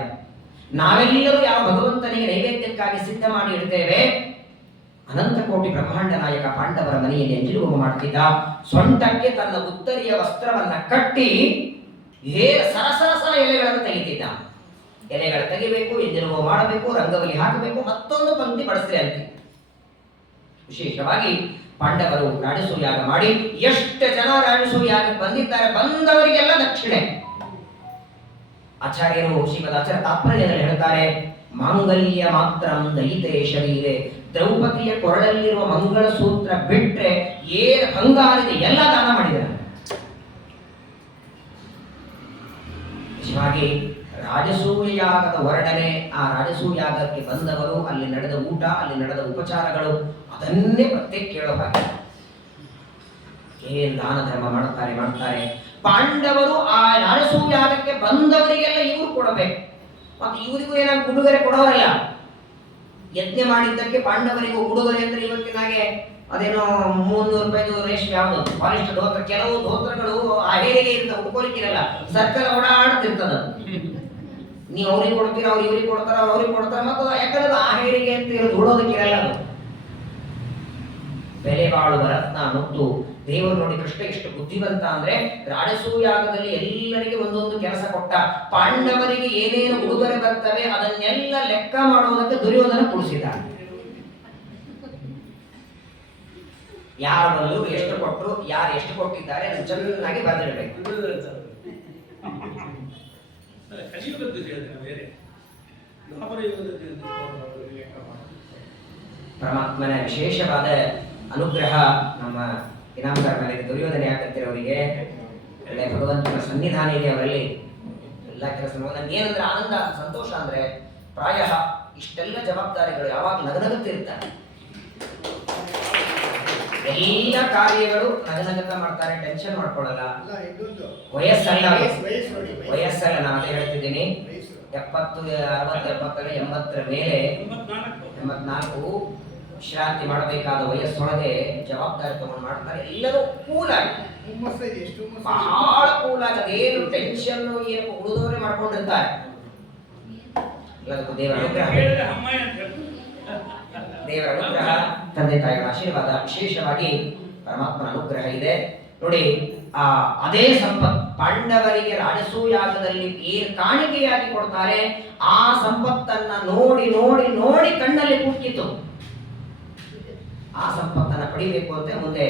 ನಾವೆಲ್ಲರೂ ಯಾವ ಭಗವಂತನಿಗೆ ನೈವೇದ್ಯಕ್ಕಾಗಿ ಸಿದ್ಧ ಮಾಡಿ ಇಡ್ತೇವೆ. ಅನಂತ ಕೋಟಿ ಬ್ರಹ್ಮಾಂಡ ನಾಯಕ ಪಾಂಡವರ ಮನೆಯಲ್ಲಿ ಎಂಜಿಲು ಹೋಮ ಮಾಡ್ತಿದ್ದ. ಸೊಂಟಕ್ಕೆ ತನ್ನ ಉತ್ತರಿಯ ವಸ್ತ್ರವನ್ನ ಕಟ್ಟಿ ಸರಸರಸರ ಎಲೆಗಳನ್ನು ತೆಗಿತಿದ್ದ. ಎಲೆಗಳು ತೆಗಿಬೇಕು, ಎಂಜಿಲು ಹೋಮ ಮಾಡಬೇಕು, ರಂಗವಲ್ಲಿ ಹಾಕಬೇಕು, ಮತ್ತೊಂದು ಪಂಕ್ತಿ ಬಡಿಸ್ರೆ ಅಂತ. ವಿಶೇಷವಾಗಿ ಪಾಂಡವರು ರಾಜಸೂಯಾಗ ಮಾಡಿ ಎಷ್ಟು ಜನ ರಾಜಸೂಯಾಗಕ್ಕೆ ಬಂದಿದ್ದಾರೆ, ಬಂದವರಿಗೆಲ್ಲ ದಕ್ಷಿಣೆ. ಆಚಾರ್ಯರು ಶ್ರೀಮದ್ ಆಚಾರ್ಯ ತಾತ್ಪರ್ಯದಲ್ಲಿ ಹೇಳ್ತಾರೆ, ಮಾಂಗಲ್ಯ ಮಾತ್ರ ದಯಿತೆ ಶರೀರೆ. ದ್ರೌಪದಿಯ ಕೊರಳಲ್ಲಿರುವ ಮಂಗಳ ಸೂತ್ರ ಬಿಟ್ರೆ ಏನು ಬಂಗಾರಿದೆ ಎಲ್ಲ ದಾನ ಮಾಡಿದ್ದಾರೆ. ನಿಜವಾಗಿ ರಾಜಸೂಯಾಗದ ವರ್ಣನೆ, ಆ ರಾಜಸೂಯಾಗಕ್ಕೆ ಬಂದವರು, ಅಲ್ಲಿ ನಡೆದ ಊಟ, ಅಲ್ಲಿ ನಡೆದ ಉಪಚಾರಗಳು, ಅದನ್ನೇ ಪ್ರತ್ಯೇಕ ಕೇಳೋ ಹಾಗೆ. ಏನು ದಾನ ಧರ್ಮ ಮಾಡ್ತಾರೆ. ಪಾಂಡವರು ಆ ರಾಜಸೂಯಾಗಕ್ಕೆ ಬಂದವರಿಗೆಲ್ಲ ಇವರು ಕೊಡಬೇಕು. ಮತ್ತು ಇವರಿಗೂ ಏನಾದ್ರು ಉಡುಗೊರೆ ಕೊಡೋರಲ್ಲ. ಯಜ್ಞ ಮಾಡಿದ್ದಕ್ಕೆ ಪಾಂಡವರಿಗೂ ಉಡುಗೊರೆ ಅಂದ್ರೆ ಇವತ್ತಿನಾಗೆ ಅದೇನೋ 300 ರೂಪಾಯಿದು ರೇಷ್ಮೆ ಯಾವುದು ಪಾಲಿಸ್ಟರ್ ಧೋತ್ರ, ಕೆಲವು ಧೋತ್ರಗಳು ಆ ಹೇರಿಗೆ ಇರ್ತವೆ, ಉಟ್ಕೊಲಿಕ್ಕಿರಲ್ಲ, ಸರ್ಕಲ್ ಓಡಾಡ್ತಿರ್ತದ. ನೀವು ಅವ್ರಿಗೆ ಕೊಡ್ತೀರ, ಅವ್ರು ಇವ್ರಿಗೆ ಕೊಡ್ತಾರ, ಅವ್ರಿಗೆ ಕೊಡ್ತಾರ, ಮತ್ತು ಯಾಕಂದ್ರೆ ಆ ಹೇರಿಗೆ ಅಂತ ಹೇಳಿ ಉಡೋದಕ್ಕಿರಲ್ಲ. ಅದು ಬೆಲೆ ಬಾಳುವ ರತ್ನ ಮುತ್ತು. ದೇವರು ನೋಡಿ ಕೃಷ್ಣ ಎಷ್ಟು ಬುದ್ಧಿವಂತ ಅಂದ್ರೆ ರಾಜಸೂಯಾಗದಲ್ಲಿ ಎಲ್ಲರಿಗೆ ಒಂದೊಂದು ಕೆಲಸ ಕೊಟ್ಟ. ಪಾಂಡವರಿಗೆ ಏನೇನು ಉಡುಗೊರೆ ಬರ್ತವೆ ಅದನ್ನೆಲ್ಲ ಲೆಕ್ಕ ಮಾಡುವುದಕ್ಕೆ ದುರ್ಯೋಧನ ಕೂಡಿಸಿದ್ದಾನೆ. ಯಾರು ಬಂದು ಎಷ್ಟು ಕೊಟ್ಟರು, ಯಾರು ಎಷ್ಟು ಕೊಟ್ಟಿದ್ದಾರೆ ಅದನ್ನು ಚೆನ್ನಾಗಿ ಬರೆದಿಡಬೇಕು. ಪರಮಾತ್ಮನ ವಿಶೇಷವಾದ ಅನುಗ್ರಹ ನಮ್ಮ ಇನಾಮದಾರ ಮೇಲೆ. ದುರ್ಯೋಧನ ಯಾಕಂತಿರೋರಿಗೆ ಒಳ್ಳೆ ಭಗವಂತನ ಸನ್ನಿಧಾನ ಇದೆ ಅವರಲ್ಲಿ. ಎಲ್ಲ ಕೆಲಸ ಏನಂದ್ರೆ ಆನಂದ, ಸಂತೋಷ ಅಂದ್ರೆ ಪ್ರಾಯ ಇಷ್ಟೆಲ್ಲ ಜವಾಬ್ದಾರಿಗಳು ಯಾವಾಗ ನಗನಗುತ್ತಿರ್ತಾರೆ. ಎಲ್ಲ ಕಾರ್ಯಗಳು ನಗನಗತ ಮಾಡ್ತಾರೆ, ಟೆನ್ಷನ್ ಮಾಡ್ಕೊಳ್ಳಲ್ಲ. ವಯಸ್ಸಲ್ಲ, ನಾನು ಅದೇ ಹೇಳ್ತಿದ್ದೀನಿ. 70, 60, 70, 80 ಮೇಲೆ 84 ವಿಶ್ರಾಂತಿ ಮಾಡಬೇಕಾದ ವಯಸ್ಸೊಳಗೆ ಜವಾಬ್ದಾರಿ ತಗೊಂಡು ಮಾಡ್ತಾರೆ. ಎಲ್ಲರೂ ಕೂಲಾಗಿ, ಬಹಳ ಕೂಲಾಗಿ, ಅದೇನು ಟೆನ್ಷನ್ ಏನು ಉಳಿದವರೇ ಮಾಡ್ಕೊಂಡಿರ್ತಾರೆ. ಎಲ್ಲದಕ್ಕೂ ದೇವರ ಅನುಗ್ರಹ, ತಂದೆ ತಾಯಿಗಳ ಆಶೀರ್ವಾದ, ವಿಶೇಷವಾಗಿ ಪರಮಾತ್ಮನ ಅನುಗ್ರಹ ಇದೆ ನೋಡಿ. ಅದೇ ಸಂಪತ್ತು ಪಾಂಡವರಿಗೆ ರಾಜಸೂಯಾಗದಲ್ಲಿ ಏನು ಕಾಣಿಕೆಯಾಗಿ ಕೊಡ್ತಾರೆ, ಆ ಸಂಪತ್ತನ್ನ ನೋಡಿ ನೋಡಿ ನೋಡಿ ಕಣ್ಣಲ್ಲಿ ಕುಕ್ಕಿತು. ಆ ಸಂಪತ್ತನ್ನ ಪಡಿಬೇಕು ಅಂತ ಮುಂದೆ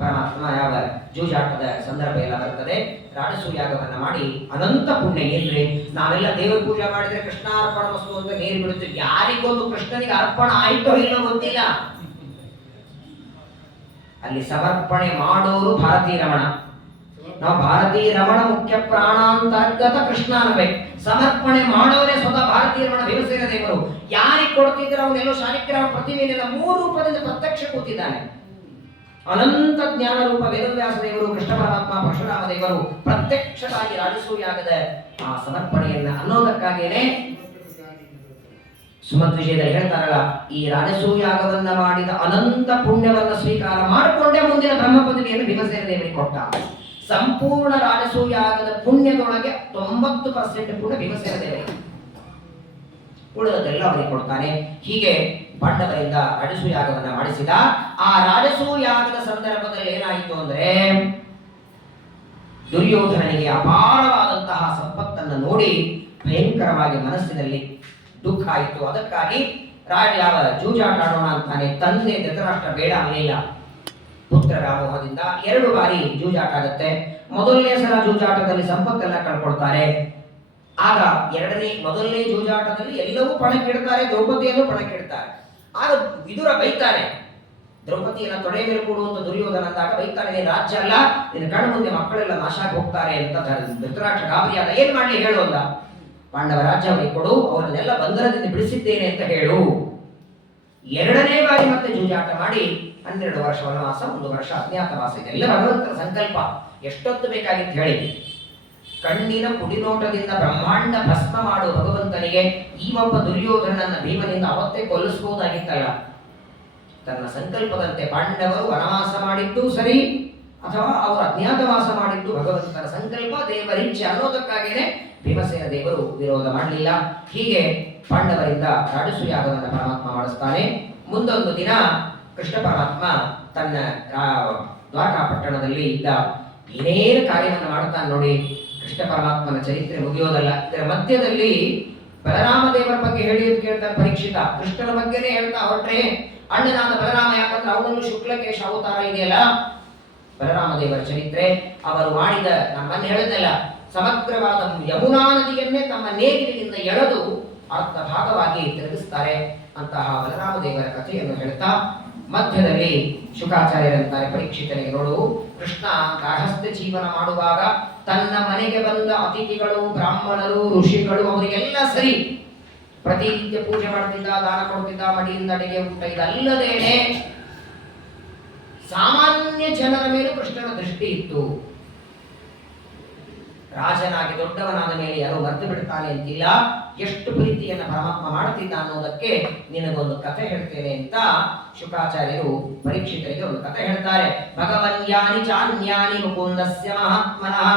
ಪರಮಾತ್ಮ ಯಾವ ಜೂಜಾಟದ ಸಂದರ್ಭ ಎಲ್ಲ ಬರ್ತದೆ. ರಾಜಸೂಯಾಗವನ್ನ ಮಾಡಿ ಅನಂತ ಪುಣ್ಯ. ಏನ್ರಿ ನಾವೆಲ್ಲ ದೇವರ ಪೂಜೆ ಮಾಡಿದ್ರೆ ಕೃಷ್ಣಾರ್ಪಣ ವಸ್ತು ಅಂತ ನೀರು ಬಿಡುತ್ತೀವಿ. ಯಾರಿಗೊತ್ತು ಕೃಷ್ಣನಿಗೆ ಅರ್ಪಣ ಆಯ್ತೋ ಇಲ್ಲೋ ಗೊತ್ತಿಲ್ಲ. ಅಲ್ಲಿ ಸಮರ್ಪಣೆ ಮಾಡೋರು ಭಾರತೀ ರಮಣ. ನಾವು ಭಾರತೀ ರಮಣ ಮುಖ್ಯ ಪ್ರಾಣಾಂತರ್ಗತ ಕೃಷ್ಣ ಅನ್ಬೇಕು. ಸಮರ್ಪಣೆ ಮಾಡೋರೇ ಸ್ವತಃ ಭಾರತೀ ರಮಣ ಭೀಮಸೇನ ದೇವರು. ಯಾರಿಗೆ ಕೊಡ್ತಿದ್ರು ಅವನ್ನೆಲ್ಲೋ ಶಾಲಿಗ್ರಾಮ ಪ್ರತಿಮೆಯನ್ನೆಲ್ಲ 3 ರೂಪದಿಂದ ಪ್ರತ್ಯಕ್ಷ ಕೂತಿದ್ದಾನೆ. ಅನಂತ ಜ್ಞಾನ ರೂಪ ವೇದವ್ಯಾಸ ದೇವರು, ಕೃಷ್ಣ ಪರಮಾತ್ಮ, ಪರಶುರಾಮ ದೇವರು ಪ್ರತ್ಯಕ್ಷವಾಗಿ ರಾಜಸೂಯಾಗದ ಆ ಸಮರ್ಪಣೆಯನ್ನ ಅನ್ನೋದಕ್ಕಾಗೇನೆ ಸುಮಧ್ವಿಜಯದಲ್ಲಿ ಹೇಳ್ತಾರಲ್ಲ, ಈ ರಾಜಸೂಯಾಗವನ್ನ ಮಾಡಿದ ಅನಂತ ಪುಣ್ಯವನ್ನ ಸ್ವೀಕಾರ ಮಾಡಿಕೊಂಡೇ ಮುಂದಿನ ಬ್ರಹ್ಮ ಪದವಿಯನ್ನು ಭೀಮಸೇನ ದೇವರಿಗೆ ಕೊಟ್ಟ. ಸಂಪೂರ್ಣ ರಾಜಸೂಯಾಗದ ಪುಣ್ಯದೊಳಗೆ 90% ಪುಣ್ಯ ಭೀಮಸೇನ ದೇವರಿಗೆ, ಉಳಿದದೆಲ್ಲ ಅವರಿಗೆ ಕೊಡ್ತಾನೆ. ಹೀಗೆ ಪಾಂಡವರಿಂದ ರಾಜಸೂಯಾಗವನ್ನ ಮಾಡಿಸಿದ. ಆ ರಾಜಸೂಯಾಗದ ಸಂದರ್ಭದಲ್ಲಿ ಏನಾಯಿತು ಅಂದ್ರೆ ದುರ್ಯೋಧನನಿಗೆ ಅಪಾರವಾದಂತಹ ಸಂಪತ್ತನ್ನು ನೋಡಿ ಭಯಂಕರವಾಗಿ ಮನಸ್ಸಿನಲ್ಲಿ ದುಃಖ ಆಯಿತು. ಅದಕ್ಕಾಗಿ ಯಾವ ಜೂಜಾಟ ಆಡೋಣ ಅಂತಾನೆ. ತಂದೆ ಧೃತರಾಷ್ಟ್ರ ಬೇಡ ಅನ್ನಲಿಲ್ಲ. ಪುತ್ರ ವ್ಯಾಮೋಹದಿಂದ 2 ಬಾರಿ ಜೂಜಾಟ ಆಗುತ್ತೆ. ಮೊದಲನೇ ಸಲ ಜೂಜಾಟದಲ್ಲಿ ಸಂಪತ್ತೆಲ್ಲ ಕಳ್ಕೊಳ್ತಾರೆ. ಆಗ ಮೊದಲನೇ ಜೂಜಾಟದಲ್ಲಿ ಎಲ್ಲವೂ ಪಣಕ್ಕಿಡ್ತಾರೆ, ದ್ರೌಪದಿಯನ್ನು ಪಣಕ್ಕಿಡ್ತಾರೆ. ಆಗ ವಿದುರ ಬೈತಾನೆ, ದ್ರೌಪದಿಯನ್ನ ತೊಡೆ ಮೇಲೆ ಕೊಡುವಂತ ದುರ್ಯೋಧನ ಅಂದಾಗ ಬೈತಾನೆ, ನೀನು ರಾಜ್ಯ ಅಲ್ಲ, ನಿನ್ನ ಕಣ್ಣು ಮುಂದೆ ಮಕ್ಕಳೆಲ್ಲ ನಾಶ ಆಗಿ ಹೋಗ್ತಾರೆ ಅಂತ. ಧೃತರಾಷ್ಟ್ರ ಗಾಬರಿಯಾದ, ಏನ್ ಮಾಡ್ಲಿ ಹೇಳು ಅಂದ. ಪಾಂಡವ ರಾಜ್ಯ ಅವರಿಗೆ ಕೊಡು, ಅವರನ್ನೆಲ್ಲ ಬಂಧನದಿಂದ ಬಿಡಿಸಿದ್ದೇನೆ ಅಂತ ಹೇಳು. 2ನೇ ಬಾರಿ ಮತ್ತೆ ಜೂಜಾಟ ಮಾಡಿ 12 ವರ್ಷ ವನವಾಸ, 1 ವರ್ಷ ಅಜ್ಞಾತವಾಸ. ಇದೆಲ್ಲ ಭಗವಂತನ ಸಂಕಲ್ಪ. ಎಷ್ಟೊತ್ತು ಬೇಕಾಗಿತ್ತು ಹೇಳಿ. ಕಣ್ಣಿನ ಕುಡಿನೋಟದಿಂದ ಬ್ರಹ್ಮಾಂಡ ಭಸ್ಮ ಮಾಡುವ ಭಗವಂತನಿಗೆ ಈ ಒಬ್ಬ ದುರ್ಯೋಧನನ್ನ ಭೀಮನಿಂದ ಅವತ್ತೇ ಕೊಲ್ಲಿಸಬಹುದಾಗಿತ್ತಲ್ಲ. ತನ್ನ ಸಂಕಲ್ಪದಂತೆ ಪಾಂಡವರು ವನವಾಸ ಮಾಡಿದ್ದು ಸರಿ ಅಥವಾ ಅವರು ಅಜ್ಞಾತವಾಸ ಮಾಡಿದ್ದು ಭಗವಂತನ ಸಂಕಲ್ಪ, ದೇವರಿಚ್ಛೆ ಅನ್ನೋದಕ್ಕಾಗಿಯೇ ಭೀಮಸೇನ ದೇವರು ವಿರೋಧ ಮಾಡಲಿಲ್ಲ. ಹೀಗೆ ಪಾಂಡವರಿಂದ ರಾಜಸೂಯಾಗವನ್ನು ಪರಮಾತ್ಮ ಮಾಡಿಸ್ತಾನೆ. ಮುಂದೊಂದು ದಿನ ಕೃಷ್ಣ ಪರಮಾತ್ಮ ತನ್ನ ದ್ವಾರಕಾ ಪಟ್ಟಣದಲ್ಲಿ ಇದ್ದ ಏನೇನು ಕಾರ್ಯವನ್ನು ಮಾಡ್ತಾನೆ ನೋಡಿ. ಕೃಷ್ಣ ಪರಮಾತ್ಮನ ಚರಿತ್ರೆ ಮುಗಿಯೋದಲ್ಲ. ಇದರ ಮಧ್ಯದಲ್ಲಿ ಬಲರಾಮ ದೇವರ ಬಗ್ಗೆ ಹೇಳಿ ಕೇಳ್ತಾನೆ ಪರೀಕ್ಷಿತ. ಕೃಷ್ಣನ ಬಗ್ಗೆನೇ ಹೇಳ್ತಾ ಹೊರಟ್ರೆ ಅಣ್ಣನಾದ ಬಲರಾಮ, ಯಾಕಂದ್ರೆ ಅವನನ್ನು ಶುಕ್ಲಕೇಶ ಅವತಾರ ಇದೆಯಲ್ಲ, ಬಲರಾಮ ದೇವರ ಚರಿತ್ರೆ. ಅವರು ಮಾಡಿದ, ನಮ್ಮನ್ನು ಹೇಳಿದಲ್ಲ, ಸಮಗ್ರವಾದ ಯಮುನಾ ನದಿಯನ್ನೇ ತಮ್ಮ ನೇಗಿಲಿನಿಂದ ಎಳೆದು ಅರ್ಧ ಭಾಗವಾಗಿ ತಿರುಗಿಸ್ತಾರೆ. ಅಂತಹ ಬಲರಾಮ ದೇವರ ಕಥೆಯನ್ನು ಹೇಳ್ತಾ ಮಧ್ಯದಲ್ಲಿ ಶುಕಾಚಾರ್ಯರಂತಾರೆ ಪರೀಕ್ಷಿತನಿಗೆ, ನೋಡು, ಕೃಷ್ಣ ಗಾರ್ಹಸ್ಥ್ಯ ಜೀವನ ಮಾಡುವಾಗ ತನ್ನ ಮನೆಗೆ ಬಂದ ಅತಿಥಿಗಳು, ಬ್ರಾಹ್ಮಣರು, ಋಷಿಗಳು ಅವರಿಗೆಲ್ಲ ಸರಿ ಪ್ರತಿನಿತ್ಯ ಪೂಜೆ ಮಾಡ್ತಿದ್ದ, ದಾನ ಕೊಡ್ತಿದ್ದ, ಮಡಿಯಿಂದ ಅಡಿಗೆ ಊಟ. ಇದಲ್ಲದೇನೆ ಸಾಮಾನ್ಯ ಜನರ ಮೇಲೂ ಕೃಷ್ಣನ ದೃಷ್ಟಿ ಇತ್ತು. ರಾಜನಾಗಿ ದೊಡ್ಡವನಾದ ಮೇಲೆ ಯಾರೋ ಮರೆತು ಬಿಡ್ತಾನೆ ಅಂತಿಲ್ಲ. ಎಷ್ಟು ಪ್ರೀತಿಯನ್ನು ಪರಮಾತ್ಮ ಮಾಡುತ್ತಿದ್ದ ಅನ್ನೋದಕ್ಕೆ ನಿನಗೊಂದು ಕಥೆ ಹೇಳ್ತೇನೆ ಅಂತ ಶುಕಾಚಾರ್ಯರು ಪರೀಕ್ಷಿತರಿಗೆ ಒಂದು ಕಥೆ ಹೇಳ್ತಾರೆ. ಭಗವನ್ಯಾನಿ ಚಾನ್ಯಾನಿ ಮುಕುಂದಸ್ಯ ಮಹಾತ್ಮನಃ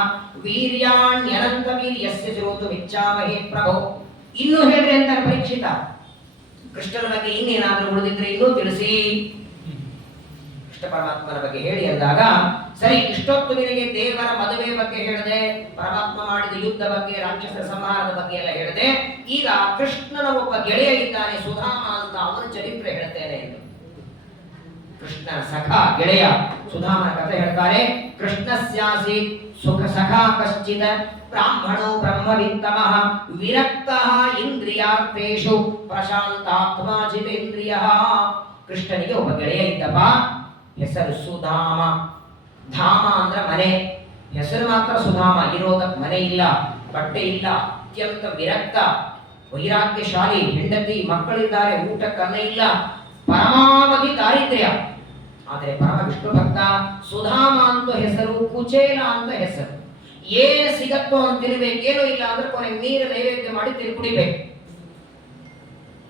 ವೀರ್ಯಾಣ್ಯನಂತ ವೀರ್ಯಸ್ಯ ಶ್ರೋತು ಇಚ್ಛಾಮಹೇ ಪ್ರಭೋ. ಇನ್ನೂ ಹೇಳ್ರಿ ಅಂತಾರೆ ಪರೀಕ್ಷಿತ. ಕೃಷ್ಣನ ಬಗ್ಗೆ ಇನ್ನೇನಾದ್ರೂ ಉಳಿದಿದ್ರೆ ಇನ್ನೂ ತಿಳಿಸಿ. ಕೃಷ್ಣ ಪರಮಾತ್ಮನ ಬಗ್ಗೆ ಹೇಳಿ ಅಂದಾಗ, ಸರಿ ಇಷ್ಟೊತ್ತು ನಿನಗೆ ದೇವರ ಮದುವೆ ಬಗ್ಗೆ ಹೇಳಿದೆ, ಪರಮಾತ್ಮ ಮಾಡಿದ ಯುದ್ಧ ಬಗ್ಗೆ, ರಾಕ್ಷಸರ ಸಂಹಾರದ ಬಗ್ಗೆ ಎಲ್ಲ ಹೇಳಿದೆ. ಈಗ ಕೃಷ್ಣನ ಒಬ್ಬ ಗೆಳೆಯ ಇದ್ದಾನೆ ಸುಧಾಮ ಅಂತ, ಅವನ ಚರಿತ್ರೆ ಹೇಳ್ತೇನೆ ಎಂದು ಕೃಷ್ಣ ಸಖ ಗೆಳೆಯ ಸುಧಾಮನ ಕಥೆ ಹೇಳ್ತಾರೆ. ಕೃಷ್ಣಸ್ಯಾಸಿ ಸುಖ ಸಖ ಕಶ್ಚಿತ ಬ್ರಾಹ್ಮಣೋ ಬ್ರಹ್ಮವಿತ್ತಮಃ ವಿರಕ್ತಃ ಇಂದ್ರಿಯಾರ್ಥೇಷು ಪ್ರಶಾಂತಾತ್ಮಾ ಜಿತೇಂದ್ರಿಯಃ. ಕೃಷ್ಣನಿಗೆ ಒಬ್ಬ ಗೆಳೆಯ ಇದ್ದಪ್ಪ, ಹೆಸರು ಸುಧಾಮ. ಧಾಮ ಅಂದ್ರೆ ಮನೆ, ಹೆಸರು ಮಾತ್ರ ಸುಧಾಮ. ಇರೋದಕ್ಕೆ ಮನೆ ಇಲ್ಲ, ಬಟ್ಟೆ ಇಲ್ಲ, ಅತ್ಯಂತ ವಿರಕ್ತ, ವೈರಾಗ್ಯಶಾಲಿ, ಹೆಂಡತಿ ಮಕ್ಕಳಿದ್ದಾರೆ, ಊಟಕ್ಕೆ ಅನ್ನ ಇಲ್ಲ, ಪರಮಾವಧಿ ದಾರಿದ್ರ್ಯ. ಆದರೆ ಪರಮ ವಿಷ್ಣು ಭಕ್ತ. ಸುಧಾಮ ಅಂತ ಹೆಸರು, ಕುಚೇಲ ಅಂತ ಹೆಸರು. ಏನು ಸಿಗತ್ತೋ ಅಂತ ತಿನ್ಬೇಕು, ಏನೂ ಇಲ್ಲ ಅಂದ್ರೆ ಕೊನೆಗೆ ನೀರು ನೈವೇದ್ಯ ಮಾಡಿ ಕುಡಿಬೇಕು.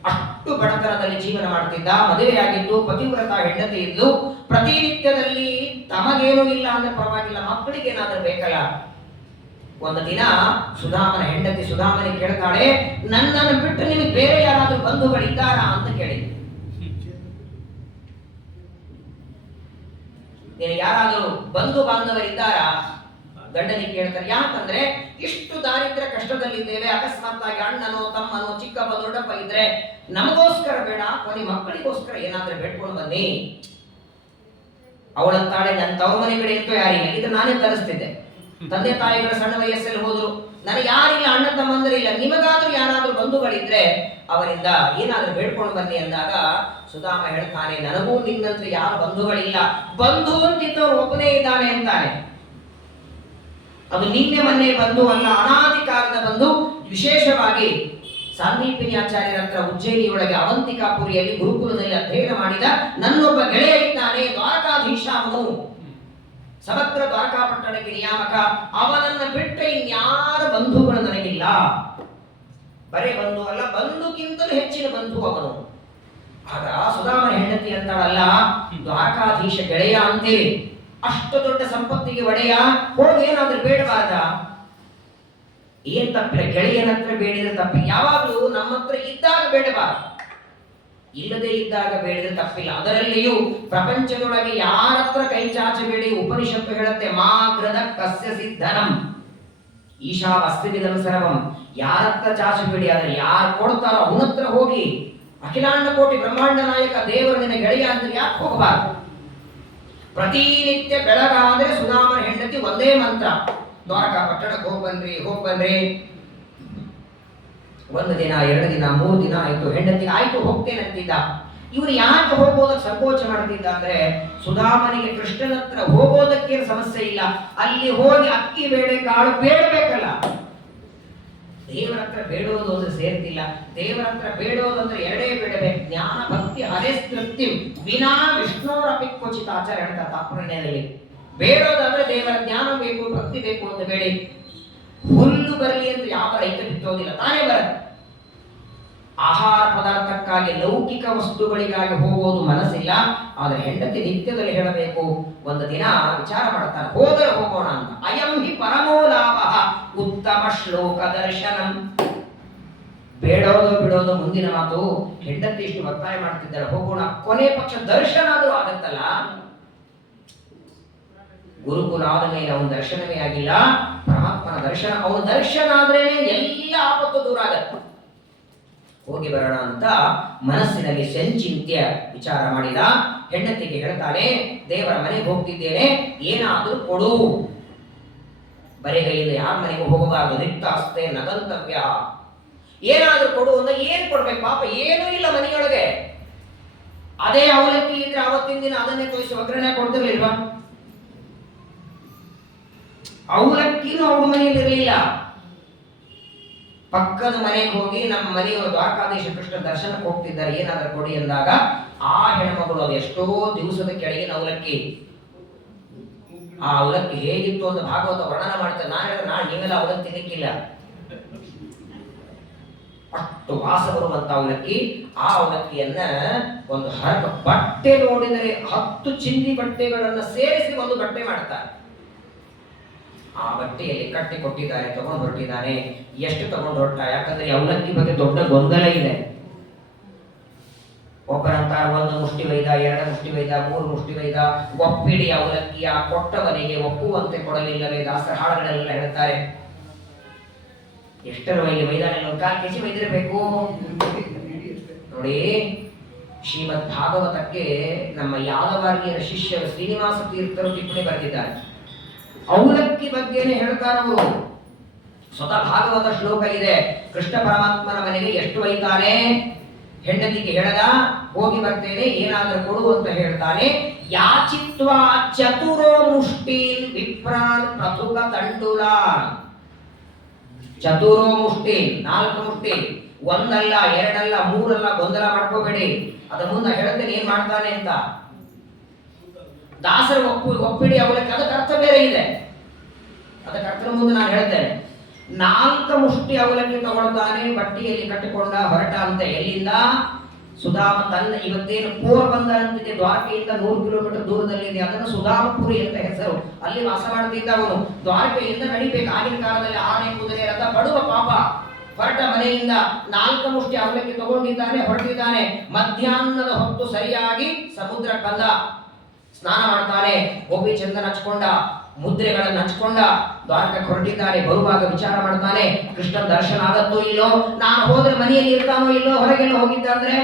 ಅಷ್ಟು ಬಡತನದಲ್ಲಿ ಜೀವನ ಮಾಡ್ತಿದ್ದ. ಮದುವೆಯಾಗಿದ್ದು, ಪತಿವ್ರತ ಹೆಂಡತಿ ಇದ್ದು, ಪ್ರತಿನಿತ್ಯದಲ್ಲಿ ತಮಗೇನೂ ಇಲ್ಲ ಅಂದ್ರೆ ಪರವಾಗಿಲ್ಲ, ಮಕ್ಕಳಿಗೆ ಏನಾದ್ರೂ ಬೇಕಲ್ಲ. ಒಂದು ದಿನ ಸುಧಾಮನ ಹೆಂಡತಿ ಸುಧಾಮನಿಗೆ ಕೇಳ್ತಾಳೆ, ನನ್ನನ್ನು ಬಿಟ್ಟು ನಿಮಗೆ ಬೇರೆ ಯಾರಾದ್ರೂ ಬಂಧುಗಳಿದ್ದಾರಾ ಅಂತ ಕೇಳಿದ್ವಿ. ನೀನು ಯಾರಾದ್ರೂ ಬಂಧು ಬಾಂಧವರಿದ್ದಾರಾ? ಗಂಡನಿಗೆ ಕೇಳ್ತಾರೆ. ಯಾಕಂದ್ರೆ ಇಷ್ಟು ದಾರಿದ್ರ್ಯ ಕಷ್ಟದಲ್ಲಿದ್ದೇವೆ, ಅಕಸ್ಮಾತ್ತಾಗಿ ಅಣ್ಣನೋ ತಮ್ಮನೋ ಚಿಕ್ಕಪ್ಪ ದೊಡ್ಡಪ್ಪ ಇದ್ರೆ ನಮಗೋಸ್ಕರ ಬೇಡ, ಕೊನೆ ಮಕ್ಕಳಿಗೋಸ್ಕರ ಏನಾದ್ರೂ ಬೇಡ್ಕೊಂಡು ಬನ್ನಿ. ಅವಳಂತಾಳೆ, ನನ್ನ ತವ್ರ ಮನೆ ಕಡೆ ಇತ್ತು ಯಾರಿಲ್ಲ, ಇದು ನಾನೇ ತರಿಸ್ತಿದ್ದೆ. ತಂದೆ ತಾಯಿಗಳ ಸಣ್ಣ ವಯಸ್ಸಲ್ಲಿ ಹೋದ್ರು, ನನಗೆ ಯಾರಿಲ್ಲ, ಅಣ್ಣ ತಮ್ಮಂದರಿಲ್ಲ, ನಿಮಗಾದ್ರೂ ಯಾರಾದ್ರೂ ಬಂಧುಗಳಿದ್ರೆ ಅವರಿಂದ ಏನಾದ್ರೂ ಬೇಡ್ಕೊಂಡು ಬನ್ನಿ ಅಂದಾಗ ಸುಧಾಮ ಹೇಳ್ತಾನೆ, ನನಗೂ ನಿನ್ನಂದ್ರೆ ಯಾರು ಬಂಧುಗಳಿಲ್ಲ, ಬಂಧು ಅಂತಿದ್ದವ್ರು ಒಬ್ಬನೇ ಇದ್ದಾನೆ ಅಂತಾನೆ. ಅದು ನಿನ್ನೆ ಮೊನ್ನೆ ಬಂಧು ಅಲ್ಲ, ಅನಾದಿ ಕಾಲದ ಬಂಧು. ವಿಶೇಷವಾಗಿ ಸಾಂದೀಪಿನಿ ಆಚಾರ್ಯರ ಹತ್ರ ಉಜ್ಜಯಿನಿಯೊಳಗೆ ಅವಂತಿಕಾಪುರಿಯಲ್ಲಿ ಗುರುಕುಲದಲ್ಲಿ ಅಧ್ಯಯನ ಮಾಡಿದ ನನ್ನೊಬ್ಬ ಗೆಳೆಯ ಇದ್ದಾನೆ, ದ್ವಾರಕಾಧೀಶ. ಅವನು ಸಮಗ್ರ ದ್ವಾರಕಾಪಟ್ಟಣಕ್ಕೆ ನಿಯಾಮಕ. ಅವನನ್ನ ಬಿಟ್ಟ ಇನ್ಯಾರ ಬಂಧುಗಳು ನನಗಿಲ್ಲ. ಬರೇ ಬಂಧು ಅಲ್ಲ, ಬಂಧುಗಿಂತಲೂ ಹೆಚ್ಚಿನ ಬಂಧು ಅವನು. ಆಗ ಸುಧಾಮನ ಹೆಂಡತಿ ಅಂತಾಳಲ್ಲ, ದ್ವಾರಕಾಧೀಶ ಗೆಳೆಯ ಅಂತೇಳಿ ಅಷ್ಟು ದೊಡ್ಡ ಸಂಪತ್ತಿಗೆ ಒಡೆಯ, ಹೋಗಿ ಏನಾದ್ರೂ ಬೇಡಬಾರ್ದ? ಏನ್ ತಪ್ಪಿಲ್ಲ, ಗೆಳೆಯನ ಹತ್ರ ಬೇಡಿದ್ರೆ ತಪ್ಪಿಲ್ಲ. ಯಾವಾಗ್ಲೂ ನಮ್ಮ ಹತ್ರ ಇದ್ದಾಗ ಬೇಡಬಾರ್ದು, ಇಲ್ಲದೆ ಇದ್ದಾಗ ಬೇಡಿದ್ರೆ ತಪ್ಪಿಲ್ಲ. ಅದರಲ್ಲಿಯೂ ಪ್ರಪಂಚದೊಳಗೆ ಯಾರ ಹತ್ರ ಕೈ ಚಾಚಬೇಡಿ. ಉಪನಿಷತ್ತು ಹೇಳುತ್ತೆ, ಮಾ ಗೃಧ ಕಸ್ಯ ಸಿದ್ಧನಂ ಈಶಾವಾಸ್ತಿವಿದಂ ಸರ್ವಂ. ಯಾರ ಹತ್ರ ಚಾಚಬೇಡಿ, ಆದ್ರೆ ಯಾರು ಕೊಡ್ತಾರೋ ಅವನ ಹತ್ರ ಹೋಗಿ. ಅಖಿಲಾಂಡ ಕೋಟಿ ಬ್ರಹ್ಮಾಂಡ ನಾಯಕ ದೇವರು ನಿನ್ನ ಗೆಳೆಯ ಅಂತ ಯಾಕೆ ಹೋಗಬಾರ್ದು? ಪ್ರತಿನಿತ್ಯ ಬೆಳಗಾದ್ರೆ ಸುಧಾಮನ ಹೆಂಡತಿ ಒಂದೇ ಮಂತ್ರ, ದ್ವಾರಕಾ ಪಟ್ಟಣಕ್ಕೆ ಹೋಗ್ಬನ್ರಿ. ಒಂದು ದಿನ, 2 ದಿನ, 3 ದಿನ ಆಯ್ತು. ಹೆಂಡತಿಗೆ ಆಯ್ತು ಹೋಗ್ತೇನೆ ಅಂತಿದ್ದ. ಇವನು ಯಾಕೆ ಹೋಗೋದಕ್ಕೆ ಸಂಕೋಚ ಮಾಡ್ತಿದ್ದ ಅಂದ್ರೆ, ಸುಧಾಮನಿಗೆ ಕೃಷ್ಣನ ಹತ್ರ ಹೋಗೋದಕ್ಕೆ ಸಮಸ್ಯೆ ಇಲ್ಲ, ಅಲ್ಲಿ ಹೋಗಿ ಅಕ್ಕಿ ಬೇಳೆ ಕಾಳು ಬೇಡಬೇಕಲ್ಲ. ದೇವರ ಹತ್ರ ಬೇಡೋದು ಅಂದ್ರೆ ಸೇರ್ತಿಲ್ಲ. ದೇವರ ಹತ್ರ ಬೇಡೋದು ಅಂದ್ರೆ 2 ಬೇಡಬೇಕು, ಜ್ಞಾನ ಭಕ್ತಿ ಹರೇ ತೃಪ್ತಿ ವಿನಾ ವಿಷ್ಣುರಪಿ ಕ್ವಚಿತ್. ಆಚಾರ್ಯ ಹೇಳ್ತಾರೆ ತಾತ್ಪರ್ಯದಲ್ಲಿ, ಬೇಡೋದಾದ್ರೆ ದೇವರ ಜ್ಞಾನ ಬೇಕು, ಭಕ್ತಿ ಬೇಕು ಅಂತ ಬೇಡಿ. ಹುಲ್ಲು ಬರಲಿ ಅಂತ ಯಾವ ರೈತ ಬಿತ್ತೋದಿಲ್ಲ, ತಾನೇ ಬರುತ್ತೆ. ಆಹಾರ ಪದಾರ್ಥಕ್ಕಾಗಿ, ಲೌಕಿಕ ವಸ್ತುಗಳಿಗಾಗಿ ಹೋಗೋದು ಮನಸ್ಸಿಲ್ಲ. ಆದ್ರೆ ಹೆಂಡತಿ ನಿತ್ಯದಲ್ಲಿ ಹೇಳಬೇಕು. ಒಂದು ದಿನ ವಿಚಾರ ಮಾಡ್ತಾನೆ, ಹೋದರೆ ಹೋಗೋಣ ಅಂತ. ಅಯಂ ಹಿ ಪರಮೋ ಲಾಭ ಉತ್ತಮ ಶ್ಲೋಕ ದರ್ಶನಂ. ಬೇಡೋದು ಬಿಡೋದು ಮುಂದಿನ ಮಾತು. ಹೆಂಡತಿ ಇಷ್ಟು ಒತ್ತಾಯ ಮಾಡ್ತಿದ್ದಾರೆ, ಹೋಗೋಣ, ಕೊನೆ ಪಕ್ಷ ದರ್ಶನ ಆದರೂ ಆಗತ್ತಲ್ಲ. ಗುರುಕುಲ ಆದ ಮೇಲೆ ಅವನ ದರ್ಶನವೇ ಆಗಿಲ್ಲ, ಪರಮಾತ್ಮನ ದರ್ಶನ. ಅವನ ದರ್ಶನ ಆದ್ರೇನೆ ಎಲ್ಲ ಆಪತ್ತು ದೂರ ಆಗತ್ತೆ. ಹೋಗಿ ಬರೋಣ ಅಂತ ಮನಸ್ಸಿನಲ್ಲಿ ಸಂಚಿಂತ್ಯ ವಿಚಾರ ಮಾಡಿದ. ಹೆಂಡತಿಗೆ ಹೇಳ್ತಾನೆ, ದೇವರ ಮನೆಗೆ ಹೋಗ್ತಿದ್ದೇನೆ, ಏನಾದರೂ ಕೊಡು. ಬರೆಗೈಯಿಂದ ಯಾರ ಮನೆಗೂ ಹೋಗಬಾರದು, ರಿಕ್ತಾಸ್ತೆ ನಗಂತವ್ಯ. ಏನಾದ್ರೂ ಕೊಡು ಅಂದ್ರೆ ಏನ್ ಕೊಡ್ಬೇಕು? ಪಾಪ ಏನೂ ಇಲ್ಲ ಮನೆಯೊಳಗೆ. ಅದೇ ಅವಲಕ್ಕಿ ಇದ್ರೆ ಅವತ್ತಿನ ದಿನ ಅದನ್ನೇ ತೋರಿಸಿ ಒಗ್ಗರಣೆ ಕೊಡ್ತಿರ್ಲಿಲ್ವಾ? ಅವಲಕ್ಕಿನೂ ಅವ್ರ ಮನೆಯಲ್ಲಿ ಇರಲಿಲ್ಲ. ಪಕ್ಕದ ಮನೆಗೆ ಹೋಗಿ, ನಮ್ಮ ಮನೆಯವರು ದ್ವಾರಕಾಧೀಶ ಕೃಷ್ಣ ದರ್ಶನಕ್ಕೆ ಹೋಗ್ತಿದ್ದಾರೆ, ಏನಾದ್ರೂ ಕೊಡಿ ಎಂದಾಗ ಆ ಹೆಣ್ಮಗಳು ಅದು ಎಷ್ಟೋ ದಿವಸದ ಕೆಳಗಿನ ಅವಲಕ್ಕಿ ಆ ಅವಲಕ್ಕಿ ಹೇಗಿತ್ತು ಅಂತ ಭಾಗವತ ವರ್ಣನ ಮಾಡ್ತಾರೆ. ನಾನು ಹೇಳಿದ್ರೆ ನಾಳೆ ನೀವೆಲ್ಲ ಅವಲಕ್ಕಿ ತಿನ್ನಕ್ಕಿಲ್ಲ, ಅಷ್ಟು ವಾಸ ಬರುವಂತ ಅವಲಕ್ಕಿ. ಆ ಅವಲಕ್ಕಿಯನ್ನ ಒಂದು ಹರಕ ಬಟ್ಟೆ ನೋಡಿದರೆ 10 ಚಿಂದಿ ಬಟ್ಟೆಗಳನ್ನ ಸೇರಿಸಿ ಒಂದು ಬಟ್ಟೆ ಮಾಡ್ತಾರೆ. ಆ ಬಟ್ಟೆಯಲ್ಲಿ ಕಟ್ಟಿ ಕೊಟ್ಟಿದ್ದಾರೆ, ತಗೊಂಡು ಹೊರಟಿದ್ದಾನೆ. ಎಷ್ಟು ತಗೊಂಡು ಹೊರಟ? ಯಾಕಂದ್ರೆ ಅವಲಕ್ಕಿ ಬಗ್ಗೆ ದೊಡ್ಡ ಗೊಂದಲ ಇದೆ. ಒಬ್ಬರಂತಾರೆ 1 ಮುಷ್ಟಿ ವೈದ, 2 ಮುಷ್ಟಿ ವೈದ, 3 ಮುಷ್ಟಿ ವೈದ. ಒಪ್ಪಿಡಿ ಅವಲಕ್ಕಿಯ ಕೊಟ್ಟವನಿಗೆ ಒಪ್ಪುವಂತೆ ಕೊಡಲಿಲ್ಲವೇ? ದಾಸರ ಹಾಡುಗಳೆಲ್ಲ ಹೇಳ್ತಾರೆ. ಎಷ್ಟರ ವೈದಾನ 1/4 ಕೆಜಿ ವೈದಿರಬೇಕು ನೋಡಿ. ಶ್ರೀಮದ್ ಭಾಗವತಕ್ಕೆ ನಮ್ಮ ಯಾದವಾರ್ಯರ ಶಿಷ್ಯರು ಶ್ರೀನಿವಾಸ ತೀರ್ಥರು ಟಿಪ್ಪಣಿ ಬರೆದಿದ್ದಾರೆ. ಅವಲಕ್ಕಿ ಬಗ್ಗೆನೇ ಹೇಳ್ತಾರವರು. ಸ್ವತಃ ಭಾಗವತ ಶ್ಲೋಕ ಇದೆ. ಕೃಷ್ಣ ಪರಮಾತ್ಮನ ಮನೆಗೆ ಎಷ್ಟು ಒಯ್ತಾನೆ? ಹೆಂಡತಿಗೆ ಹೇಳದ, ಹೋಗಿ ಬರ್ತೇನೆ, ಏನಾದರೂ ಕೊಡು ಅಂತ ಹೇಳ್ತಾನೆ. ಯಾಚಿತ್ವಾ ಚತುರೋ ಮುಷ್ಟಿನ್ ವಿಪ್ರಾನ್ ಪ್ರಥುಕ ತಂಡುಲಾನ್. ಚತುರೋ ಮುಷ್ಟಿ, 4 ಮುಷ್ಟಿ, 1 ಅಲ್ಲ 2 ಅಲ್ಲ 3 ಅಲ್ಲ, ಗೊಂದಲ ಮಾಡ್ಕೋಬೇಡಿ. ಅದ ಮುಂದೆ ಹೇಳ್ತೇನೆ ಏನ್ ಮಾಡ್ತಾನೆ ಅಂತ. ದಾಸರ ಒಪ್ಪಿಡಿ ಅವಲಕ್ಕಿ, ಅದಕ್ಕೆ ಅರ್ಥ ಬೇರೆ ಇದೆ. ಅದಕ್ಕೆ ಅರ್ಥ ಮುಂದೆ ನಾನು ಹೇಳ್ತೇನೆ. 4 ಮುಷ್ಟಿ ಅವಲಕ್ಕಿ ತಗೊಳ್ತಾನೆ, ಬಟ್ಟಿಯಲ್ಲಿ ಕಟ್ಟಿಕೊಂಡ ಹೊರಟ ಅಂತ. ಎಲ್ಲಿಂದ? ಸುಧಾಮ ತನ್ನ ಇವತ್ತೇನು ಪೋರ್ಬಂದರ್ ಅಂತಿದೆ, ದ್ವಾರಕೆಯಿಂದ 100 ಕಿಲೋಮೀಟರ್ ದೂರದಲ್ಲಿದೆ. ಅದನ್ನು ಸುಧಾಮಪುರಿ ಅಂತ ಹೆಸರು. ಅಲ್ಲಿ ವಾಸ ಮಾಡ್ತಿದ್ದ ಅವನು. ದ್ವಾರಕೆಯಿಂದ ನಡಿಬೇಕು. ಆಗಿನ ಕಾಲದಲ್ಲಿ ಆನೆ, ಕುದುರೆ, ರಥ, ಬಡುವ ಪಾಪ. ಹೊರಟ ಮನೆಯಿಂದ 4 ಮುಷ್ಟಿ ಅವಲಕ್ಕಿ ತಗೊಂಡಿದ್ದಾನೆ, ಹೊರಟಿದ್ದಾನೆ. ಮಧ್ಯಾಹ್ನದ ಹೊತ್ತು ಸರಿಯಾಗಿ ಸಮುದ್ರ ಕಂದ. ಸ್ನಾನ ಮಾಡ್ತಾನೆ, ಗೋಪಿ ಚಂದನ ಹಚ್ಕೊಂಡ, ಮುದ್ರೆಗಳನ್ನು ಹಚ್ಕೊಂಡ ದ್ವಾರಕಕ್ಕೆ ಹೊರಟಿದ್ದಾನೆ. ಬರುವಾಗ ವಿಚಾರ ಮಾಡ್ತಾನೆ, ಕೃಷ್ಣ ದರ್ಶನ ಆಗತ್ತೋ ಇಲ್ಲೋ, ನಾನು ಹೋದ್ರೆ ಮನೆಯಲ್ಲಿ ಇರ್ತಾನೋ ಇಲ್ಲೋ, ಹೊರಗೆಲ್ಲ ಹೋಗಿದ್ದ ಅಂದ್ರೆ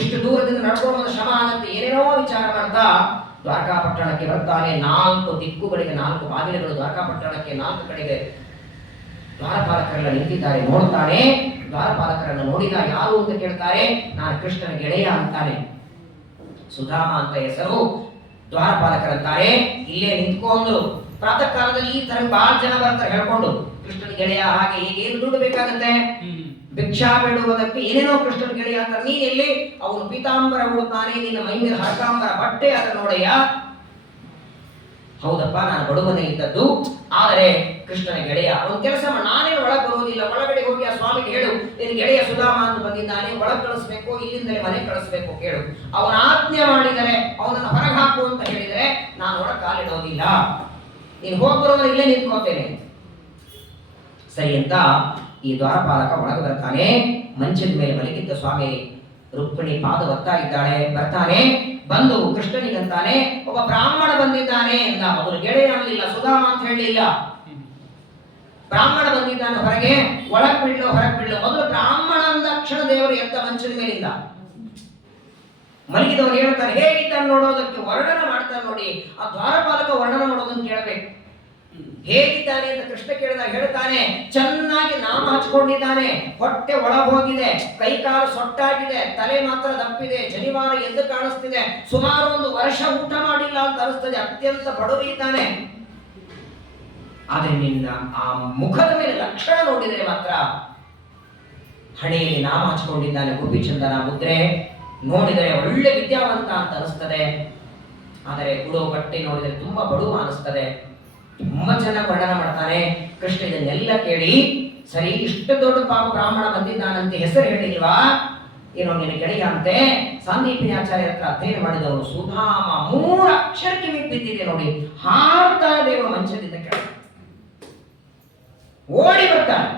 ಇಷ್ಟು ದೂರದಿಂದ ನಡ್ಕೊಂಡು ಶ್ರಮ ಆಗತ್ತೆ, ಏನೇನೋ ವಿಚಾರ ಮಾಡ್ತಾ ದ್ವಾರಕಾಪಟ್ಟಣಕ್ಕೆ ಬರ್ತಾನೆ. 4 ದಿಕ್ಕುಗಳಿಗೆ 4 ಬಾಗಿಲುಗಳು ದ್ವಾರಕಾಪಟ್ಟಣಕ್ಕೆ. 4 ಕಡೆಗೆ ದ್ವಾರಪಾಲಕರೆಲ್ಲ ನಿಂತಿದ್ದಾರೆ. ನೋಡ್ತಾನೆ. ದ್ವಾರಪಾಲಕರನ್ನು ನೋಡಿದ. ಯಾರು ಅಂತ ಕೇಳ್ತಾರೆ. ನಾನು ಕೃಷ್ಣನ ಗೆಳೆಯ ಅಂತಾನೆ. ಸುಧಾಮ ಅಂತ ಹೆಸರು. ದ್ವಾರಪಾಲಕರಂತಾರೆ, ಇಲ್ಲೇ ನಿಂತ್ಕೊಂಡು. ಪ್ರಾತಃ ಕಾಲದಲ್ಲಿ ಈ ತರ ಬಹಳ ಜನ ಬರ್ತಾರೆ ಹೇಳ್ಕೊಂಡು, ಕೃಷ್ಣನ ಗೆಳೆಯ ಹಾಗೆ ಹೀಗೆ. ಏನು ದುಡ್ಡು ಬೇಕಾಗತ್ತೆ? ಭಿಕ್ಷಾ ಬೇಡುವುದಕ್ಕೆ ಏನೇನೋ ಕೃಷ್ಣನ ಗೆಳೆಯ ಅಂತಾರೆ. ನೀನ್ ಎಲ್ಲಿ? ಅವನು ಪೀತಾಂಬರ ಉಡುತ್ತಾನೆ, ನಿನ್ನ ಮೈ ಮೇಲೆ ಹರಕಾಂಬರ ಬಟ್ಟೆ ಅದ ನೋಡಯ್ಯ. ಹೌದಪ್ಪ, ನಾನು ಬಡವನೇ ಇದ್ದದ್ದು, ಆದರೆ ಕೃಷ್ಣನ ಗೆಳೆಯ. ಒಂದು ಕೆಲಸ ಮಾಡಿ, ನಾನೇನು ಒಳಗೆ ಬರುವುದಿಲ್ಲ, ಒಳಗಡೆ ಹೋಗಿ ಆ ಸ್ವಾಮಿಗೆ ಹೇಳು, ನಿನ್ನ ಗೆಳೆಯ ಸುಧಾಮ ಅಂತ ಬಂದಿದ್ದಾನೆ, ಒಳಗೆ ಕಳಿಸ್ಬೇಕು, ಇಲ್ಲಿಂದಲೇ ಮನೆ ಕಳಿಸ್ಬೇಕು ಕೇಳು. ಅವನ ಆಜ್ಞೆ ಮಾಡಿದರೆ, ಅವನನ್ನು ಹೊರಗೆ ಹಾಕು ಅಂತ ಹೇಳಿದರೆ ನಾನು ಒಳಗೆ ಕಾಲಿಡೋದಿಲ್ಲ, ನೀನು ಹೋಗಿ ಬರೋದ್ರೆ ಇಲ್ಲೇ ನಿಂತ್ಕೋತೇನೆ. ಸರಿ ಅಂತ ಈ ದ್ವಾರಪಾಲಕ ಒಳಗೆ ಬರ್ತಾನೆ. ಮಂಚದ ಮೇಲೆ ಮಲಗಿದ್ದ ಸ್ವಾಮಿ ರುಕ್ಮಿಣಿ ಪಾದ ಒತ್ತಾ ಇದ್ದಾಳೆ. ಬರ್ತಾನೆ. ಬಂದು ಕೃಷ್ಣನಿಗಂತಾನೆ, ಒಬ್ಬ ಬ್ರಾಹ್ಮಣ ಬಂದಿದ್ದಾನೆ ಎಂದ. ಮೊದಲು ಗೆಳೆಯ ಅನ್ನಲಿಲ್ಲ, ಸುಧಾಮ ಅಂತ ಹೇಳಲಿಲ್ಲ. ಬ್ರಾಹ್ಮಣ ಬಂದಿದ್ದಾನೆ, ಹೊರಗೆ ಒಳಗ್ ಬಿಡ್ಲು ಹೊರಗೆ ಬಿಡ್ಲು. ಮೊದಲು ಬ್ರಾಹ್ಮಣ ಅಂದ ಕ್ಷಣ ದೇವರು ಎದ್ದ ಮಂಚದ ಮೇಲಿಂದ. ಮಲಗಿದವರು ಹೇಳ್ತಾರೆ, ಹೇಗಿದ್ದಾನೆ ನೋಡೋದಕ್ಕೆ ವರ್ಣನ ಮಾಡ್ತಾರೆ ನೋಡಿ. ಆ ದ್ವಾರಪಾಲಕ ವರ್ಣನ ಮಾಡೋದನ್ನು ಕೇಳಬೇಕು. ಹೇಗಿದ್ದಾನೆ ಅಂತ ಕೃಷ್ಣ ಕೇಳಿದಾಗ ಹೇಳ್ತಾನೆ, ಚೆನ್ನಾಗಿ ನಾಮ ಹಚ್ಕೊಂಡಿದ್ದಾನೆ, ಹೊಟ್ಟೆ ಒಳಗೆ ಹೋಗಿದೆ, ಕೈಕಾಲು ಸೊಟ್ಟಾಗಿದೆ, ತಲೆ ಮಾತ್ರ ದಪ್ಪಿದೆ, ಜನಿವಾರ ಎದ್ದು ಕಾಣಿಸ್ತಿದೆ, ಸುಮಾರು 1 ವರ್ಷ ಊಟ ಮಾಡಿಲ್ಲ ಅಂತ ಅನಿಸ್ತದೆ, ಅತ್ಯಂತ ಬಡವಿದ್ದಾನೆ. ಆದರೆ ನಿನ್ನ ಆ ಮುಖದ ಮೇಲೆ ಲಕ್ಷಣ ನೋಡಿದರೆ ಮಾತ್ರ, ಹಣೆಯಲ್ಲಿ ನಾಮ ಹಚ್ಕೊಂಡಿದ್ದಾನೆ, ಗೋಪಿಚಂದನ ಮುದ್ರೆ, ನೋಡಿದರೆ ಒಳ್ಳೆ ವಿದ್ಯಾವಂತ ಅಂತ ಅನಿಸ್ತದೆ. ಆದರೆ ಉಡೋ ಬಟ್ಟೆ ನೋಡಿದರೆ ತುಂಬಾ ಬಡವ ಅನಿಸ್ತದೆ. ತುಂಬಾ ಚೆನ್ನಾಗಿ ವರ್ಣನ ಮಾಡ್ತಾನೆ. ಕೃಷ್ಣ ಇದನ್ನೆಲ್ಲ ಕೇಳಿ, ಸರಿ ಇಷ್ಟು ದೊಡ್ಡ ಪಾಪ ಬ್ರಾಹ್ಮಣ ಬಂದಿದ್ದಾನಂತೆ, ಹೆಸರು ಹೇಳಿಲ್ವಾ? ಏನೋ ನಿನ್ನ ಗೆಳೆಯ ಅಂತೆ. ಸಾಂದೀಪನಿ ಆಚಾರ್ಯ ಹತ್ರ ಅಧ್ಯಯನ ಮಾಡಿದವರು. ಸುಧಾಮ 3 ಅಕ್ಷರ ಕಿವಿ ಬಿದ್ದಿದೆ ನೋಡಿ. ಹಾರ್ತಾ ದೇವರು ಮಂಚದಿಂದ ಕೆಳಗೆ ಓಡಿ ಬರ್ತಾನೆ.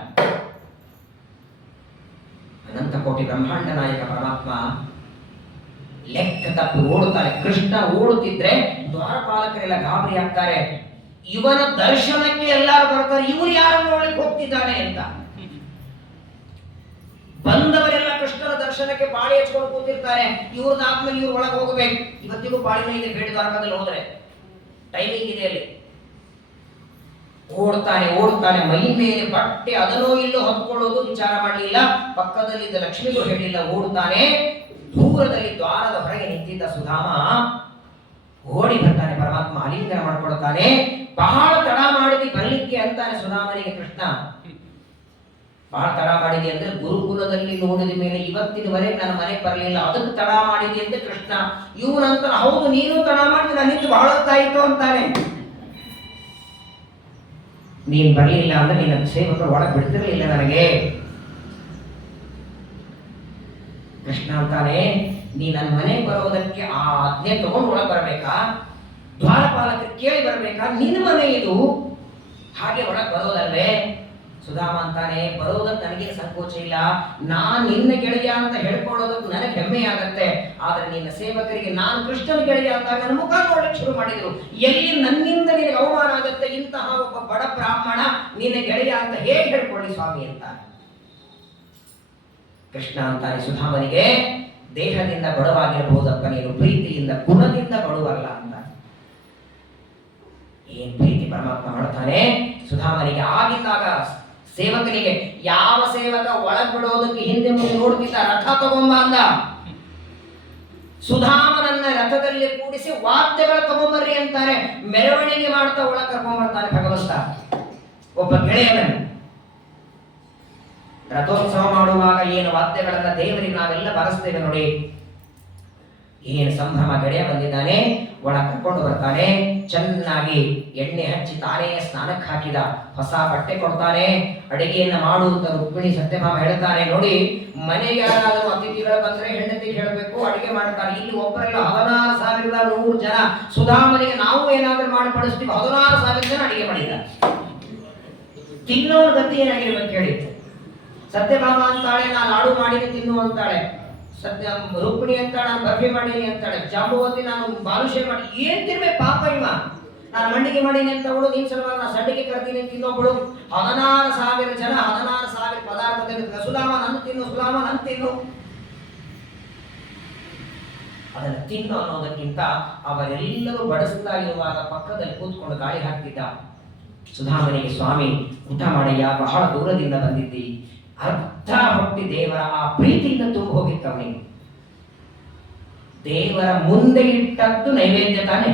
ಅನಂತ ಕೋಟಿ ಬ್ರಹ್ಮಾಂಡ ನಾಯಕ ಪರಮಾತ್ಮ ಲೆಕ್ಕ ತಪ್ಪಿ ಓಡುತ್ತಾರೆ. ಕೃಷ್ಣ ಓಡುತ್ತಿದ್ರೆ ದ್ವಾರಪಾಲಕರೆಲ್ಲ ಗಾಬರಿ ಆಗ್ತಾರೆ. ಇವನ ದರ್ಶನಕ್ಕೆ ಎಲ್ಲರೂ ಬರ್ತಾರೆ, ಇವರು ಯಾರನ್ನು ನೋಡ್ಲಿಕ್ಕೆ ಹೋಗ್ತಿದ್ದಾನೆ ಅಂತ. ಬಂದವರೆಲ್ಲ ಕೃಷ್ಣನ ದರ್ಶನಕ್ಕೆ ಪಾಳಿ ಹಚ್ಕೊಂಡು ಕೂತಿರ್ತಾರೆ. ಇವ್ರದ್ದಾದ್ಮೇಲೆ ಇವ್ರು ಒಳಗೆ ಹೋಗಬೇಕು. ಇವತ್ತಿಗೂ ಪಾಳಿನೇ ಇದೆ, ಬೇಡ ದ್ವಾರಕದಲ್ಲಿ ಹೋದ್ರೆ ಟೈಮಿಂಗ್ ಇದೆ ಅಲ್ಲಿ. ಓಡ್ತಾನೆ, ಮೈ ಮೇಲೆ ಬಟ್ಟೆ ಅದನ್ನೋ ಇಲ್ಲೋ ಹೊತ್ಕೊಳ್ಳೋದು ವಿಚಾರ ಮಾಡಲಿಲ್ಲ. ಪಕ್ಕದಲ್ಲಿದ್ದ ಲಕ್ಷ್ಮಿಗೂ ಹೇಳಿಲ್ಲ. ಓಡ್ತಾನೆ. ದೂರದಲ್ಲಿ ದ್ವಾರದ ಹೊರಗೆ ನಿಂತಿದ್ದ ಸುಧಾಮ ಓಡಿ ಬರ್ತಾನೆ. ಪರಮಾತ್ಮ ಆಲಿಂಗನ ಮಾಡ್ಕೊಳ್ತಾನೆ. ಬಹಳ ತಡ ಮಾಡಿದಿ ಬರ್ಲಿಕ್ಕೆ ಅಂತಾನೆ ಸುಧಾಮನಿಗೆ ಕೃಷ್ಣ. ಬಹಳ ತಡ ಮಾಡಿದೆ ಅಂದ್ರೆ ಗುರುಕುಲದಲ್ಲಿ ನೋಡಿದ ಮೇಲೆ ಇವತ್ತಿನವರೆಗೆ ನನ್ನ ಮನೆಗೆ ಬರಲಿಲ್ಲ, ಅದಕ್ಕೆ ತಡ ಮಾಡಿದೆ ಅಂತ ಕೃಷ್ಣ. ಇವನಂತ ಹೌದು ನೀನು ತಡ ಮಾಡಿ ನನ್ನಿಂದ ಬಹಳ ಹೊತ್ತಾಯಿತು ಅಂತಾನೆ. ನೀನ್ ಬರಲಿಲ್ಲ ಅಂದ್ರೆ ನಿನ್ನ ಸೇವಕರು ಒಳಗೆ ಬಿಡ್ತಿರ್ಲಿಲ್ಲ ನನಗೆ. ಕೃಷ್ಣ ಅಂತಾನೆ, ನೀ ನನ್ನ ಮನೆಗೆ ಬರೋದಕ್ಕೆ ಆ ಆಜ್ಞೆ ತಗೊಂಡು ಒಳಗೆ ಬರಬೇಕಾ, ದ್ವಾರಪಾಲಕರು ಕೇಳಿ ಬರಬೇಕಾ, ನಿನ್ನ ಮನೆ ಇದು, ಹಾಗೆ ಒಳಗೆ ಬರೋದಲ್ವೇ? ಸುಧಾಮ ಅಂತಾನೆ, ಬರೋದಕ್ಕೆ ನನಗೇನು ಸಂಕೋಚ ಇಲ್ಲ, ನಾನ್ ನಿನ್ನ ಗೆಳೆಯ ಅಂತ ಹೇಳ್ಕೊಳ್ಳೋದಕ್ಕೆ ನನಗೆ ಹೆಮ್ಮೆ ಆಗತ್ತೆ. ಆದ್ರೆ ನಿನ್ನ ಸೇವಕರಿಗೆ ನಾನು ಕೃಷ್ಣನ ಗೆಳೆಯ ಅಂತ ನನ್ನ ಮುಖ ನೋಡಲಿಕ್ಕೆ ಶುರು ಮಾಡಿದ್ರು. ಎಲ್ಲಿ ನನ್ನಿಂದ ನಿನಗೆ ಅವಮಾನ ಆಗತ್ತೆ, ಇಂತಹ ಒಬ್ಬ ಬಡ ಬ್ರಾಹ್ಮಣ ನಿನ್ನ ಗೆಳೆಯ ಅಂತ ಹೇಗೆ ಹೇಳ್ಕೊಳ್ಳಿ ಸ್ವಾಮಿ ಅಂತ. ಕೃಷ್ಣ ಅಂತಾನೆ ಸುಧಾಮನಿಗೆ, ದೇಹದಿಂದ ಬಡವಾಗಿರಬಹುದಪ್ಪ, ನೀನು ಪ್ರೀತಿಯಿಂದ ಗುಣದಿಂದ ಬಡವಲ್ಲ ಅಂತ. ಏನ್ ಪ್ರೀತಿ ಪರಮಾತ್ಮ ಮಾಡ್ತಾನೆ ಸುಧಾಮನಿಗೆ. ಆಗಿದ್ದಾಗ ಸೇವಕನಿಗೆ ಯಾವ ಸೇವಕ ಒಳಗ್ ಬಿಡೋದಕ್ಕೆ ಹಿಂದೆ ಮುಂದೆ ನೋಡ್ತಿದ್ದ, ರಥ ತಗೊಂಬ ಅಂದ. ಸುಧಾಮನನ್ನ ರಥದಲ್ಲಿ ಕೂಡಿಸಿ ವಾದ್ಯಗಳ ತಗೊಂಬರ್ರಿ ಅಂತಾರೆ, ಮೆರವಣಿಗೆ ಮಾಡ್ತಾ ಒಳಗ್ ಕರ್ಕೊಂಡ್ಬರ್ತಾನೆ ಭಗವಂತ ಒಬ್ಬ ಗೆಳೆಯನನ್ನು. ರಥೋತ್ಸವ ಮಾಡುವಾಗ ಏನು ವಾದ್ಯಗಳನ್ನ ದೇವರಿಗೆ ನಾವೆಲ್ಲ ಬರೆಸ್ತೇವೆ ನೋಡಿ, ಏನು ಸಂಭ್ರಮ. ಗೆಳೆಯ ಬಂದಿದ್ದಾನೆ, ಒಳ ಕರ್ಕೊಂಡು ಬರ್ತಾನೆ, ಚೆನ್ನಾಗಿ ಎಣ್ಣೆ ಹಚ್ಚಿ ತಾನೇ ಸ್ನಾನಕ್ಕೆ ಹಾಕಿದ ಹೊಸ ಬಟ್ಟೆ ಕೊಡ್ತಾನೆ, ಅಡಿಗೆಯನ್ನ ಮಾಡುವಂತ ರುಕ್ಮಿಣಿ ಸತ್ಯಭಾಮ ಹೇಳ್ತಾನೆ. ನೋಡಿ, ಮನೆಗೆ ಯಾರಾದರೂ ಅತಿಥಿಗಳು ಬಂದ್ರೆ ಹೆಂಡತಿಗೆ ಹೇಳಬೇಕು ಅಡಿಗೆ ಮಾಡ್ತಾರೆ. ಇಲ್ಲಿ ಒಬ್ಬರೆಲ್ಲ 16,100 ಜನ. ಸುಧಾಮನಿಗೆ ನಾವು ಏನಾದ್ರೂ ಮಾಡಿ ಪಡಿಸ್ತೀವಿ, 16,000 ಜನ ಅಡಿಗೆ ಮಾಡಿದ್ದಾರೆ. ತಿನ್ನೋರ ಗತಿ ಏನಾಗಿರ್ಬೇಕು ಹೇಳಿ. ಸತ್ಯಭಾಮ ಅಂತಾಳೆ, ನಾನು ಲಾಡು ಮಾಡೀನಿ ತಿನ್ನು ಅಂತಾಳೆ. ರುಕ್ಮಿಣಿ ಅಂತಾಳೆ, ನಾನು ಬರ್ಫಿ ಮಾಡೀನಿ ಅಂತಾಳೆ. ಜಾಂಬುವತಿ, ನಾನು ಬಾಲುಷೆ ಮಾಡಿ. ಏನ್ ತಿನ್ಬೇಕು ಪಾಪ ಇವ. ನಾನು ಮಂಡಿಗೆ ಮಾಡೀನಿ ಅಂತ ಅವಳು, ನೀನ್ ಸಲುವಾಗಿ ನಾನು ಸಂಡಿಗೆ ಕರ್ತೀನಿ ಅಂತ ಇನ್ನೊಬ್ಬಳು. 16,000 ಜನ, 16,000 ಪದಾರ್ಥ ತೆಗೆದು, ಸುಧಾಮ ನನ್ನ ತಿನ್ನು, ಸುಧಾಮ ನನ್ನ ತಿನ್ನು. ಅದನ್ನು ತಿನ್ನು ಅನ್ನೋದಕ್ಕಿಂತ ಅವರೆಲ್ಲರೂ ಬಡಿಸ್ತಾ ಇರುವಾಗ ಪಕ್ಕದಲ್ಲಿ ಕೂತ್ಕೊಂಡು ಗಾಳಿ ಹಾಕ್ತಿದ್ದ. ಸುಧಾಮನಿಗೆ, ಸ್ವಾಮಿ ಊಟ ಮಾಡಯ್ಯ, ಬಹಳ ದೂರದಿಂದ ಬಂದಿದ್ದಿ, ಅರ್ಧ ಹೊಟ್ಟಿ ದೇವರ ಆ ಪ್ರೀತಿಯಿಂದ ತುಂಬ ಹೋಗಿತ್ತು ಅವನಿಗೆ. ದೇವರ ಮುಂದೆ ಇಟ್ಟದ್ದು ನೈವೇದ್ಯ ತಾನೆ.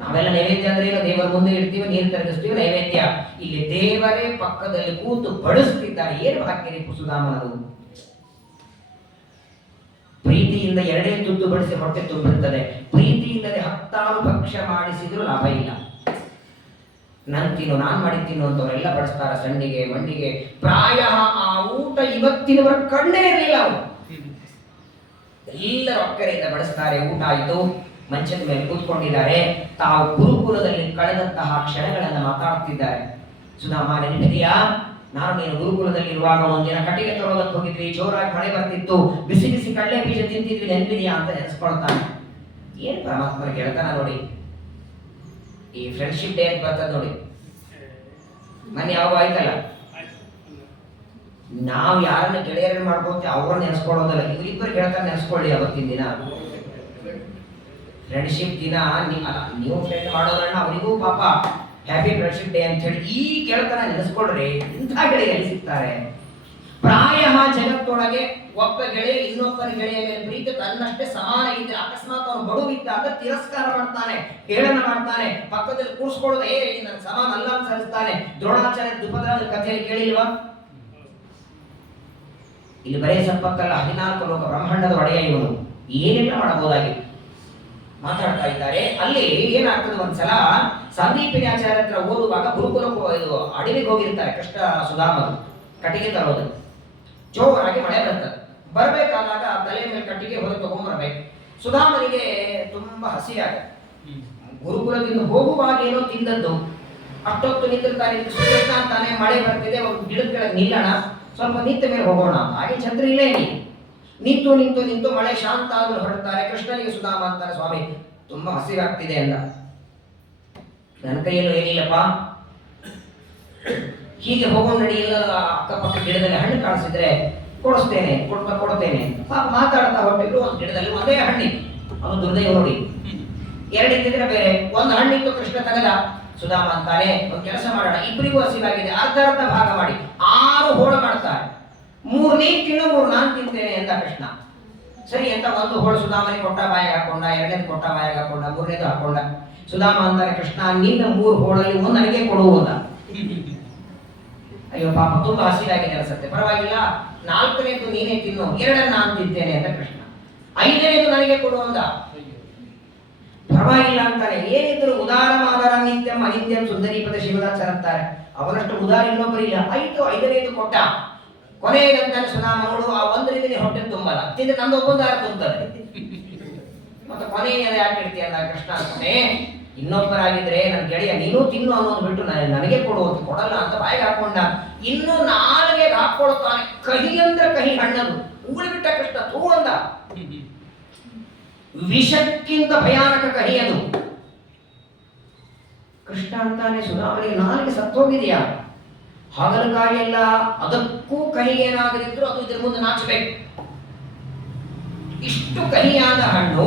ನಾವೆಲ್ಲ ನೈವೇದ್ಯ ಅಂದ್ರೆ ಏನು, ದೇವರ ಮುಂದೆ ಇಡ್ತೀವಿ, ನೀರು ತರಗಿಸ್ತೀವಿ, ನೈವೇದ್ಯ. ಇಲ್ಲಿ ದೇವರೇ ಪಕ್ಕದಲ್ಲಿ ಕೂತು ಬಡಿಸ್ತಿದ್ದಾರೆ. ಏನು ಭಾಗ್ಯ ಸುಧಾಮನದು. ಪ್ರೀತಿಯಿಂದ 2 ತುತ್ತು ಬಡಿಸಿ ಹೊಟ್ಟೆ ತುಂಬಿರ್ತದೆ. ಪ್ರೀತಿಯಿಲ್ಲದೆ 10 ಭಕ್ಷ್ಯ ಮಾಡಿಸಿದ್ರು ಲಾಭ ಇಲ್ಲ. ನಾನು ತಿನ್ನು, ನಾನು ಮಾಡಿ ತಿನ್ನು ಅಂತವರೆಲ್ಲ ಬಡಿಸ್ತಾರ, ಸಂಡಿಗೆ ಮಂಡಿಗೆ. ಪ್ರಾಯ ಆ ಊಟ ಇವತ್ತಿನವರ ಕಂಡೇ ಇರಲಿಲ್ಲ. ಅವರು ಎಲ್ಲರೂ ಅಕ್ಕರೆಯಿಂದ ಬಡಿಸ್ತಾರೆ. ಊಟ ಆಯಿತು, ಮಂಚದ ಮೇಲೆ ಕೂತ್ಕೊಂಡಿದ್ದಾರೆ. ತಾವು ಗುರುಕುಲದಲ್ಲಿ ಕಳೆದಂತಹ ಕ್ಷಣಗಳನ್ನು ಮಾತಾಡ್ತಿದ್ದಾರೆ. ಸುಧಾಮ, ನೆನಪಿದೆಯಾ, ನಾನು ನೀನು ಗುರುಕುಲದಲ್ಲಿ ಇರುವಾಗ ಒಂದಿನ ಕಟ್ಟಿಗೆ ತರೋದಕ್ಕೆ ಹೋಗಿದ್ವಿ, ಜೋರಾಗಿ ಮಳೆ ಬರ್ತಿತ್ತು, ಬಿಸಿ ಬಿಸಿ ಕಡಲೆ ಬೀಜ ತಿಂತಿದ್ವಿ, ನೆನಪಿದೆಯಾ ಅಂತ ನೆನೆಸ್ಕೊಳ್ತಾನೆ. ಏನ್ ಪರಮಾತ್ಮನ ಗೆಳತನ ನೋಡಿ. ಈ ಫ್ರೆಂಡ್ಶಿಪ್ ಡೇ ಅಂತ ಬರ್ತದೆ ನೋಡಿ, ಮೊನ್ನೆ ಯಾವಾಗ ಆಯ್ತಲ್ಲ. ನಾವು ಯಾರನ್ನ ಗೆಳೆಯರನ್ನ ಮಾಡ್ಕೊತೀವಿ ಅವ್ರನ್ನ ನೆನೆಸ್ಕೊಳ್ಳೋದಲ್ಲ, ಇವರಿಬ್ಬರು ಗೆಳತನ ನೆನೆಸ್ಕೊಳ್ಳಿ. ಅವತ್ತಿನ ದಿನ ಫ್ರೆಂಡ್ಶಿಪ್ ದಿನ ನೀವು ಫ್ರೆಂಡ್ ಮಾಡೋದ್ರನ್ನ ಅವರಿಗೂ ಪಾಪ ಹ್ಯಾಪಿ ಫ್ರೆಂಡ್ಶಿಪ್ ಡೇ ಅಂತ ಹೇಳಿ ಈ ಗೆಳತನ ನೆನೆಸ್ಕೊಳ್ರಿ. ಇಂಥ ಗೆಳೆಯರು ಸಿಗ್ತಾರೆ. ಪ್ರಾಯ ಜಗತ್ತೊಳಗೆ ಒಬ್ಬ ಗೆಳೆಯ ಇನ್ನೊಬ್ಬರ ಗೆಳೆಯ ಮೇಲೆ ಪ್ರೀತಿ ತನ್ನಷ್ಟೇ ಸಮಾನ ಇದ್ರೆ, ಅಕಸ್ಮಾತ್ ಅವನು ಬಡುವಿದ್ದ ಅಂದ್ರೆ ತಿರಸ್ಕಾರ ಮಾಡ್ತಾನೆ, ಹೇಳನ ಮಾಡ್ತಾನೆ, ಪಕ್ಕದಲ್ಲಿ ಕೂರಿಸ್ಕೊಳ್ಳೋದು, ನನ್ನ ಸಮಾನ ಅಲ್ಲ ಅಂತ ಸರಿಸ್ತಾನೆ. ದ್ರೋಣಾಚಾರ್ಯ ದ್ರುಪದ ಕಥೆಯಲ್ಲಿ ಕೇಳಿಲ್ವಾ? ಇಲ್ಲಿ ಬರೇ ಸಂಪತ್ತಲ್ಲ, 14 ಲೋಕ ಬ್ರಹ್ಮಾಂಡದ ಒಡೆಯ ಇವನು, ಏನೆಲ್ಲ ಮಾಡಬಹುದಾಗಿ ಮಾತಾಡ್ತಾ ಇದ್ದಾರೆ. ಅಲ್ಲಿ ಏನಾಗ್ತದೆ, ಒಂದ್ಸಲ ಸಂದೀಪಿನಿ ಆಚಾರ್ಯ ಹತ್ರ ಓದುವಾಗ ಗುರುಕುಲಕ್ಕೂ ಅಡವಿಗೆ ಹೋಗಿರ್ತಾರೆ ಕೃಷ್ಣ ಸುಧಾಮರು ಕಟ್ಟಿಗೆ ತರೋದು. ಜೋರಾಗಿ ಮಳೆ ಬರ್ತದೆ. ಬರಬೇಕಾದಾಗ ತಲೆ ಮೇಲೆ ಕಟ್ಟಿಗೆ ಹೊರ ತಗೊಂಡ್ಬರ್ಬೇಕು. ಸುಧಾಮನಿಗೆ ತುಂಬಾ ಹಸಿಯಾಗ, ಗುರುಕುಲದಿಂದ ಹೋಗುವಾಗ ಏನೋ ತಿಂದದ್ದು. ಅಷ್ಟೊತ್ತು ನಿಂತಿರ್ತಾನೆ, ಸುರೇಶ ಅಂತಾನೆ, ಮಳೆ ಬರ್ತಿದೆ, ಒಂದು ಗಿಡದ ಕೆಳಗೆ ನಿಲ್ಲೋಣ, ಸ್ವಲ್ಪ ನಿಂತ ಮೇಲೆ ಹೋಗೋಣ. ಹಾಗೆ ಛತ್ರಿ ಇಲ್ಲೇ ನಿಂತು ನಿಂತು ನಿಂತು ಮಳೆ ಶಾಂತ ಆಗಲು ಹೊರಡ್ತಾರೆ. ಕೃಷ್ಣನಿಗೆ ಸುಧಾಮ ಅಂತಾರೆ, ಸ್ವಾಮಿ ತುಂಬಾ ಹಸಿರಾಗ್ತಿದೆ ಅಂದ. ನನ್ನ ಕೈಯಲ್ಲೂ ಏನಿಲ್ಲಪ್ಪ, ಹೀಗೆ ಹೋಗೋ ನಡಿ, ಎಲ್ಲ ಅಕ್ಕಪಕ್ಕ ಗಿಡದಲ್ಲಿ ಹಣ್ಣು ಕಾಣಿಸಿದ್ರೆ ಕೊಡಿಸ್ತೇನೆ, ಕೊಡ್ತೇನೆ. ಪಾಪ ಮಾತಾಡ್ತಾ ಹೊರಟಿದ್ರು. ಒಂದು ಗಿಡದಲ್ಲಿ ಒಂದೇ ಹಣ್ಣಿತ್ತು, ಅವನು ದುರ್ದೈವ ನೋಡಿ. 2 ಇದ್ದಿದ್ರೆ ಬೇರೆ, ಒಂದು ಹಣ್ಣಿತ್ತು, ಕೃಷ್ಣ ತೆಗೆದ. ಸುಧಾಮ ಅಂತಾನೆ, ಒಂದು ಕೆಲಸ ಮಾಡೋಣ, ಇಬ್ಬರಿಗೂ ಹಸಿವಾಗಿದೆ, ಅರ್ಧ ಭಾಗ ಮಾಡಿ 6 ಹೋಳು ಮಾಡ್ತಾರೆ. 3 ನೀನು ತಿನ್ನು, 3 ನಾನು ತಿಂತೇನೆ ಅಂತ ಕೃಷ್ಣ. ಸರಿ ಅಂತ ಒಂದು ಹೋಳು ಸುಧಾಮನಿಗೆ ಕೊಟ್ಟ, ಬಾಯಿಗೆ ಹಾಕೊಂಡ. 2ನೇದು ಕೊಟ್ಟ, ಬಾಯಿಗೆ ಹಾಕೊಂಡ. 3ನೇದು ಹಾಕೊಂಡ. ಸುಧಾಮ ಅಂತಾರೆ, ಕೃಷ್ಣ ನಿನ್ನ 3 ಹೋಳಲ್ಲಿ 1 ನನಗೆ ಕೊಡುವುದ. ಅಯ್ಯೋ ಪಾಪ ತುಂಬಾ ಹಸಿರಾಗಿದೆ ಅನ್ಸುತ್ತೆ, ಪರವಾಗಿಲ್ಲ 4ನೇದು ನೀನೇ ತಿನ್ನು, 2 ನಾನು ತಿಂತೇನೆ ಅಂತ ಕೃಷ್ಣ. 5ನೇದು ನನಗೆ ಕೊಡು ಅಂದ, ಪರವಾಗಿಲ್ಲ ಅಂತಾನೆ. ಏನಿದ್ರು ಉದಾರ ಮಾದರ ನಿತ್ಯಂ ಅನಿತ್ಯಂ ಸುಂದರೀಪದ ಶಿವದಾಸರ ಅಂತಾರೆ, ಅವನಷ್ಟು ಉದಾರ ಇನ್ನೊಬ್ಬರಿಲ್ಲ. 5ನೇದು ಕೊಟ್ಟ. ಕೊನೆಯದಂತಾನೆ ಸುನಾಮ, ನೋಡು ಆ 1ರಿಂದ ನೀನು ಹೊಟ್ಟೆ ತುಂಬಲ್ಲ, ತಿಂದ್ರೆ ನಂದು ಒಬ್ಬಂದಾರ ತುಂಬುತ್ತದೆ. ಮತ್ತೆ ಕೊನೆಯ ಯಾಕೆ ಇಡ್ತೀಯ ಅಂದ ಕೃಷ್ಣ. ಅಂತಾನೆ ಇನ್ನೊಬ್ಬರಾಗಿದ್ರೆ ನನ್ನ ಗೆಳೆಯ ನೀನು ತಿನ್ನು ಅನ್ನೋದು ಬಿಟ್ಟು ನನಗೆ ಕೊಡುವಂತ ಕೊಡಲ್ಲ ಅಂತ ಬಾಯಿಗೆ ಹಾಕೊಂಡ. ಇನ್ನು ನಾಲಿಗೆಗೆ ಹಾಕೊಳ್ತಾನೆ, ಕಹಿ ಅಂದ್ರೆ ಕಹಿ ಹಣ್ಣದು. ಉಗುಳಿ ಬಿಟ್ಟ ಕೃಷ್ಣ, ತೂ ಅಂದ. ವಿಷಕ್ಕಿಂತ ಭಯಾನಕ ಕಹಿ ಅದು. ಕೃಷ್ಣ ಅಂತಾನೆ ಸುನಾಮನಿಗೆ ನಾಲಿಗೆ ಸತ್ತೋಗಿದೆಯಾ, ಹಾಗಲಕಾಯಿ ಎಲ್ಲ ಅದಕ್ಕೂ ಕಹಿ ಏನಾದ್ರಿದ್ರು ಅದು ಇದ್ರ ಮುಂದೆ ನಾಚಬೇಕು. ಇಷ್ಟು ಕಹಿಯಾದ ಹಣ್ಣು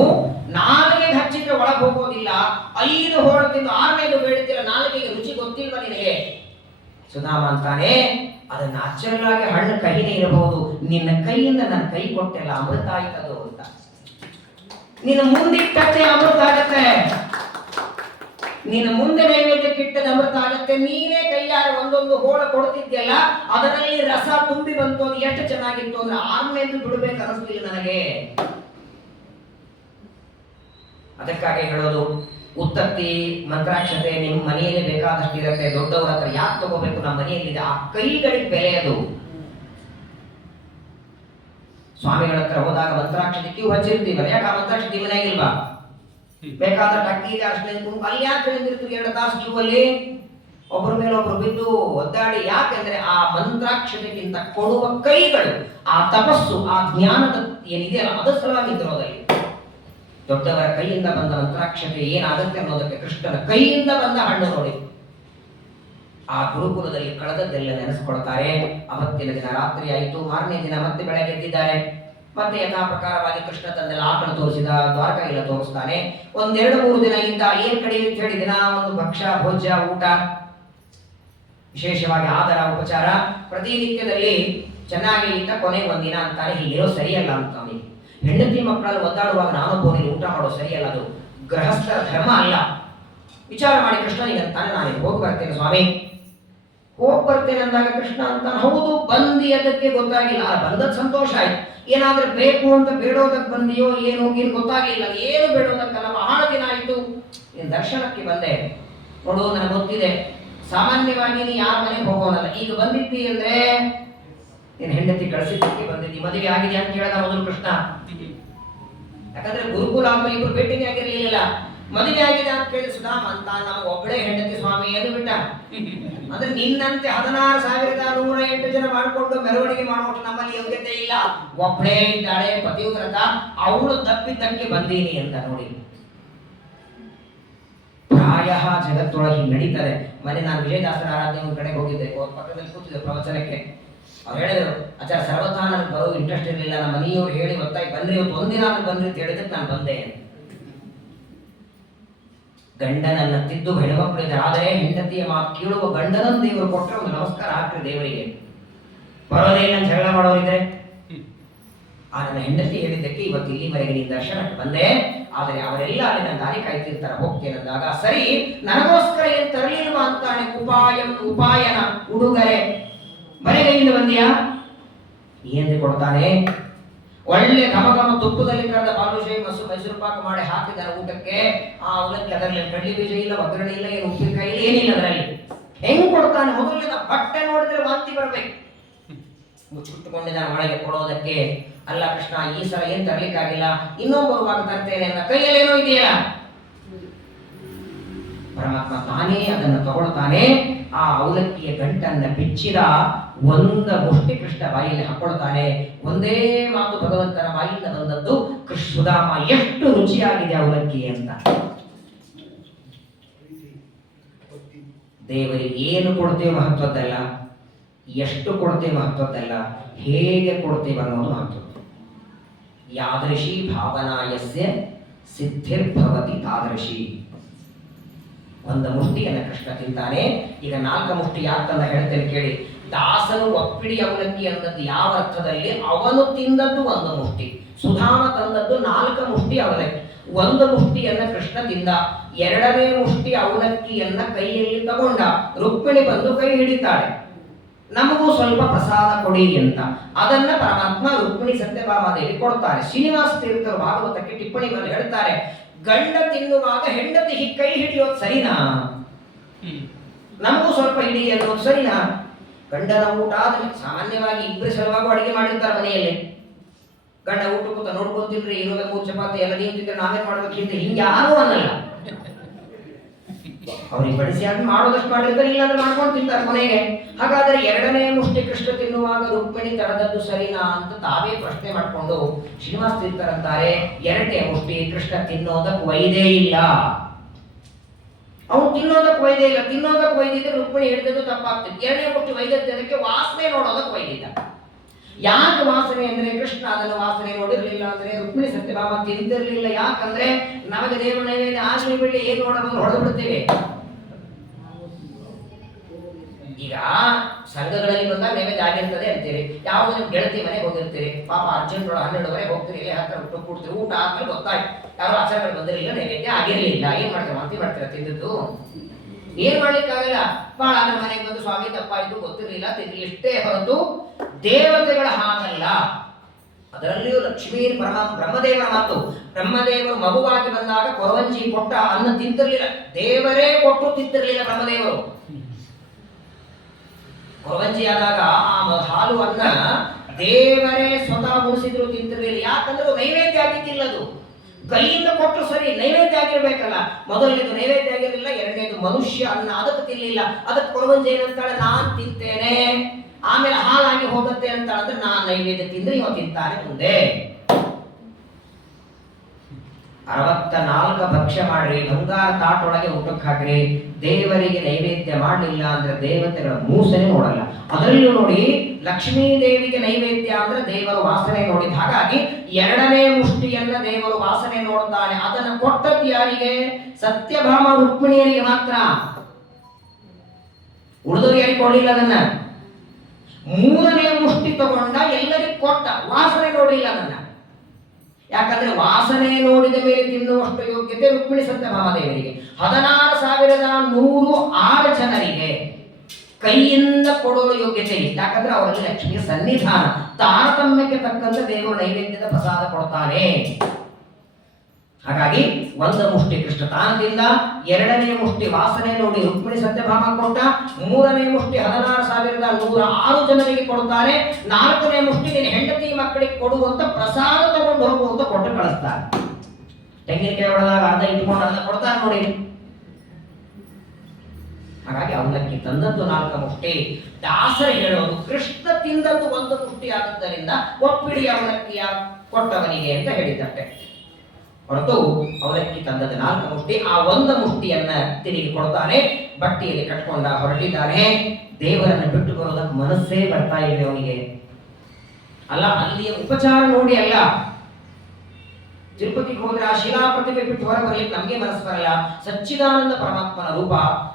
ನಾಲಿಗೆಗೆ ಹಚ್ಚಿದ್ರೆ ಒಳಗೆ ಹೋಗೋದಿಲ್ಲ. 5 ಹೋಳು ತಿಂದು 6ನೇದು ಬೇಡುತ್ತಿಲ್ಲ, ನಾಲಿಗೆಗೆ ರುಚಿ ಗೊತ್ತಿಲ್ವ ನಿನಗೆ? ಸುಧಾಮ ಅಂತಾನೆ, ಅದು ನ್ಯಾಚುರಲ್ ಆಗಿ ಹಣ್ಣು ಕಹಿನೇ ಇರಬಹುದು, ನಿನ್ನ ಕೈಯಿಂದ ನನ್ನ ಕೈ ಕೊಟ್ಟೆಲ್ಲ ಅಮೃತ ಆಯ್ತದು ಅಂತ. ನಿನ್ನ ಮುಂದಿಟ್ಟತ್ತೆ ಅಮೃತ ಆಗತ್ತೆ, ನಿನ್ನ ಮುಂದೆ ನೈವೇದ್ಯಕ್ಕಿಟ್ಟದ ಅಮೃತ ಆಗತ್ತೆ. ನೀನೇ ಕೈಯಾರ ಒಂದೊಂದು ಹೋಳ ಕೊಡ್ತಿದ್ಯಲ್ಲ, ಅದರಲ್ಲಿ ರಸ ತುಂಬಿ ಬಂತು, ಅದು ಎಷ್ಟು ಚೆನ್ನಾಗಿತ್ತು ಅಂದ್ರೆ 6ನೇದು ಬಿಡಬೇಕು ಅನಿಸ್ಲಿಲ್ಲ ನನಗೆ. ಅದಕ್ಕಾಗಿ ಹೇಳೋದು, ಉತ್ತತ್ತಿ ಮಂತ್ರಾಕ್ಷತೆ ನಿಮ್ಮ ಮನೆಯಲ್ಲಿ ಬೇಕಾದಷ್ಟು ಇರುತ್ತೆ, ದೊಡ್ಡವರ ಹತ್ರ ಯಾಕೆ ತಗೋಬೇಕು, ನಮ್ಮ ಮನೆಯಲ್ಲಿದೆ. ಆ ಕೈಗಳಿಗೆ ಬೆಲೆ ಅದು. ಸ್ವಾಮಿಗಳ ಹತ್ರ ಹೋದಾಗ ಮಂತ್ರಾಕ್ಷತೆ ಕ್ಯೂ ಹಚ್ಚಿರ್ತೀವಲ್ಲ, ಯಾಕೆ ಆ ಮಂತ್ರಾಕ್ಷತೆ ಮನೆಯಾಗಿಲ್ವಾ? ಬೇಕಾದಷ್ಟು ಅಕ್ಕಿ ಇದೆ, ಅಷ್ಟೇ ಅಲ್ಲಿ ಯಾಕೆ ನಿಂತಿರ್ತೀವಿ 2 ತಾಸು ಕ್ಯೂ ಅಲ್ಲಿ, ಒಬ್ಬರ ಮೇಲೆ ಒಬ್ರು ಬಿದ್ದು ಒದ್ದಾಡಿ. ಯಾಕೆಂದ್ರೆ ಆ ಮಂತ್ರಾಕ್ಷತೆಗಿಂತ ಕೊಡುವ ಕೈಗಳು, ಆ ತಪಸ್ಸು, ಆ ಜ್ಞಾನದ ಏನಿದೆಯಲ್ಲ ಅದರ ಸಲುವಾಗಿದ್ದಿರೋದಲ್ಲಿ. ದೊಡ್ಡವರ ಕೈಯಿಂದ ಬಂದ ಮಂತ್ರಾಕ್ಷತೆ ಏನಾಗುತ್ತೆ ಅನ್ನೋದಕ್ಕೆ ಕೃಷ್ಣನ ಕೈಯಿಂದ ಬಂದ ಹಣ್ಣು ನೋಡಿ. ಆ ಗುರುಕುಲದಲ್ಲಿ ಕಳೆದದ್ದೆಲ್ಲ ನೆನೆಸ್ಕೊಳ್ತಾರೆ. ಅವತ್ತಿನ ದಿನ ರಾತ್ರಿ ಆಯಿತು, 6ನೇ ದಿನ ಮತ್ತೆ ಬೆಳಗ್ಗೆ ಎದ್ದಿದ್ದಾರೆ. ಮತ್ತೆ ಯಥಾ ಪ್ರಕಾರವಾಗಿ ಕೃಷ್ಣ ತಂದೆಲ್ಲ ಆಕಳು ತೋರಿಸಿದ, ದ್ವಾರಕ ಎಲ್ಲ ತೋರಿಸ್ತಾನೆ. 1-2-3 ದಿನ ಇದ್ದ. ಏನ್ ಕಡೆ ಅಂತ ಹೇಳಿ ದಿನ ಒಂದು ಭಕ್ಷ್ಯ ಭೋಜ್ಯ ಊಟ, ವಿಶೇಷವಾಗಿ ಆದರ ಉಪಚಾರ ಪ್ರತಿನಿತ್ಯದಲ್ಲಿ ಚೆನ್ನಾಗಿ ಇದ್ದ. ಕೊನೆ ಒಂದಿನ ಅಂತಾನೆ, ಹೀಗಿರೋ ಸರಿಯಲ್ಲ ಅಂತ. ಅವನಿಗೆ ಹೆಂಡತಿ ಮಕ್ಕಳಲ್ಲಿ ಒದ್ದಾಡುವಾಗ ನಾನು ಬೋನಿಗೆ ಊಟ ಮಾಡೋ ಸರಿಯಲ್ಲ, ಅದು ಗೃಹಸ್ಥರ ಧರ್ಮ ಅಲ್ಲ. ವಿಚಾರ ಮಾಡಿ ಕೃಷ್ಣನಿಗೆ ಅಂತಾನೆ, ನಾನು ಹೋಗಿ ಬರ್ತೇನೆ ಸ್ವಾಮಿ. ಹೋಗಿ ಬರ್ತೇನೆ ಅಂದಾಗ ಕೃಷ್ಣ ಅಂತ, ಹೌದು ಬಂದಿ, ಅದಕ್ಕೆ ಗೊತ್ತಾಗಿಲ್ಲ. ಬಂದದ್ ಸಂತೋಷ ಆಯ್ತು. ಏನಾದ್ರೂ ಬೇಕು ಅಂತ ಬೇಡೋದಕ್ಕೆ ಬಂದಿಯೋ ಏನು ಗೊತ್ತಾಗ್ಲಿಲ್ಲ. ಏನು ಬೇಡೋದಕ್ಕಲ್ಲ, ಬಹಳ ದಿನ ಆಯ್ತು ನೀನು ದರ್ಶನಕ್ಕೆ ಬಂದೆ. ನೋಡು ನನಗೆ ಗೊತ್ತಿದೆ, ಸಾಮಾನ್ಯವಾಗಿ ನೀನು ಯಾರ ಮನೆಗೆ ಹೋಗೋನಲ್ಲ. ಈಗ ಬಂದಿದ್ದಿ ಅಂದ್ರೆ ನೀನು ಹೆಂಡತಿ ಕಳಿಸಿದ್ದಕ್ಕೆ ಬಂದಿದ್ದಿ, ಮದುವೆ ಆಗಿದೆ ಅಂತ ಕೇಳಿದ ಮೊದಲು ಕೃಷ್ಣ. ಯಾಕಂದ್ರೆ ಗುರುಕುಲ ಆದ್ಮೇಲೆ ಇಬ್ರು ಭೇಟಿನೇ ಆಗಿರ್ಲಿಲ್ಲ. ಮದುವೆ ಆಗಿದೆ ಅಂತ ಕೇಳಿ ಸುಧಾಮ ಅಂತ, ನಮಗೆ ಒಬ್ಬಳೇ ಹೆಂಡತಿ ಸ್ವಾಮಿ ಎಂದು ಬಿಟ್ಟ. ಅಂದ್ರೆ ನಿನ್ನಂತೆ 16,108 ಜನ ಮಾಡಿಕೊಂಡು ಮೆರವಣಿಗೆ ಮಾಡುವಷ್ಟು ನಮ್ಮಲ್ಲಿ ಯೋಗ್ಯತೆ ಇಲ್ಲ. ಒಬ್ಬಳೇ ಇದ್ದಾಳೆ ಪತಿವ್ರತ, ಅವಳು ತಪ್ಪಿದ್ದಕ್ಕೆ ಬಂದೀನಿ ಅಂತ ನೋಡಿ. ಪ್ರಾಯ ಜಗತ್ತೊಳಗೆ ನಡೀತದೆ. ಮನೆ ನಾನು ವಿಜಯದಾಸರ ಆರಾಧನೆ ಒಂದು ಕಡೆ ಹೋಗಿದ್ದೆ, ಪಕ್ಕದಲ್ಲಿ ಕೂತಿದ್ದೆ ಪ್ರವಚನಕ್ಕೆ. ಅವ್ರು ಹೇಳಿದ್ರು, ಆಚಾರ ಸರ್ವಥಾ ನನಗೆ ಬರೋ ಇಂಟ್ರೆಸ್ಟ್ ಇರಲಿಲ್ಲ, ನಮ್ಮ ಮನೆಯವ್ರು ಹೇಳಿ ಗೊತ್ತಾಗಿ ಬನ್ರಿ, ಇವತ್ತು ಒಂದಿನ ಬನ್ರಿ ಅಂತ ಹೇಳಿದಕ್ಕೆ ನಾನು ಬಂದೆ. ಗಂಡನನ್ನ ತಿದ್ದು ಹೆಣ್ಮಕ್ಳಿದ್ದಾರೆ, ಆದರೆ ಹೆಂಡತಿಯ ಮಾತು ಕೇಳುವ ಗಂಡನನ್ನು ದೇವರು ಕೊಟ್ಟರೆ ಒಂದು ನಮಸ್ಕಾರ ಹಾಕ್ರಿ ದೇವರಿಗೆ. ಬರೋದೇ ನನ್ನ ಜಗಳ ಮಾಡೋರಿದ್ರೆ. ಆ ನನ್ನ ಹೆಂಡತಿ ಹೇಳಿದ್ದಕ್ಕೆ ಇವತ್ತು ಇಲ್ಲಿವರೆಗೆ ನೀನು ದರ್ಶನಕ್ಕೆ ಬಂದೆ, ಆದರೆ ಅವರೆಲ್ಲ ಅಲ್ಲಿ ನನ್ನ ದಾರಿ ಕಾಯ್ತಿರ್ತಾರೆ, ಹೋಗ್ತೇನೆ ಅಂದಾಗ, ಸರಿ ನನಗೋಸ್ಕರ ಏನು ತರಲಿಲ್ವಾ ಅಂತಾನೆ. ಉಪಾಯನ ಉಡುಗೊರೆ ಬರೆಗೈಯಿಂದ ಬಂದಿಯಾ ಏನ್ರಿ ಕೊಡ್ತಾನೆ. ಒಳ್ಳೆ ಘಮ ತುಪ್ಪದಲ್ಲಿ ಕರೆದ ಬಾಲುಶಾಹಿ ಮೈಸೂರು ಪಾಕ ಮಾಡಿ ಹಾಕಿದ್ದಾರೆ ಊಟಕ್ಕೆ. ಆ ಅವಲಕ್ಕಿ ಅದರಲ್ಲಿ ಕಡ್ಲಿ ಬೀಜ ಇಲ್ಲ, ಒಗ್ಗರಣೆ ಇಲ್ಲ, ಏನು ಉಪ್ಪಿನಕಾಯಿ ಇಲ್ಲ, ಏನಿಲ್ಲ ಅದರಲ್ಲಿ. ಹೆಂಗ್ ಕೊಡ್ತಾನೆ? ಮೊದಲಿನ ಬಟ್ಟೆ ನೋಡಿದ್ರೆ ವಾಂತಿ ಬರ್ಬೇಕು. ಮುಚ್ಚಿಟ್ಟುಕೊಂಡಿದ್ದಾನೆ ಒಳಗೆ ಕೊಡೋದಕ್ಕೆ. ಅಲ್ಲ ಕೃಷ್ಣ, ಈ ಸಲ ಏನ್ ತರ್ಲಿಕ್ಕಾಗಿಲ್ಲ, ಇನ್ನೊಂದು ಬರುವಾಗ ತರ್ತೇನೆ ಅಂತ. ಕೈಯಲ್ಲಿ ಏನೋ ಇದೆಯಾ? ಪರಮಾತ್ಮ ತಾನೇ ಅದನ್ನು ತಗೊಳ್ತಾನೆ. ಆ ಅವಲಕ್ಕಿಯ ಗಂಟನ್ನ ಬಿಚ್ಚಿದ ಒಂದ ಮುಷ್ಟಿ ಕೃಷ್ಣ ಬಾಯಿಯಲ್ಲಿ ಹಾಕೊಳ್ತಾನೆ. ಒಂದೇ ಮಾತು ಭಗವಂತನ ಬಾಯಿಯಿಂದ ಬಂದದ್ದು, ಸುಧಾಮ ಎಷ್ಟು ರುಚಿಯಾಗಿದೆ ಅವಲಕ್ಕಿ ಅಂತ. ದೇವರಿಗೆ ಏನು ಕೊಡ್ತೇವೆ ಮಹತ್ವದ್ದಲ್ಲ, ಎಷ್ಟು ಕೊಡ್ತೇವೆ ಮಹತ್ವದ್ದಲ್ಲ, ಹೇಗೆ ಕೊಡ್ತೇವೆ ಅನ್ನೋದು ಮಹತ್ವ. ಯಾದೃಶಿ ಭಾವನಾಯಸ್ಯ ಸಿದ್ಧಿರ್ಭವತಿ ತಾದೃಶಿ. ಒಂದು ಮುಷ್ಟಿಯನ್ನು ಕೃಷ್ಣ ತಿಂತಾನೆ. ಈಗ 4 ಮುಷ್ಟಿ ಯಾಕಂತ ಹೇಳ್ತೇನೆ ಕೇಳಿ. ದಾಸನು ಒಪ್ಪಿಡಿ ಅವಲಕ್ಕಿ ಅನ್ನದ್ದು ಯಾವ ಅರ್ಥದಲ್ಲಿ? ಅವನು ತಿಂದದ್ದು 1 ಮುಷ್ಟಿ, ಸುಧಾಮ ತಂದದ್ದು 4 ಮುಷ್ಟಿ ಅವಲಕ್ಕಿ. 1 ಮುಷ್ಟಿಯನ್ನ ಕೃಷ್ಣ ತಿಂದ, 2ನೇ ಮುಷ್ಟಿ ಅವಲಕ್ಕಿಯನ್ನ ಕೈಯಲ್ಲಿ ತಗೊಂಡ. ರುಕ್ಮಿಣಿ ಬಂದು ಕೈ ಹಿಡಿತಾಳೆ. ನಮಗೂ ಸ್ವಲ್ಪ ಪ್ರಸಾದ ಕೊಡಿ ಅಂತ. ಅದನ್ನ ಪರಮಾತ್ಮ ರುಕ್ಮಿಣಿ ಸತ್ಯಭಾಮಾದೇವಿ ಕೊಡ್ತಾರೆ. ಶ್ರೀನಿವಾಸ ತೀರ್ಥರು ಭಾಗವತಕ್ಕೆ ಟಿಪ್ಪಣಿಗಳಲ್ಲಿ ಹೇಳ್ತಾರೆ, ಗಂಡ ತಿನ್ನುವಾಗ ಹೆಂಡತಿ ಕೈ ಹಿಡಿಯೋದು ಸರಿನಾ, ನಮಗೂ ಸ್ವಲ್ಪ ಹಿಡಿ ಅನ್ನೋದು ಸರಿನಾ? ಗಂಡನ ಊಟ ಆದ್ಮೇಲೆ ಸಾಮಾನ್ಯವಾಗಿ ಇಬ್ಬರು ಸಲುವಾಗಿ ಅಡಿಗೆ ಮಾಡಿರ್ತಾರೆ ಮನೆಯಲ್ಲಿ. ಗಂಡ ಊಟ ಕೂತ ನೋಡ್ಕೊಂತಿನ್ರಿ, ಇರೋದ 3 ಚಪಾತಿ ಎಲ್ಲ ನೀವು ತಿಂದ್ರೆ ನಾವೇನ್ ಮಾಡ್ಬೇಕಿಂತ ಹಿಂಗೆ ಯಾರೂ ಅನ್ನಲ್ಲ. ಅವ್ರಿಗೆ ಬಡಿಸಿ ಆಗಿ ಮಾಡೋದಷ್ಟು ಮಾಡಿರ್ತಾರೆ, ಇಲ್ಲಾಂದ್ರೆ ಮಾಡ್ಕೊಂಡು ತಿಂತಾರೆ ಕೊನೆಗೆ. ಹಾಗಾದ್ರೆ ಎರಡನೇ ಮುಷ್ಟಿ ಕೃಷ್ಣ ತಿನ್ನುವಾಗ ರುಕ್ಮಿಣಿ ತಡೆದದ್ದು ಸರಿನಾ ಅಂತ ತಾವೇ ಪ್ರಶ್ನೆ ಮಾಡ್ಕೊಂಡು ಶ್ರೀನಿವಾಸ ತೀರ್ಥರಂತಾರೆ, ಎರಡನೇ ಮುಷ್ಟಿ ಕೃಷ್ಣ ತಿನ್ನೋದಕ್ಕೆ ವೈದೇ ಇಲ್ಲ. ಅವನು ತಿನ್ನೋದಕ್ಕೆ ವೈದ್ಯ ಇಲ್ಲ. ತಿನ್ನೋದಕ್ಕೆ ವೈದ್ಯ ರುಕ್ಮಿಣಿ ಹೇಳಿದ್ದು ತಪ್ಪಾಗ್ತದೆ. ಎರಡನೇ ಮುಷ್ಟಿ ವೈದ್ಯಕ್ಕೆ ವಾಸನೆ ನೋಡೋದಕ್ಕೆ ವೈದ್ಯ. ಯಾಕೆ ವಾಸನೆ ಅಂದ್ರೆ ಕೃಷ್ಣ ಅದನ್ನು ವಾಸನೆ ನೋಡಿರ್ಲಿಲ್ಲ ಅಂದ್ರೆ ರುಕ್ಮಿಣಿ ಸತ್ಯಭಾಮ ತಿಂದಿರ್ಲಿಲ್ಲ. ಯಾಕಂದ್ರೆ ನಮಗೆ ದೇವರ ನೈವೇದ್ಯ ಆಗಲಿ ಬಿಡಲಿ ಏನ್ ನೋಡಬಹುದು ಹೊಡೆದು ಬಿಡ್ತೇವೆ. ಈಗ ಸಂಘಗಳಲ್ಲಿ ಬಂದಾಗ ನೈವೇದ್ಯ ಆಗಿರ್ತದೆ ಅಂತೀರಿ, ಯಾವ್ದು ನಿಮ್ ಗೆಳತಿ ಮನೆಗೆ ಹೋಗಿರ್ತೀರಿ, ಪಾಪ ಅರ್ಜೆಂಟ್ 12ವರೆಗೆ ಹೋಗ್ತೀರಿ, ಇಲ್ಲಿ ಹತ್ರ ಊಟ ಕೊಡ್ತೀರಿ, ಊಟ ಆದ್ಮೇಲೆ ಗೊತ್ತಾಯ್ತು ಯಾರು ಆಚಾರಗಳು ಬಂದಿರಲಿಲ್ಲ, ನೈವೇದ್ಯ ಆಗಿರ್ಲಿಲ್ಲ. ಏನ್ ಮಾಡ್ತೀರಾ, ವಾಂತಿ ಮಾಡ್ತೀರಾ ತಿಂದದ್ದು? ಏನ್ ಮಾಡ್ಲಿಕ್ಕಾಗಲ್ಲ. ಬಹಳ ಅಂದ್ರೆ ಮನೆಗೆ ಬಂದು ಸ್ವಾಮಿ ತಪ್ಪಾಯ್ತು ಗೊತ್ತಿರ್ಲಿಲ್ಲ ತಿಂದ್ರಿ ಇಷ್ಟೇ ಹೊರತು ದೇವತೆಗಳ ಹಾಗಲ್ಲ. ಅದರಲ್ಲಿಯೂ ಲಕ್ಷ್ಮೀ ಬ್ರಹ್ಮದೇವರ ಮಾತು, ಬ್ರಹ್ಮದೇವರು ಮಗುವಾಗಿ ಬಂದಾಗ ಕೊರವಂಜಿ ಕೊಟ್ಟ ಅನ್ನ ತಿಂತಿರ್ಲಿಲ್ಲ, ದೇವರೇ ಕೊಟ್ಟು ತಿಂತಿರ್ಲಿಲ್ಲ ಬ್ರಹ್ಮದೇವರು. ಕೊರವಂಜಿ ಆದಾಗ ಆ ಹಾಲು ಅನ್ನ ದೇವರೇ ಸ್ವತಃ ಉಳಿಸಿದ್ರು ತಿಂತಿರ್ಲಿಲ್ಲ. ಯಾಕಂದ್ರೆ ನೈವೇದ್ಯ ಆಗಿದ್ದಿಲ್ಲದು. ಕೈಯಿಂದ ಕೊಟ್ಟರು ಸರಿ, ನೈವೇದ್ಯ ಆಗಿರ್ಬೇಕಲ್ಲ. ಮೊದಲನೇದು ನೈವೇದ್ಯ ಆಗಿರಲಿಲ್ಲ, ಎರಡನೇದು ಮನುಷ್ಯ ಅನ್ನ ಅದಕ್ಕೆ ತಿನ್ನಲಿಲ್ಲ. ಅದಕ್ಕೆ ಕೊರವಂಜಿ ಏನಂತಾಳೆ, ನಾನ್ ತಿಂತೇನೆ, ಆಮೇಲೆ ಹಾಲಾಗಿ ಹೋಗುತ್ತೆ ಅಂತ ಅಂದ್ರೆ ನಾನ್ ನೈವೇದ್ಯ ತಿಂದ್ರೆ ಇವ ತಿಂತಾನೆ ಮುಂದೆ. 64 ಭಕ್ಷ್ಯ ಮಾಡ್ರಿ, ಬಂಗಾರ ತಾಟೊಳಗೆ ಊಟಕ್ಕೆ ಹಾಕ್ರಿ, ದೇವರಿಗೆ ನೈವೇದ್ಯ ಮಾಡಲಿಲ್ಲ ಅಂದ್ರೆ ದೇವತೆಗಳ ಮೂಸನೆ ನೋಡಲ್ಲ. ಅದರಲ್ಲೂ ನೋಡಿ ಲಕ್ಷ್ಮೀ ದೇವಿಗೆ ನೈವೇದ್ಯ ಅಂದ್ರೆ ದೇವರು ವಾಸನೆ ನೋಡಿದ. ಹಾಗಾಗಿ ಎರಡನೇ ಮುಷ್ಟಿಯನ್ನ ದೇವರು ವಾಸನೆ ನೋಡ್ತಾನೆ. ಅದನ್ನು ಕೊಟ್ಟದ್ದು ಯಾರಿಗೆ? ಸತ್ಯಭಾಮ ರುಕ್ಮಿಣಿಯರಿಗೆ ಮಾತ್ರ. ಉಳಿದವರು ಯಾರಿಗೆ ಕೊಡಲಿಲ್ಲ ಅದನ್ನ. ಮೂರನೇ ಮುಷ್ಟಿ ತಗೊಂಡ ಎಲ್ಲರಿಗೂ ಕೊಟ್ಟ, ವಾಸನೆ ನೋಡಿಲ್ಲ ಅದನ್ನ. ಯಾಕಂದ್ರೆ ವಾಸನೆ ನೋಡಿದ ಮೇಲೆ ತಿನ್ನುವಷ್ಟು ಯೋಗ್ಯತೆ ರುಕ್ಮಿಣಿ ಸತ್ಯಭಾಮಾದೇವರಿಗೆ. 16,106 ಜನರಿಗೆ ಕೈಯಿಂದ ಕೊಡೋದು ಯೋಗ್ಯತೆ ಇಲ್ಲ. ಯಾಕಂದ್ರೆ ಅವರಲ್ಲಿ ಲಕ್ಷ್ಮಿಯ ಸನ್ನಿಧಾನ, ತಾರತಮ್ಯಕ್ಕೆ ತಕ್ಕಂತೆ ದೇವರು ನೈವೇದ್ಯದ ಪ್ರಸಾದ ಕೊಡ್ತಾನೆ. ಹಾಗಾಗಿ ಒಂದು ಮುಷ್ಟಿ ಕೃಷ್ಣ ತಾನದಿಂದ, ಎರಡನೇ ಮುಷ್ಟಿ ವಾಸನೆ ನೋಡಿ ರುಕ್ಮಿಣಿ ಸತ್ಯಭಾಮ ಕೊಟ್ಟ, ಮೂರನೇ ಮುಷ್ಟಿ 16,106 ಜನರಿಗೆ ಕೊಡ್ತಾನೆ, ನಾಲ್ಕನೇ ಮುಷ್ಟಿ ನಿನ್ನ ಹೆಂಡತಿ ಮಕ್ಕಳಿಗೆ ಕೊಡುವಂತ ಪ್ರಸಾದ ತಗೊಂಡು ಹೋಗುವಂತ ಕೊಟ್ಟು ಕಳಿಸ್ತಾರೆ. ತೆಂಗಿನಕಾಯಿ ಹೊಡೆದಾಗ ಅರ್ಧ ಇಟ್ಕೊಂಡು ಅದನ್ನ ಕೊಡ್ತಾರೆ ನೋಡಿ. ಹಾಗಾಗಿ ಅವಲಕ್ಕಿ ತಂದದ್ದು 4 ಮುಷ್ಟಿ. ದಾಸರ ಹೇಳೋದು ಕೃಷ್ಣ ತಿಂದದ್ದು 1 ಮುಷ್ಟಿ ಆದದ್ದರಿಂದ ಒಪ್ಪಿಡಿ ಅವಲಕ್ಕಿಯ ಕೊಟ್ಟವನಿಗೆ ಅಂತ ಹೇಳಿದ್ದಷ್ಟೆ ಹೊರತು ಅವಲಕ್ಕಿ ತಂದದ್ದು 4 ಮುಷ್ಟಿ. ಆ 1 ಮುಷ್ಟಿಯನ್ನ ತಿರುಗಿ ಕೊಡ್ತಾನೆ, ಬಟ್ಟೆಯಲ್ಲಿ ಕಟ್ಕೊಂಡ ಹೊರಟಿದ್ದಾನೆ. ದೇವರನ್ನು ಬಿಟ್ಟು ಬರೋದಕ್ಕೆ ಮನಸ್ಸೇ ಬರ್ತಾ ಇದೆ ಅವನಿಗೆ. ಅಲ್ಲ, ಅಲ್ಲಿಯ ಉಪಚಾರ ನೋಡಿ ಅಲ್ಲ. ತಿರುಪತಿಗೆ ಹೋದ್ರೆ ಆ ಶಿಲಾ ಪ್ರತಿಮೆ ಬಿಟ್ಟು ಹೊರ ಬರ್ಲಿಕ್ಕೆ ನಮ್ಗೆ ಮನಸ್ಸು ಬರಲ್ಲ. ಸಚ್ಚಿದಾನಂದ ಪರಮಾತ್ಮನ ರೂಪ.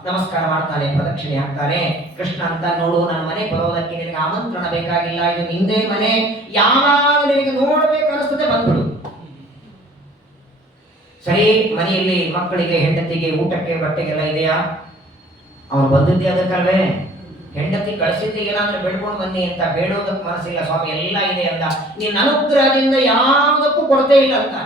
ನಮಸ್ಕಾರ ಮಾಡ್ತಾನೆ, ಪ್ರದಕ್ಷಿಣೆ ಹಾಕ್ತಾನೆ. ಕೃಷ್ಣ ಅಂತ, ನೋಡು ನನ್ನ ಮನೆ ಬರೋದಕ್ಕೆ ನಿನಗೆ ಆಮಂತ್ರಣ ಬೇಕಾಗಿಲ್ಲ, ಇದು ನಿಂದೇ ಮನೆ, ಯಾವಾಗ ನಿನಗೆ ನೋಡ್ಬೇಕು ಅನಿಸ್ತದೆ ಬಂದ್ಬಿಡು. ಸರಿ, ಮನೆಯಲ್ಲಿ ಮಕ್ಕಳಿಗೆ ಹೆಂಡತಿಗೆ ಊಟಕ್ಕೆ ಬಟ್ಟೆಗೆಲ್ಲ ಇದೆಯಾ? ಅವನು ಬಂದಿದ್ದೆ ಅದಕ್ಕಲ್ವೇ. ಹೆಂಡತಿ ಕಳಿಸಿದ್ದೆ ಏನಾದ್ರೂ ಬೇಡ್ಕೊಂಡು ಬನ್ನಿ ಅಂತ, ಬೇಡೋದಕ್ಕೆ ಮನಸ್ಸಿಲ್ಲ ಸ್ವಾಮಿ, ಎಲ್ಲ ಇದೆ ಅಂತ. ನಿನ್ನ ಅನುಗ್ರಹದಿಂದ ಯಾವುದಕ್ಕೂ ಕೊರತೆ ಇಲ್ಲ ಅಂತ.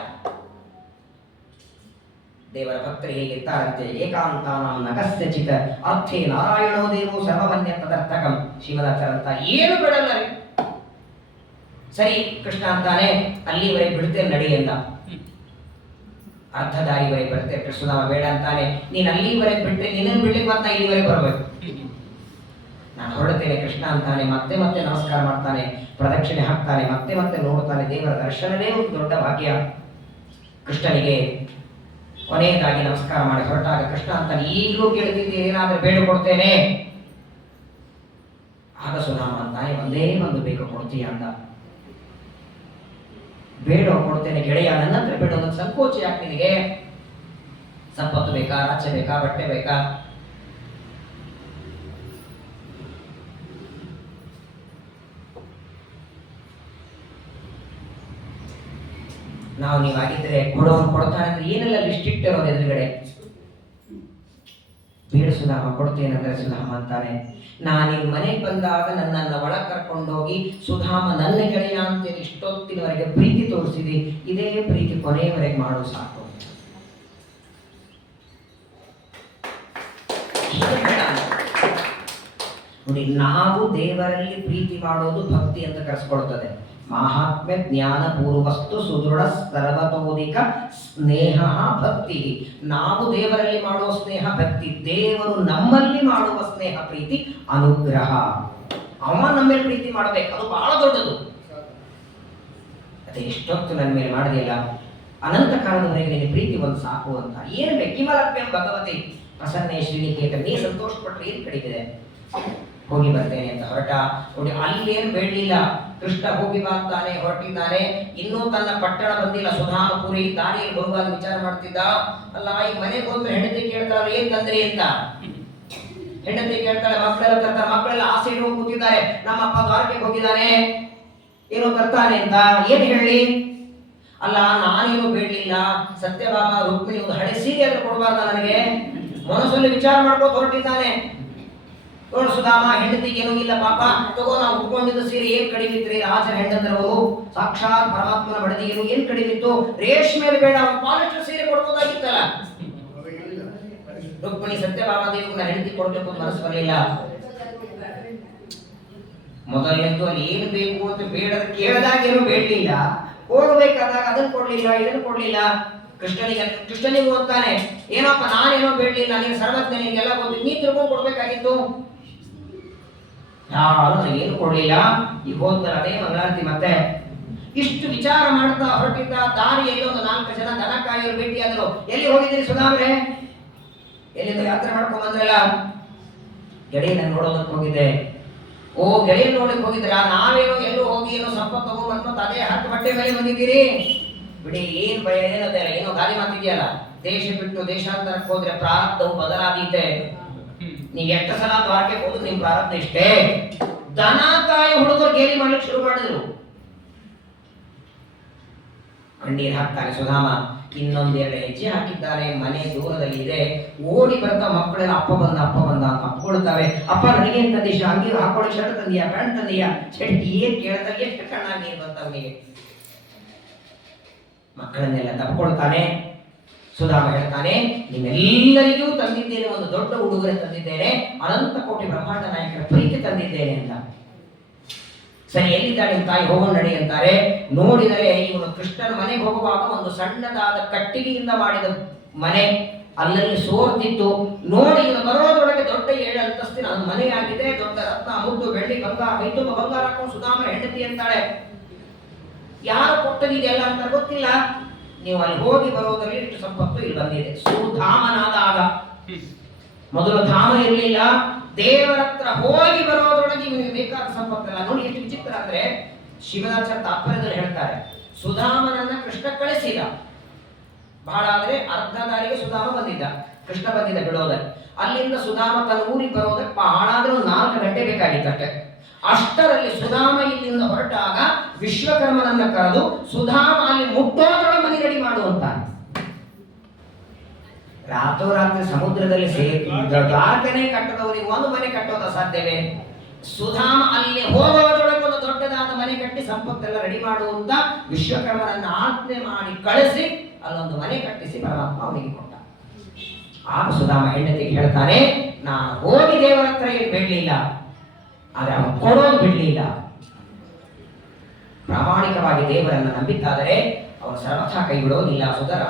ದೇವರ ಭಕ್ತರು ಹೇಗಿರ್ತಾರಂತೆ, ಏಕಾಂತಾನಾಂ ನಗಸ್ಯಚಿತ ಅರ್ಥೇ ನಾರಾಯಣೋ ದೇವೋ ಸರ್ವವನ್ಯ ತದರ್ಥಕಂ. ಶಿವದಾಚಾರಂತ ಏನು ಬಿಡಲ್ಲ ರೀ. ಸರಿ, ಕೃಷ್ಣ ಅಂತಾನೆ, ಅಲ್ಲಿವರೆಗೆ ಬಿಡ್ತೇನೆ ನಡಿ ಎಂದ. ಅರ್ಧ ದಾರಿವರೆಗೆ ಬರುತ್ತೆ. ಕೃಷ್ಣನಾಮ ಬೇಡ ಅಂತಾನೆ, ನೀನ್ ಅಲ್ಲಿವರೆಗೆ ಬಿಟ್ಟರೆ ನಿನ್ನನ್ನು ಬಿಡ್ಲಿಕ್ಕೆ ಮತ್ತೆ ಇಲ್ಲಿವರೆಗೆ ಬರಬೇಕು. ನಾನು ಹೊರಡ್ತೇನೆ ಕೃಷ್ಣ ಅಂತಾನೆ. ಮತ್ತೆ ಮತ್ತೆ ನಮಸ್ಕಾರ ಮಾಡ್ತಾನೆ, ಪ್ರದಕ್ಷಿಣೆ ಹಾಕ್ತಾನೆ, ಮತ್ತೆ ಮತ್ತೆ ನೋಡ್ತಾನೆ. ದೇವರ ದರ್ಶನವೇ ಒಂದು ದೊಡ್ಡ ಭಾಗ್ಯ ಕೃಷ್ಣನಿಗೆ. ಕೊನೆಯದಾಗಿ ನಮಸ್ಕಾರ ಮಾಡಿ ಹೊರಟಾಗ ಕೃಷ್ಣ ಅಂತಾನೆ, ಈಗಲೂ ಕೇಳ್ತಿದ್ದೆ ಏನಾದ್ರೂ ಬೇಡ ಕೊಡ್ತೇನೆ. ಆಗ ಸುನಾಮ ಅಂತಾನೆ, ಒಂದೇ ಒಂದು ಬೇಕು ಕೊಡ್ತೀಯ ಅಂದ. ಬೇಡ ಕೊಡ್ತೇನೆ ಗೆಳೆಯ, ನನ್ನ ಹತ್ರ ಬೇಡೋದಕ್ಕೆ ಸಂಕೋಚ ಯಾಕೆ ನಿನಗೆ? ಸಂಪತ್ತು ಬೇಕಾ, ರಾಜ್ಯ ಬೇಕಾ, ಬಟ್ಟೆ ಬೇಕಾ? ನಾವು ನೀವಾಗಿದ್ರೆ ಕೊಡೋನು ಕೊಡ್ತಾನೆ ಅಂದ್ರೆ ಏನೆಲ್ಲ ಲಿಸ್ಟ್ ಇಟ್ಟಿರೋದು ಎದುರುಗಡೆ. ಬೇಡ ಸುಧಾಮ, ಕೊಡ್ತೇನೆಂದ್ರೆ ಸುಧಾಮ ಅಂತಾನೆ. ನಾನಿನ್ ಮನೆಗೆ ಬಂದಾಗ ನನ್ನನ್ನು ಒಳಗೆ ಕರ್ಕೊಂಡೋಗಿ ಸುಧಾಮ ನನ್ನ ಗೆಳೆಯ ಅಂತೇಳಿ ಇಷ್ಟೊತ್ತಿನವರೆಗೆ ಪ್ರೀತಿ ತೋರಿಸಿದಿ, ಇದೇ ಪ್ರೀತಿ ಕೊನೆಯವರೆಗೆ ಮಾಡು ಸಾಕು. ನೋಡಿ, ನಾವು ದೇವರಲ್ಲಿ ಪ್ರೀತಿ ಮಾಡೋದು ಭಕ್ತಿ ಅಂತ ಕರೆಸ್ಕೊಳ್ತದೆ. ಮಾಹಾತ್ಮ್ಯ ಜ್ಞಾನ ಪೂರ್ವಸ್ತು ಸುದೃಢ ಸರ್ವತೋಧಿಕ ಸ್ನೇಹ ಭಕ್ತಿ. ನಾವು ದೇವರಲ್ಲಿ ಮಾಡುವ ಸ್ನೇಹ ಭಕ್ತಿ, ದೇವರು ನಮ್ಮಲ್ಲಿ ಮಾಡುವ ಸ್ನೇಹ ಪ್ರೀತಿ ಅನುಗ್ರಹ. ಅವ ನಮ್ಮೇಲೆ ಪ್ರೀತಿ ಮಾಡಬೇಕು, ಅದು ಬಹಳ ದೊಡ್ಡದು. ಅದೇ ಇಷ್ಟೊತ್ತು ನನ್ನ ಮೇಲೆ ಮಾಡಿದೆಯಲ್ಲ, ಅನಂತ ಕಾಲದವರೆಗೆ ನಿನ್ನ ಪ್ರೀತಿ ಒಂದು ಸಾಕು ಅಂತ. ಏನು ಕಿಮಲಭ್ಯಂ ಭಗವತಿ ಪ್ರಸನ್ನೇ ಶ್ರೀನಿಕೇತ, ನೀ ಸಂತೋಷ ಪಟ್ಟರೆ ಏನು ಕಡಿಮೆ, ಹೋಗಿ ಬರ್ತೇನೆ ಅಂತ ಹೊರಟ. ನೋಡಿ, ಅಲ್ಲೇನು ಬೇಡಲಿಲ್ಲ, ಕೃಷ್ಣ ಹೋಗಿ ಬಾ ಅಂತಾನೆ ಹೊರಟಿದ್ದಾನೆ. ಇನ್ನೂ ತನ್ನ ಪಟ್ಟಣ ಬಂದಿಲ್ಲ. ಸುಧಾಮಪುರಿ ದಾರಿಯಲ್ಲಿ ಬರುವಾಗ ವಿಚಾರ ಮಾಡ್ತಿದ್ದ, ಅಲ್ಲ ಈ ಮನೆಗೆ ಹೋದ್ರೆ ಹೆಂಡತಿ ಕೇಳ್ತಾಳೆ ಏನ್ ತಂದ್ರಿ ಅಂತ. ಹೆಂಡತಿ ಕೇಳ್ತಾಳೆ, ಮಕ್ಕಳೆಲ್ಲ ತರ್ತಾರೆ. ಮಕ್ಕಳೆಲ್ಲ ಆಸೆ ಇಟ್ಕೊಂಡು ಕೂತಿದ್ದಾರೆ, ನಮ್ಮಪ್ಪ ದ್ವಾರಕೆಗೆ ಹೋಗಿದ್ದಾನೆ, ಏನೋ ತರ್ತಾನೆ ಅಂತ. ಏನ್ ಹೇಳಿ, ಅಲ್ಲ ನಾನೇನು ಬೇಡಲಿಲ್ಲ, ಸತ್ಯಭಾಮ ರುಕ್ಮಿಣಿ ಒಂದು ಹಳೆ ಸೀರೆ ಆದ್ರೂ ಕೊಡಬಾರ್ದ ನನಗೆ, ಮನಸ್ಸಲ್ಲಿ ವಿಚಾರ ಮಾಡ್ಕೊಂಡು ಹೊರಟಿದ್ದಾನೆ. ನೋಡು ಸುಧಾಮ, ಹೆಂಡತಿಗೆ ಏನೂ ಇಲ್ಲ ಪಾಪ, ತಗೋ ನಾವು ಉಟ್ಕೊಂಡಿದ್ದ ಸೀರೆ ಏನ್ ಕಡಿಮೆ ಇತ್ರಿ, ರಾಜರ ಹೆಂಡಂದ್ರವರು ಸಾಕ್ಷಾತ್ ಪರಮಾತ್ಮನ ಬಡದಿ, ಏನ್ ಕಡಿಮೆ ಇತ್ತು, ರೇಷ್ಮೆ ಬೇಡ ಒಂದು ಪಾಲಿಸ್ಟರ್ ಸೀರೆ ಕೊಡ್ಬೋದಾಗಿತ್ತಲ್ಲ. ರುಕ್ಮಿಣಿ ಸತ್ಯಭಾಮ ದೇವಿಗೆ ನನ್ನ ಹೆಂಡತಿ ಕೊಡ್ಬೇಕು ಅಂತ ಮನಸ್ಸು ಬರಲಿಲ್ಲ. ಮೊದಲೆಂದು ಅಲ್ಲಿ ಏನು ಬೇಕು ಅಂತ ಬೇಡ ಕೇಳಿದಾಗ ಏನು ಬೇಡಲಿಲ್ಲ, ಹೋಗ್ಬೇಕಾದಾಗ ಅದನ್ನು ಕೊಡ್ಲಿಲ್ಲ, ಇದನ್ನು ಕೊಡ್ಲಿಲ್ಲ. ಕೃಷ್ಣನಿಗೂ ಅಂತಾನೆ, ಏನಪ್ಪ ನಾನೇನೋ ಬೇಡಲಿಲ್ಲ, ನೀನು ಸರ್ವಜ್ಞ, ನಿನಗೆಲ್ಲ ಗೊತ್ತು, ನೀ ತಿಳ್ಕೊಂಡು ಕೊಡ್ಬೇಕಾಗಿತ್ತು. ಯಾರು ಏನು ಕೊಡ್ಲಿಲ್ಲ. ಈಗ ಹೋದ್ಮೇಲೆ ಅದೇ ಮಂಗಳಾರತಿ. ಮತ್ತೆ ಇಷ್ಟು ವಿಚಾರ ಮಾಡ್ತಾ ಹೊರಟಿದ್ದ ದಾರಿಯಲ್ಲಿ ಒಂದು 4 ಜನ ದನಕಾಯಿಗಳು ಭೇಟಿಯಾದರು. ಎಲ್ಲಿ ಹೋಗಿದ್ದೀರಿ ಸುಧಾಮ್ರೆ, ಎಲ್ಲಿಂದ ಯಾತ್ರೆ ಮಾಡ್ಕೊಂಡ್ ಬಂದ್ರಲ್ಲ? ಗೆಳೆಯನ ನೋಡೋದಕ್ಕೆ ಹೋಗಿದ್ದೆ. ಓ, ಗೆಳೆಯನ್ ನೋಡಕ್ ಹೋಗಿದ್ರ, ನಾವೇನೋ ಎಲ್ಲೂ ಹೋಗಿ ಏನೋ ಸಂಪತ್ತು ತಗೊಂಡ್ಬಂದು ಅದೇ ಹತ್ತು ಬಟ್ಟೆ ಮೇಲೆ ಬಂದಿದ್ದೀರಿ. ಬಿಡಿ, ಏನ್ ಭಯ, ಏನಂತ ಏನೋ ಗಾಳಿ ಮಾತಿದೆಯಲ್ಲ, ದೇಶ ಬಿಟ್ಟು ದೇಶಾಂತರಕ್ಕೆ ಹೋದ್ರೆ ಪ್ರಾರಬ್ಧವು ಬದಲಾದೀತೆ. ನೀವ್ ಎಷ್ಟು ಸಲ ದ್ವಾರಕ್ಕೆ ಹೋದ್ರು ನಿಮ್ ಪ್ರಾರಬ್ಧ ಇಷ್ಟೇ. ದನ ಕಾಯಿ ಹುಡುಗರು ಗೇಲಿ ಮಾಡ್ಲಿಕ್ಕೆ ಶುರು ಮಾಡಿದ್ರು. ಕಣ್ಣೀರ್ ಹಾಕ್ತಾರೆ ಸುಧಾಮ. ಇನ್ನೊಂದೆರಡು ಹೆಜ್ಜೆ ಹಾಕಿದ್ದಾರೆ, ಮನೆ ದೂರದಲ್ಲಿ ಇದೆ. ಓಡಿ ಬರ್ತಾ ಮಕ್ಕಳೆಲ್ಲ ಅಪ್ಪ ಬಂದ ಅಂತ ಅಪ್ಕೊಳ್ತಾವೆ. ಅಪ್ಪ ನನಗೇನ್ ತಂದೀಶ, ಅಂಗಿ ಹಾಕೊಳ್ಳಿ, ಶರ್ಟ್ ತಂದೀಯಾ, ಪ್ಯಾಂಟ್ ತಂದೀಯಾ, ಶರ್ಟ್ ಏನ್ ಕೇಳ್ತಾರೆ, ಎಷ್ಟು ಕಣ್ಣಾಗಿ ನೀರು ಬಂತ ಅವನಿಗೆ. ಮಕ್ಕಳನ್ನೆಲ್ಲ ತಪ್ಕೊಳ್ತಾನೆ. ಸುಧಾಮ ಹೇಳ್ತಾನೆ, ನಿಮ್ಮೆಲ್ಲರಿಗೂ ತಂದಿದ್ದೇನೆ, ಒಂದು ದೊಡ್ಡ ಉಡುಗೊರೆ ತಂದಿದ್ದೇನೆ, ಅನಂತ ಕೋಟಿ ಬ್ರಹ್ಮಾಂಡ ನಾಯಕರ ಪ್ರೀತಿ ತಂದಿದ್ದೇನೆ ಅಂತ. ಸರಿ, ಎಲ್ಲಿದ್ದಾಳೆ ನಿಮ್ಮ ತಾಯಿ, ಹೋಗೋಣ ನಡಿ ಅಂತಾರೆ. ನೋಡಿದರೆ ಇವನು ಕೃಷ್ಣನ ಮನೆಗೆ ಹೋಗುವಾಗ ಒಂದು ಸಣ್ಣದಾದ ಕಟ್ಟಿಗೆಯಿಂದ ಮಾಡಿದ ಮನೆ, ಅಲ್ಲಲ್ಲಿ ಸೋರ್ತಿತ್ತು. ನೋಡಿ ಇವನು ಬರೋದ್ರೊಳಗೆ ದೊಡ್ಡ 7 ಅಂತಸ್ತಿನ ಅದು ಮನೆಯಾಗಿದೆ. ದೊಡ್ಡ ರತ್ನ, ಮುದ್ದು, ಬೆಳ್ಳಿ, ಬಂಗಾರ, ಮೈತುಂಬ ಬಂಗಾರ ಹಾಕೊಂಡು ಸುಧಾಮನ ಹೆಂಡತಿ ಅಂತಾಳೆ. ಯಾರು ಕೊಟ್ಟದಿದೆಯಲ್ಲ ಅಂತ ಗೊತ್ತಿಲ್ಲ. ನೀವು ಅಲ್ಲಿ ಹೋಗಿ ಬರೋದ್ರಲ್ಲಿ ಇಷ್ಟು ಸಂಪತ್ತು ಇಲ್ಲಿ ಬಂದಿದೆ. ಸುಧಾಮನಾದಾಗ ಮೊದಲು ಧಾಮ ಇರಲಿಲ್ಲ, ದೇವರ ಹತ್ರ ಹೋಗಿ ಬರೋದ್ರೊಳಗೆ ಇವನಿಗೆ ಬೇಕಾದ ಸಂಪತ್ತಲ್ಲ. ನೋಡಿ ಎಷ್ಟು ವಿಚಿತ್ರ ಅಂದ್ರೆ, ಶಿವದಾಚಾರ್ಯ ತಾತ್ಪರ್ಯದಲ್ಲಿ ಹೇಳ್ತಾರೆ, ಸುಧಾಮನನ್ನ ಕೃಷ್ಣ ಕಳಿಸಿದ. ಬಹಳ ಆದ್ರೆ ಅರ್ಧ ದಾರಿಗೆ ಸುಧಾಮ ಬಂದಿದ್ದ, ಕೃಷ್ಣ ಬಂದಿದ್ದ ಬಿಡೋದಕ್ಕೆ. ಅಲ್ಲಿಂದ ಸುಧಾಮ ತನ್ನ ಊರಿಗೆ ಬರೋದಕ್ಕೆ ಬಹಳ ಆದ್ರೆ ಒಂದು 4 ಗಂಟೆ ಬೇಕಾಗಿತ್ತಷ್ಟೆ. ಅಷ್ಟರಲ್ಲಿ ಸುಧಾಮ ಇಲ್ಲಿಂದ ಹೊರಟಾಗ ವಿಶ್ವಕರ್ಮನನ್ನ ಕರೆದು ಸುಧಾಮ ಅಲ್ಲಿ ಮುಟ್ಟೋದ್ರೊಳಗೆ ಮನೆ ರೆಡಿ ಮಾಡುವಂತ. ರಾತ್ರೋರಾತ್ರಿ ಸಮುದ್ರದಲ್ಲಿ ದ್ವಾರಕನೇ ಕಟ್ಟದವರಿಗೆ ಒಂದು ಮನೆ ಕಟ್ಟೋದ ಸಾಧ್ಯವೇ? ಸುಧಾಮ ಅಲ್ಲಿ ಹೋಗೋದ್ರೊಳಗೆ ಒಂದು ದೊಡ್ಡದಾದ ಮನೆ ಕಟ್ಟಿ ಸಂಪತ್ತೆಲ್ಲ ರೆಡಿ ಮಾಡುವಂತ ವಿಶ್ವಕರ್ಮನನ್ನ ಆಜ್ಞೆ ಮಾಡಿ ಕಳಿಸಿ ಅಲ್ಲೊಂದು ಮನೆ ಕಟ್ಟಿಸಿ ಪರಮಾತ್ಮ ಅವನಿಗೆ ಕೊಟ್ಟ. ಆಗ ಸುಧಾಮ ಹೆಂಡತಿಗೆ ಹೇಳ್ತಾನೆ, ನಾನು ಹೋಗಿ ದೇವರ ಹತ್ರ ಏನು ಬೇಡಲಿಲ್ಲ, ಆದ್ರೆ ಅವನು ಕೊಡೋದು ಬಿಡ್ಲಿಲ್ಲ. ಪ್ರಾಮಾಣಿಕವಾಗಿ ದೇವರನ್ನು ನಂಬಿದ್ದಾದರೆ ಅವನು ಸರ್ವಥಾ ಕೈ ಬಿಡೋದಿಲ್ಲ. ಸುಧರ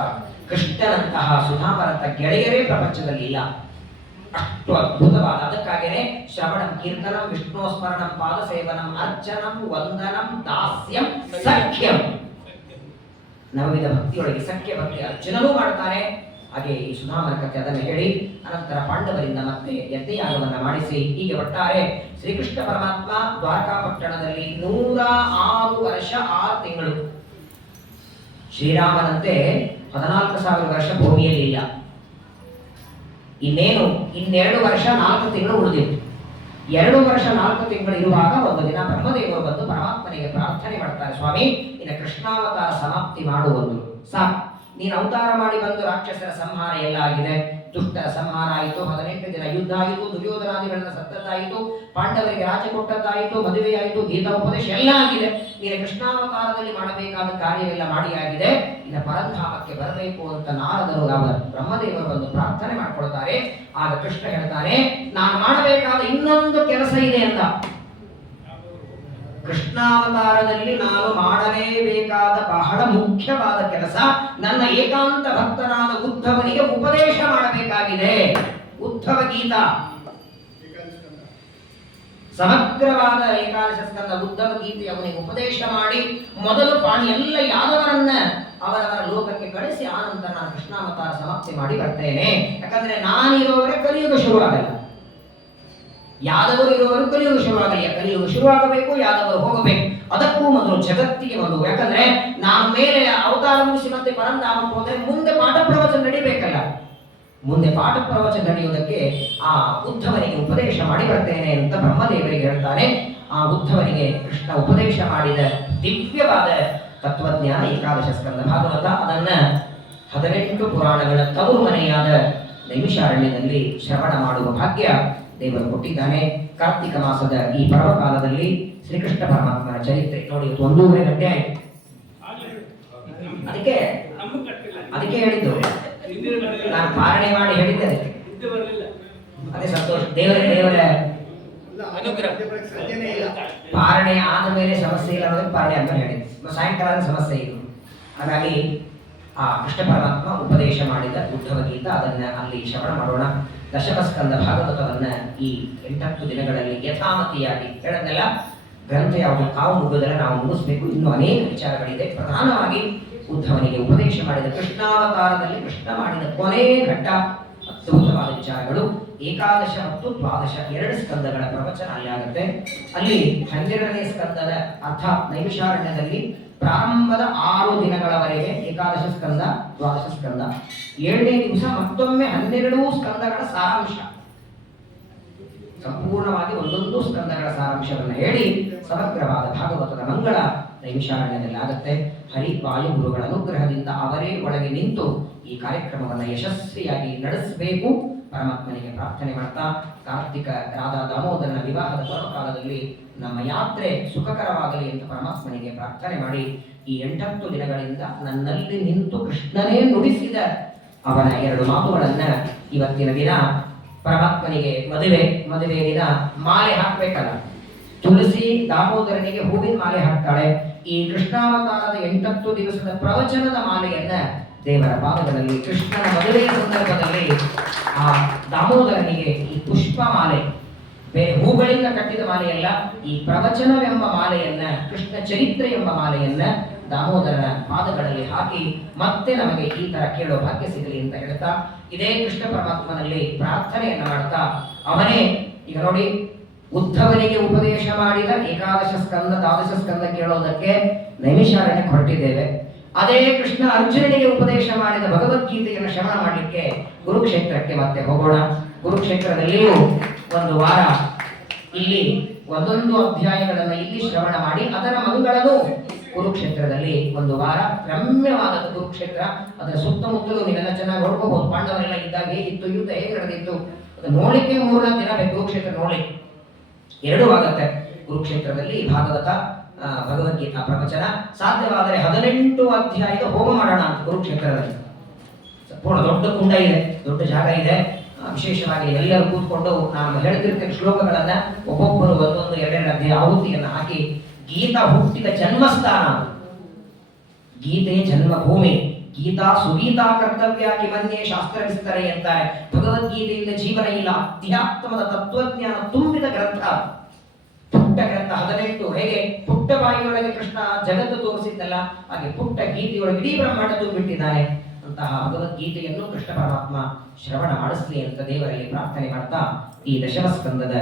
ಕೃಷ್ಣನಂತಹ ಸುಧಾಮರಂತಹ ಗೆಳೆಯರೇ ಪ್ರಪಂಚದಲ್ಲಿ ಇಲ್ಲ. ಅಷ್ಟು ಅದ್ಭುತವಾದ, ಅದಕ್ಕಾಗಿಯೇ ಶ್ರವಣಂ ಕೀರ್ತನಂ ವಿಷ್ಣು ಸ್ಮರಣಂ ಪಾದ ಸೇವನಂ ಅರ್ಚನಂ ವಂದನಂ ದಾಸ್ಯಂ ಸಖ್ಯಂ. ನವವಿಧ ಭಕ್ತಿಯೊಳಗೆ ಸಖ್ಯ ಭಕ್ತಿ ಅರ್ಜುನನೂ ಮಾಡ್ತಾರೆ. ಹಾಗೆ ಈ ಸುಧಾಮನ ಕಥೆ ಅದನ್ನು ಹೇಳಿ ಅನಂತರ ಪಾಂಡವರಿಂದ ಮತ್ತೆ ಯಜ್ಞಯಾಗವನ್ನು ಮಾಡಿಸಿ ಹೀಗೆ ಒಟ್ಟಾರೆ ಶ್ರೀಕೃಷ್ಣ ಪರಮಾತ್ಮ ದ್ವಾರಕಾ ಪಟ್ಟಣದಲ್ಲಿ 106 ವರ್ಷ 6 ತಿಂಗಳು. ಶ್ರೀರಾಮನಂತೆ 14,000 ವರ್ಷ ಭೂಮಿಯಲ್ಲಿ ಇಲ್ಲ. ಇನ್ನೇನು 2 ವರ್ಷ 4 ತಿಂಗಳು ಉಳಿದಿತ್ತು. 2 ವರ್ಷ 4 ತಿಂಗಳು ಇರುವಾಗ ಒಂದು ದಿನ ಬ್ರಹ್ಮದೇವರು ಬಂದು ಪರಮಾತ್ಮನಿಗೆ ಪ್ರಾರ್ಥನೆ ಮಾಡ್ತಾರೆ, ಸ್ವಾಮಿ ನಿನ್ನ ಕೃಷ್ಣಾವತಾರ ಸಮಾಪ್ತಿ ಮಾಡುವುದು ಸಾಕು, ನೀನು ಅವತಾರ ಮಾಡಿ ಬಂದು ರಾಕ್ಷಸರ ಸಂಹಾರ ಎಲ್ಲ ಆಗಿದೆ, ದುಷ್ಟರ ಸಂಹಾರ ಆಯಿತು, 18 ದಿನ ಯುದ್ಧ ಆಯಿತು, ದುರ್ಯೋಧನಾದಿಗಳನ್ನ ಸತ್ತದ್ದಾಯಿತು, ಪಾಂಡವರಿಗೆ ರಾಜ್ಯ ಕೊಟ್ಟದ್ದಾಯಿತು, ಮದುವೆಯಾಯಿತು, ಗೀತಾ ಉಪದೇಶ ಎಲ್ಲ ಆಗಿದೆ. ಈಗ ಕೃಷ್ಣಾವತಾರದಲ್ಲಿ ಮಾಡಬೇಕಾದ ಕಾರ್ಯವೆಲ್ಲ ಮಾಡಿಯಾಗಿದೆ. ಇನ್ನು ಪರಂಧಾಮಕ್ಕೆ ಬರಬೇಕು ಅಂತ ನಾರದರು ಬ್ರಹ್ಮದೇವರು ಬಂದು ಪ್ರಾರ್ಥನೆ ಮಾಡ್ಕೊಳ್ತಾರೆ. ಆಗ ಕೃಷ್ಣ ಹೇಳ್ತಾನೆ, ನಾನು ಮಾಡಬೇಕಾದ ಇನ್ನೊಂದು ಕೆಲಸ ಇದೆ ಅಂತ. ಕೃಷ್ಣಾವತಾರದಲ್ಲಿ ನಾನು ಮಾಡಲೇಬೇಕಾದ ಬಹಳ ಮುಖ್ಯವಾದ ಕೆಲಸ, ನನ್ನ ಏಕಾಂತ ಭಕ್ತನಾದ ಉದ್ಧವನಿಗೆ ಉಪದೇಶ ಮಾಡಬೇಕಾಗಿದೆ. ಉದ್ಧವ ಗೀತಾ ಸಮಗ್ರವಾದ ಏಕಾದಶ ಸ್ಕಂದ ಉದ್ಧವ ಗೀತೆ ಅವನಿಗೆ ಉಪದೇಶ ಮಾಡಿ ಮೊದಲು ಎಲ್ಲ ಯಾದವರನ್ನ ಅವರವರ ಲೋಕಕ್ಕೆ ಕಳಿಸಿ ಆನಂತರ ನಾನು ಕೃಷ್ಣಾವತಾರ ಸಮಾಪ್ತಿ ಮಾಡಿ ಬರ್ತೇನೆ. ಯಾಕಂದ್ರೆ ನಾನಿರೋವರೆ ಕಲಿಯುಗ ಶುರುವಾಗಲ್ಲ, ಯಾದವರು ಇರುವವರು ಕಲಿಯುಗ ಶುರುವಾಗಲಿಲ್ಲ. ಕಲಿಯುಗ ಶುರುವಾಗಬೇಕು, ಯಾದವರು ಹೋಗಬೇಕು. ಅದಕ್ಕೂ ಮೊದಲು ಜಗತ್ತಿಗೆ ಒಂದು, ಯಾಕಂದ್ರೆ ನಾನು ಮೇಲೆ ಅವತಾರ ಮುಗಿಸಿ ಮತ್ತೆ ಪರಂಧಾಮಕ್ಕೆ ಹೋದ್ರೆ ಮುಂದೆ ಪಾಠ ಪ್ರವಚನ ನಡಿಬೇಕಲ್ಲ. ಮುಂದೆ ಪಾಠ ಪ್ರವಚನ ನಡೆಯುವುದಕ್ಕೆ ಆ ಉದ್ಧವನಿಗೆ ಉಪದೇಶ ಮಾಡಿ ಬರ್ತೇನೆ ಅಂತ ಬ್ರಹ್ಮದೇವರಿಗೆ ಹೇಳ್ತಾನೆ. ಆ ಉದ್ಧವನಿಗೆ ಕೃಷ್ಣ ಉಪದೇಶ ಮಾಡಿದ ದಿವ್ಯವಾದ ತತ್ವಜ್ಞಾನ ಏಕಾದಶ ಸ್ಕಂದ ಭಾಗವತ. ಅದನ್ನ 18 ಪುರಾಣಗಳ ತವರು ಮನೆಯಾದ ನೈಮಿಷಾರಣ್ಯದಲ್ಲಿ ಶ್ರವಣ ಮಾಡುವ ಭಾಗ್ಯ ದೇವರು ಕೊಟ್ಟಿದ್ದಾನೆ. ಕಾರ್ತಿಕ ಮಾಸದ ಈ ಪರ್ವಕಾಲದಲ್ಲಿ ಶ್ರೀಕೃಷ್ಣ ಪರಮಾತ್ಮನ ಚರಿತ್ರೆ ನೋಡಿ, 1.5 ಗಂಟೆ ಆಯ್ತು. ಅದಕ್ಕೆ ಹೇಳಿದ್ದು ನಾನು ಪಾರಣೆ ಮಾಡಿ ಹೇಳಿದ್ದೆ. ಅದೇ ಸಂತೋಷ. ದೇವರ ಪಾರಣೆ ಆದ ಮೇಲೆ ಸಮಸ್ಯೆ ಇಲ್ಲ ಅನ್ನೋದಕ್ಕೆ ಪಾರಣೆ ಅಂತ ಹೇಳಿದ್ದೆ. ಸಾಯಂಕಾಲದ ಸಮಸ್ಯೆ ಇದು. ಹಾಗಾಗಿ ಆ ಕೃಷ್ಣ ಪರಮಾತ್ಮ ಉಪದೇಶ ಮಾಡಿದ ಉದ್ಧವ ಗೀತ, ಅದನ್ನ ಅಲ್ಲಿ ಶ್ರವಣ ಮಾಡೋಣ. ದಶಮಸ್ಕಂದ ಭಾಗವತವನ್ನ ಈ 8 ದಿನಗಳಲ್ಲಿ ಯಥಾಮತಿಯಾಗಿ ಹೇಳೋದೆಲ್ಲ ಗ್ರಂಥ ಯಾವುದು ಕಾವು ಮುಗಿದಲ್ಲ, ನಾವು ಮುಗಿಸ್ಬೇಕು. ಇನ್ನೂ ಅನೇಕ ವಿಚಾರಗಳಿದೆ. ಪ್ರಧಾನವಾಗಿ ಉದ್ಧವನಿಗೆ ಉಪದೇಶ ಮಾಡಿದ ಕೃಷ್ಣಾವತಾರದಲ್ಲಿ ಕೃಷ್ಣ ಮಾಡಿದ ಕೊನೆ ಘಟ್ಟ ಅದ್ಭುತವಾದ ವಿಚಾರಗಳು. ಏಕಾದಶ ಮತ್ತು ದ್ವಾದಶ 2 ಸ್ಕಂದಗಳ ಪ್ರವಚನ ಅಲ್ಲಿ ಆಗುತ್ತೆ. ಅಲ್ಲಿ 12ನೇ ಸ್ಕಂದದ ಅರ್ಥಾತ್ ನೈಮಿಷಾರಣ್ಯದಲ್ಲಿ ಪ್ರಾರಂಭದ 6 ದಿನಗಳವರೆಗೆ ಏಕಾದಶ ಸ್ಕಂದ, ದ್ವಾದಶ ಸ್ಕಂದ. 7ನೇ ದಿವಸ ಮತ್ತೊಮ್ಮೆ 12 ಸ್ಕಂದಗಳ ಸಾರಾಂಶ, ಸಂಪೂರ್ಣವಾಗಿ ಒಂದೊಂದು ಸ್ಕಂದಗಳ ಸಾರಾಂಶವನ್ನು ಹೇಳಿ ಸಮಗ್ರವಾದ ಭಾಗವತದ ಮಂಗಳ ನೈಮಿಷಾರಣ್ಯದಲ್ಲಿ ಆಗುತ್ತೆ. ಹರಿ ವಾಯು ಗುರುಗಳ ಅನುಗ್ರಹದಿಂದ ಅವರೇ ಒಳಗೆ ನಿಂತು ಈ ಕಾರ್ಯಕ್ರಮವನ್ನು ಯಶಸ್ವಿಯಾಗಿ ನಡೆಸಬೇಕು ಪರಮಾತ್ಮನಿಗೆ ಪ್ರಾರ್ಥನೆ ಮಾಡ್ತಾ, ಕಾರ್ತಿಕ ರಾಧಾ ದಾಮೋದರನ ವಿವಾಹದ ಪರ್ವಕಾಲದಲ್ಲಿ ನಮ್ಮ ಯಾತ್ರೆ ಸುಖಕರವಾಗಲಿ ಅಂತ ಪರಮಾತ್ಮನಿಗೆ ಪ್ರಾರ್ಥನೆ ಮಾಡಿ, ಈ 8 ದಿನಗಳಿಂದ ನನ್ನಲ್ಲಿ ನಿಂತು ಕೃಷ್ಣನೇ ನುಡಿಸಿದ ಅವನ 2 ಮಾತುಗಳನ್ನ ಇವತ್ತಿನ ದಿನ ಪರಮಾತ್ಮನಿಗೆ ಮದುವೆ ದಿನ ಮಾಲೆ ಹಾಕ್ಬೇಕಲ್ಲ, ತುಳಸಿ ದಾಮೋದರನಿಗೆ ಹೂವಿನ ಮಾಲೆ ಹಾಕ್ತಾಳೆ. ಈ ಕೃಷ್ಣಾವತಾರದ 8 ದಿವಸದ ಪ್ರವಚನದ ಮಾಲೆಯನ್ನ ದೇವರ ಪಾದಗಳಲ್ಲಿ, ಕೃಷ್ಣನ ಮದುವೆಯ ಸಂದರ್ಭದಲ್ಲಿ ಆ ದಾಮೋದರನಿಗೆ ಈ ಪುಷ್ಪ ಮಾಲೆ, ಬೇರೆ ಹೂಗಳಿಂದ ಕಟ್ಟಿದ ಮಾಲೆಯಲ್ಲ, ಈ ಪ್ರವಚನವೆಂಬ ಮಾಲೆಯನ್ನ, ಕೃಷ್ಣ ಚರಿತ್ರೆ ಎಂಬ ಮಾಲೆಯನ್ನ ದಾಮೋದರನ ಪಾದಗಳಲ್ಲಿ ಹಾಕಿ ಮತ್ತೆ ನಮಗೆ ಈ ತರ ಕೇಳೋ ಭಾಗ್ಯ ಸಿಗಲಿ ಅಂತ ಹೇಳ್ತಾ, ಇದೇ ಕೃಷ್ಣ ಪರಮಾತ್ಮನಲ್ಲಿ ಪ್ರಾರ್ಥನೆಯನ್ನ ಮಾಡ್ತಾ, ಅವನೇ ಈಗ ನೋಡಿ ಉದ್ಧವನಿಗೆ ಉಪದೇಶ ಮಾಡಿದ ಏಕಾದಶ ಸ್ಕಂದ, ದ್ವಾದಶ ಸ್ಕಂದ ಕೇಳೋದಕ್ಕೆ ನೈಮಿಷಾರಣ್ಯಕ್ಕೆ ಹೊರಟಿದ್ದೇವೆ. ಅದೇ ಕೃಷ್ಣ ಅರ್ಜುನನಿಗೆ ಉಪದೇಶ ಮಾಡಿದ ಭಗವದ್ಗೀತೆಯನ್ನು ಶ್ರವಣ ಮಾಡಲಿಕ್ಕೆ ಕುರುಕ್ಷೇತ್ರಕ್ಕೆ ಮತ್ತೆ ಹೋಗೋಣ. ಕುರುಕ್ಷೇತ್ರದಲ್ಲಿಯೂ 1 ವಾರ ಇಲ್ಲಿ ಒಂದೊಂದು ಅಧ್ಯಾಯಗಳನ್ನು ಇಲ್ಲಿ ಶ್ರವಣ ಮಾಡಿ, ಅದರ ಮಂಗಳನು ಕುರುಕ್ಷೇತ್ರದಲ್ಲಿ 1 ವಾರ. ರಮ್ಯವಾದ ಕುರುಕ್ಷೇತ್ರ, ಅದರ ಸುತ್ತಮುತ್ತಲೂ ನೀವೆಲ್ಲ ಚೆನ್ನಾಗಿ ನೋಡ್ಕೋಬಹುದು. ಪಾಂಡವರೆಲ್ಲ ಇದ್ದಾಗ ಹೇಗಿತ್ತು, ಯುದ್ಧ ಹೇಗೆ ನಡೆದಿತ್ತು, ಅದು ನೋಡ್ಲಿಕ್ಕೆ 3-4 ದಿನ ಬೇಕು. ಕುರುಕ್ಷೇತ್ರ ನೋಡ್ಲಿಕ್ಕೆ 2 ಆಗುತ್ತೆ. ಕುರುಕ್ಷೇತ್ರದಲ್ಲಿ ಭಾಗವತ, ಭಗವದ್ಗೀತಾ ಪ್ರವಚನ, ಸಾಧ್ಯವಾದರೆ 18 ಅಧ್ಯಾಯದ ಹೋಮ ಮಾಡೋಣ ಅಂತ ಕುರುಕ್ಷೇತ್ರದಲ್ಲಿ. ಸಂಪೂರ್ಣ ದೊಡ್ಡ ಕುಂಡ ಇದೆ, ದೊಡ್ಡ ಜಾಗ ಇದೆ. ವಿಶೇಷವಾಗಿ ಎಲ್ಲರೂ ಕೂತ್ಕೊಂಡು ನಾನು ಹೇಳ್ತಿರ್ತೇನೆ ಶ್ಲೋಕಗಳನ್ನ ಒಬ್ಬೊಬ್ಬರು 1-2 ಅಧ್ಯಾಯ ಆಹುತಿಯನ್ನು ಹಾಕಿ, ಗೀತಾ ಹುಟ್ಟಿದ ಜನ್ಮಸ್ಥಾನ, ಗೀತೆ ಜನ್ಮಭೂಮಿ, ಗೀತಾ ಸುಗೀತಾ ಕರ್ತವ್ಯ ಕಿಮನ್ಯೇ ಶಾಸ್ತ್ರ ವಿಸ್ತರೆ ಅಂತಾರೆ. ಭಗವದ್ಗೀತೆಯಿಂದ ಜೀವನ ಇಲ್ಲ, ಅಧ್ಯಾತ್ಮದ ತತ್ವಜ್ಞಾನ ತುಂಬಿದ ಗ್ರಂಥ, ಪುಟ್ಟ ಗ್ರಂಥ. 18 ಹೇಗೆ ಪುಟ್ಟ ಬಾಯಿಯೊಳಗೆ ಕೃಷ್ಣ ಜಗತ್ತು ತೋರಿಸಿದ್ದಲ್ಲ, ಹಾಗೆ ಪುಟ್ಟ ಗೀತೆಯೊಳಗೆ ಇಡೀ ಬ್ರಹ್ಮಾಂಡ ತುಂಬಿಟ್ಟಿದ್ದಾನೆ. ಅಂತಹ ಭಗವದ್ಗೀತೆಯನ್ನು ಕೃಷ್ಣ ಪರಮಾತ್ಮ ಶ್ರವಣ ಮಾಡಿಸಲಿ ಅಂತ ದೇವರಲ್ಲಿ ಪ್ರಾರ್ಥನೆ ಮಾಡ್ತಾ, ಈ ದಶಮಸ್ಕಂದದ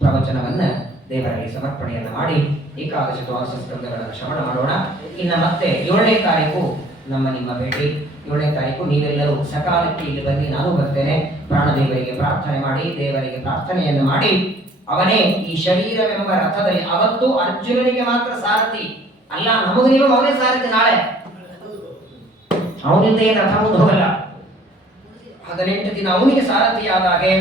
ಪ್ರವಚನವನ್ನ ದೇವರಲ್ಲಿ ಸಮರ್ಪಣೆಯನ್ನು ಮಾಡಿ ಏಕಾದಶ ದ್ವಾದಶ ಸ್ಕಂದಗಳನ್ನು ಶ್ರವಣ ಮಾಡೋಣ. ಇನ್ನು ಮತ್ತೆ 7ನೇ ತಾರೀಕು ನಿಮ್ಮ ಭೇಟಿ. 7ನೇ ತಾರೀಕು ನೀವೆಲ್ಲರೂ ಸಕಾಲಕ್ಕೆ ಇಲ್ಲಿ ಬನ್ನಿ, ನಾನು ಬರ್ತೇನೆ. ಪ್ರಾಣದೇವರಿಗೆ ಪ್ರಾರ್ಥನೆ ಮಾಡಿ, ದೇವರಿಗೆ ಪ್ರಾರ್ಥನೆಯನ್ನು ಮಾಡಿ, ಅವನೇ ಈ ಶರೀರವೆಂಬ ರಥದಲ್ಲಿ, ಅವತ್ತು ಅರ್ಜುನನಿಗೆ ಮಾತ್ರ ಸಾರಥಿ ಅಲ್ಲ, ನಮಗೆ ನೀವು ಅವನೇ ಸಾರಥಿ. ನಾಳೆ ಅವನಿಂದ ಏನು ರಥ ಮುಂದೆ ಹೋಗಲ್ಲ. 18 ದಿನ ಅವನಿಗೆ ಸಾರಥಿಯಾದಾಗೆ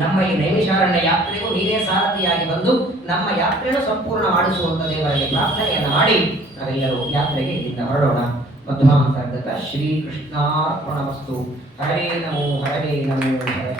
ನಮ್ಮ ಈ ನೈಮಿಷಾರಣ್ಯ ಯಾತ್ರೆಗೂ ನೀನೇ ಸಾರಥಿಯಾಗಿ ಬಂದು ನಮ್ಮ ಯಾತ್ರೆಯನ್ನು ಸಂಪೂರ್ಣ ಮಾಡಿಸುವಂತ ದೇವರಿಗೆ ಪ್ರಾರ್ಥನೆಯನ್ನು ಮಾಡಿ ನಾವೆಲ್ಲರೂ ಯಾತ್ರೆಗೆ ಇಲ್ಲಿಂದ ಹೊರಡೋಣ. ಮಧ್ವಾಂತರ್ಗತ ಶ್ರೀಕೃಷ್ಣಾರ್ಪಣಮಸ್ತು. ಹರೇ ನಮೋ ಹರೇ ನಮೋ ಹರೇ.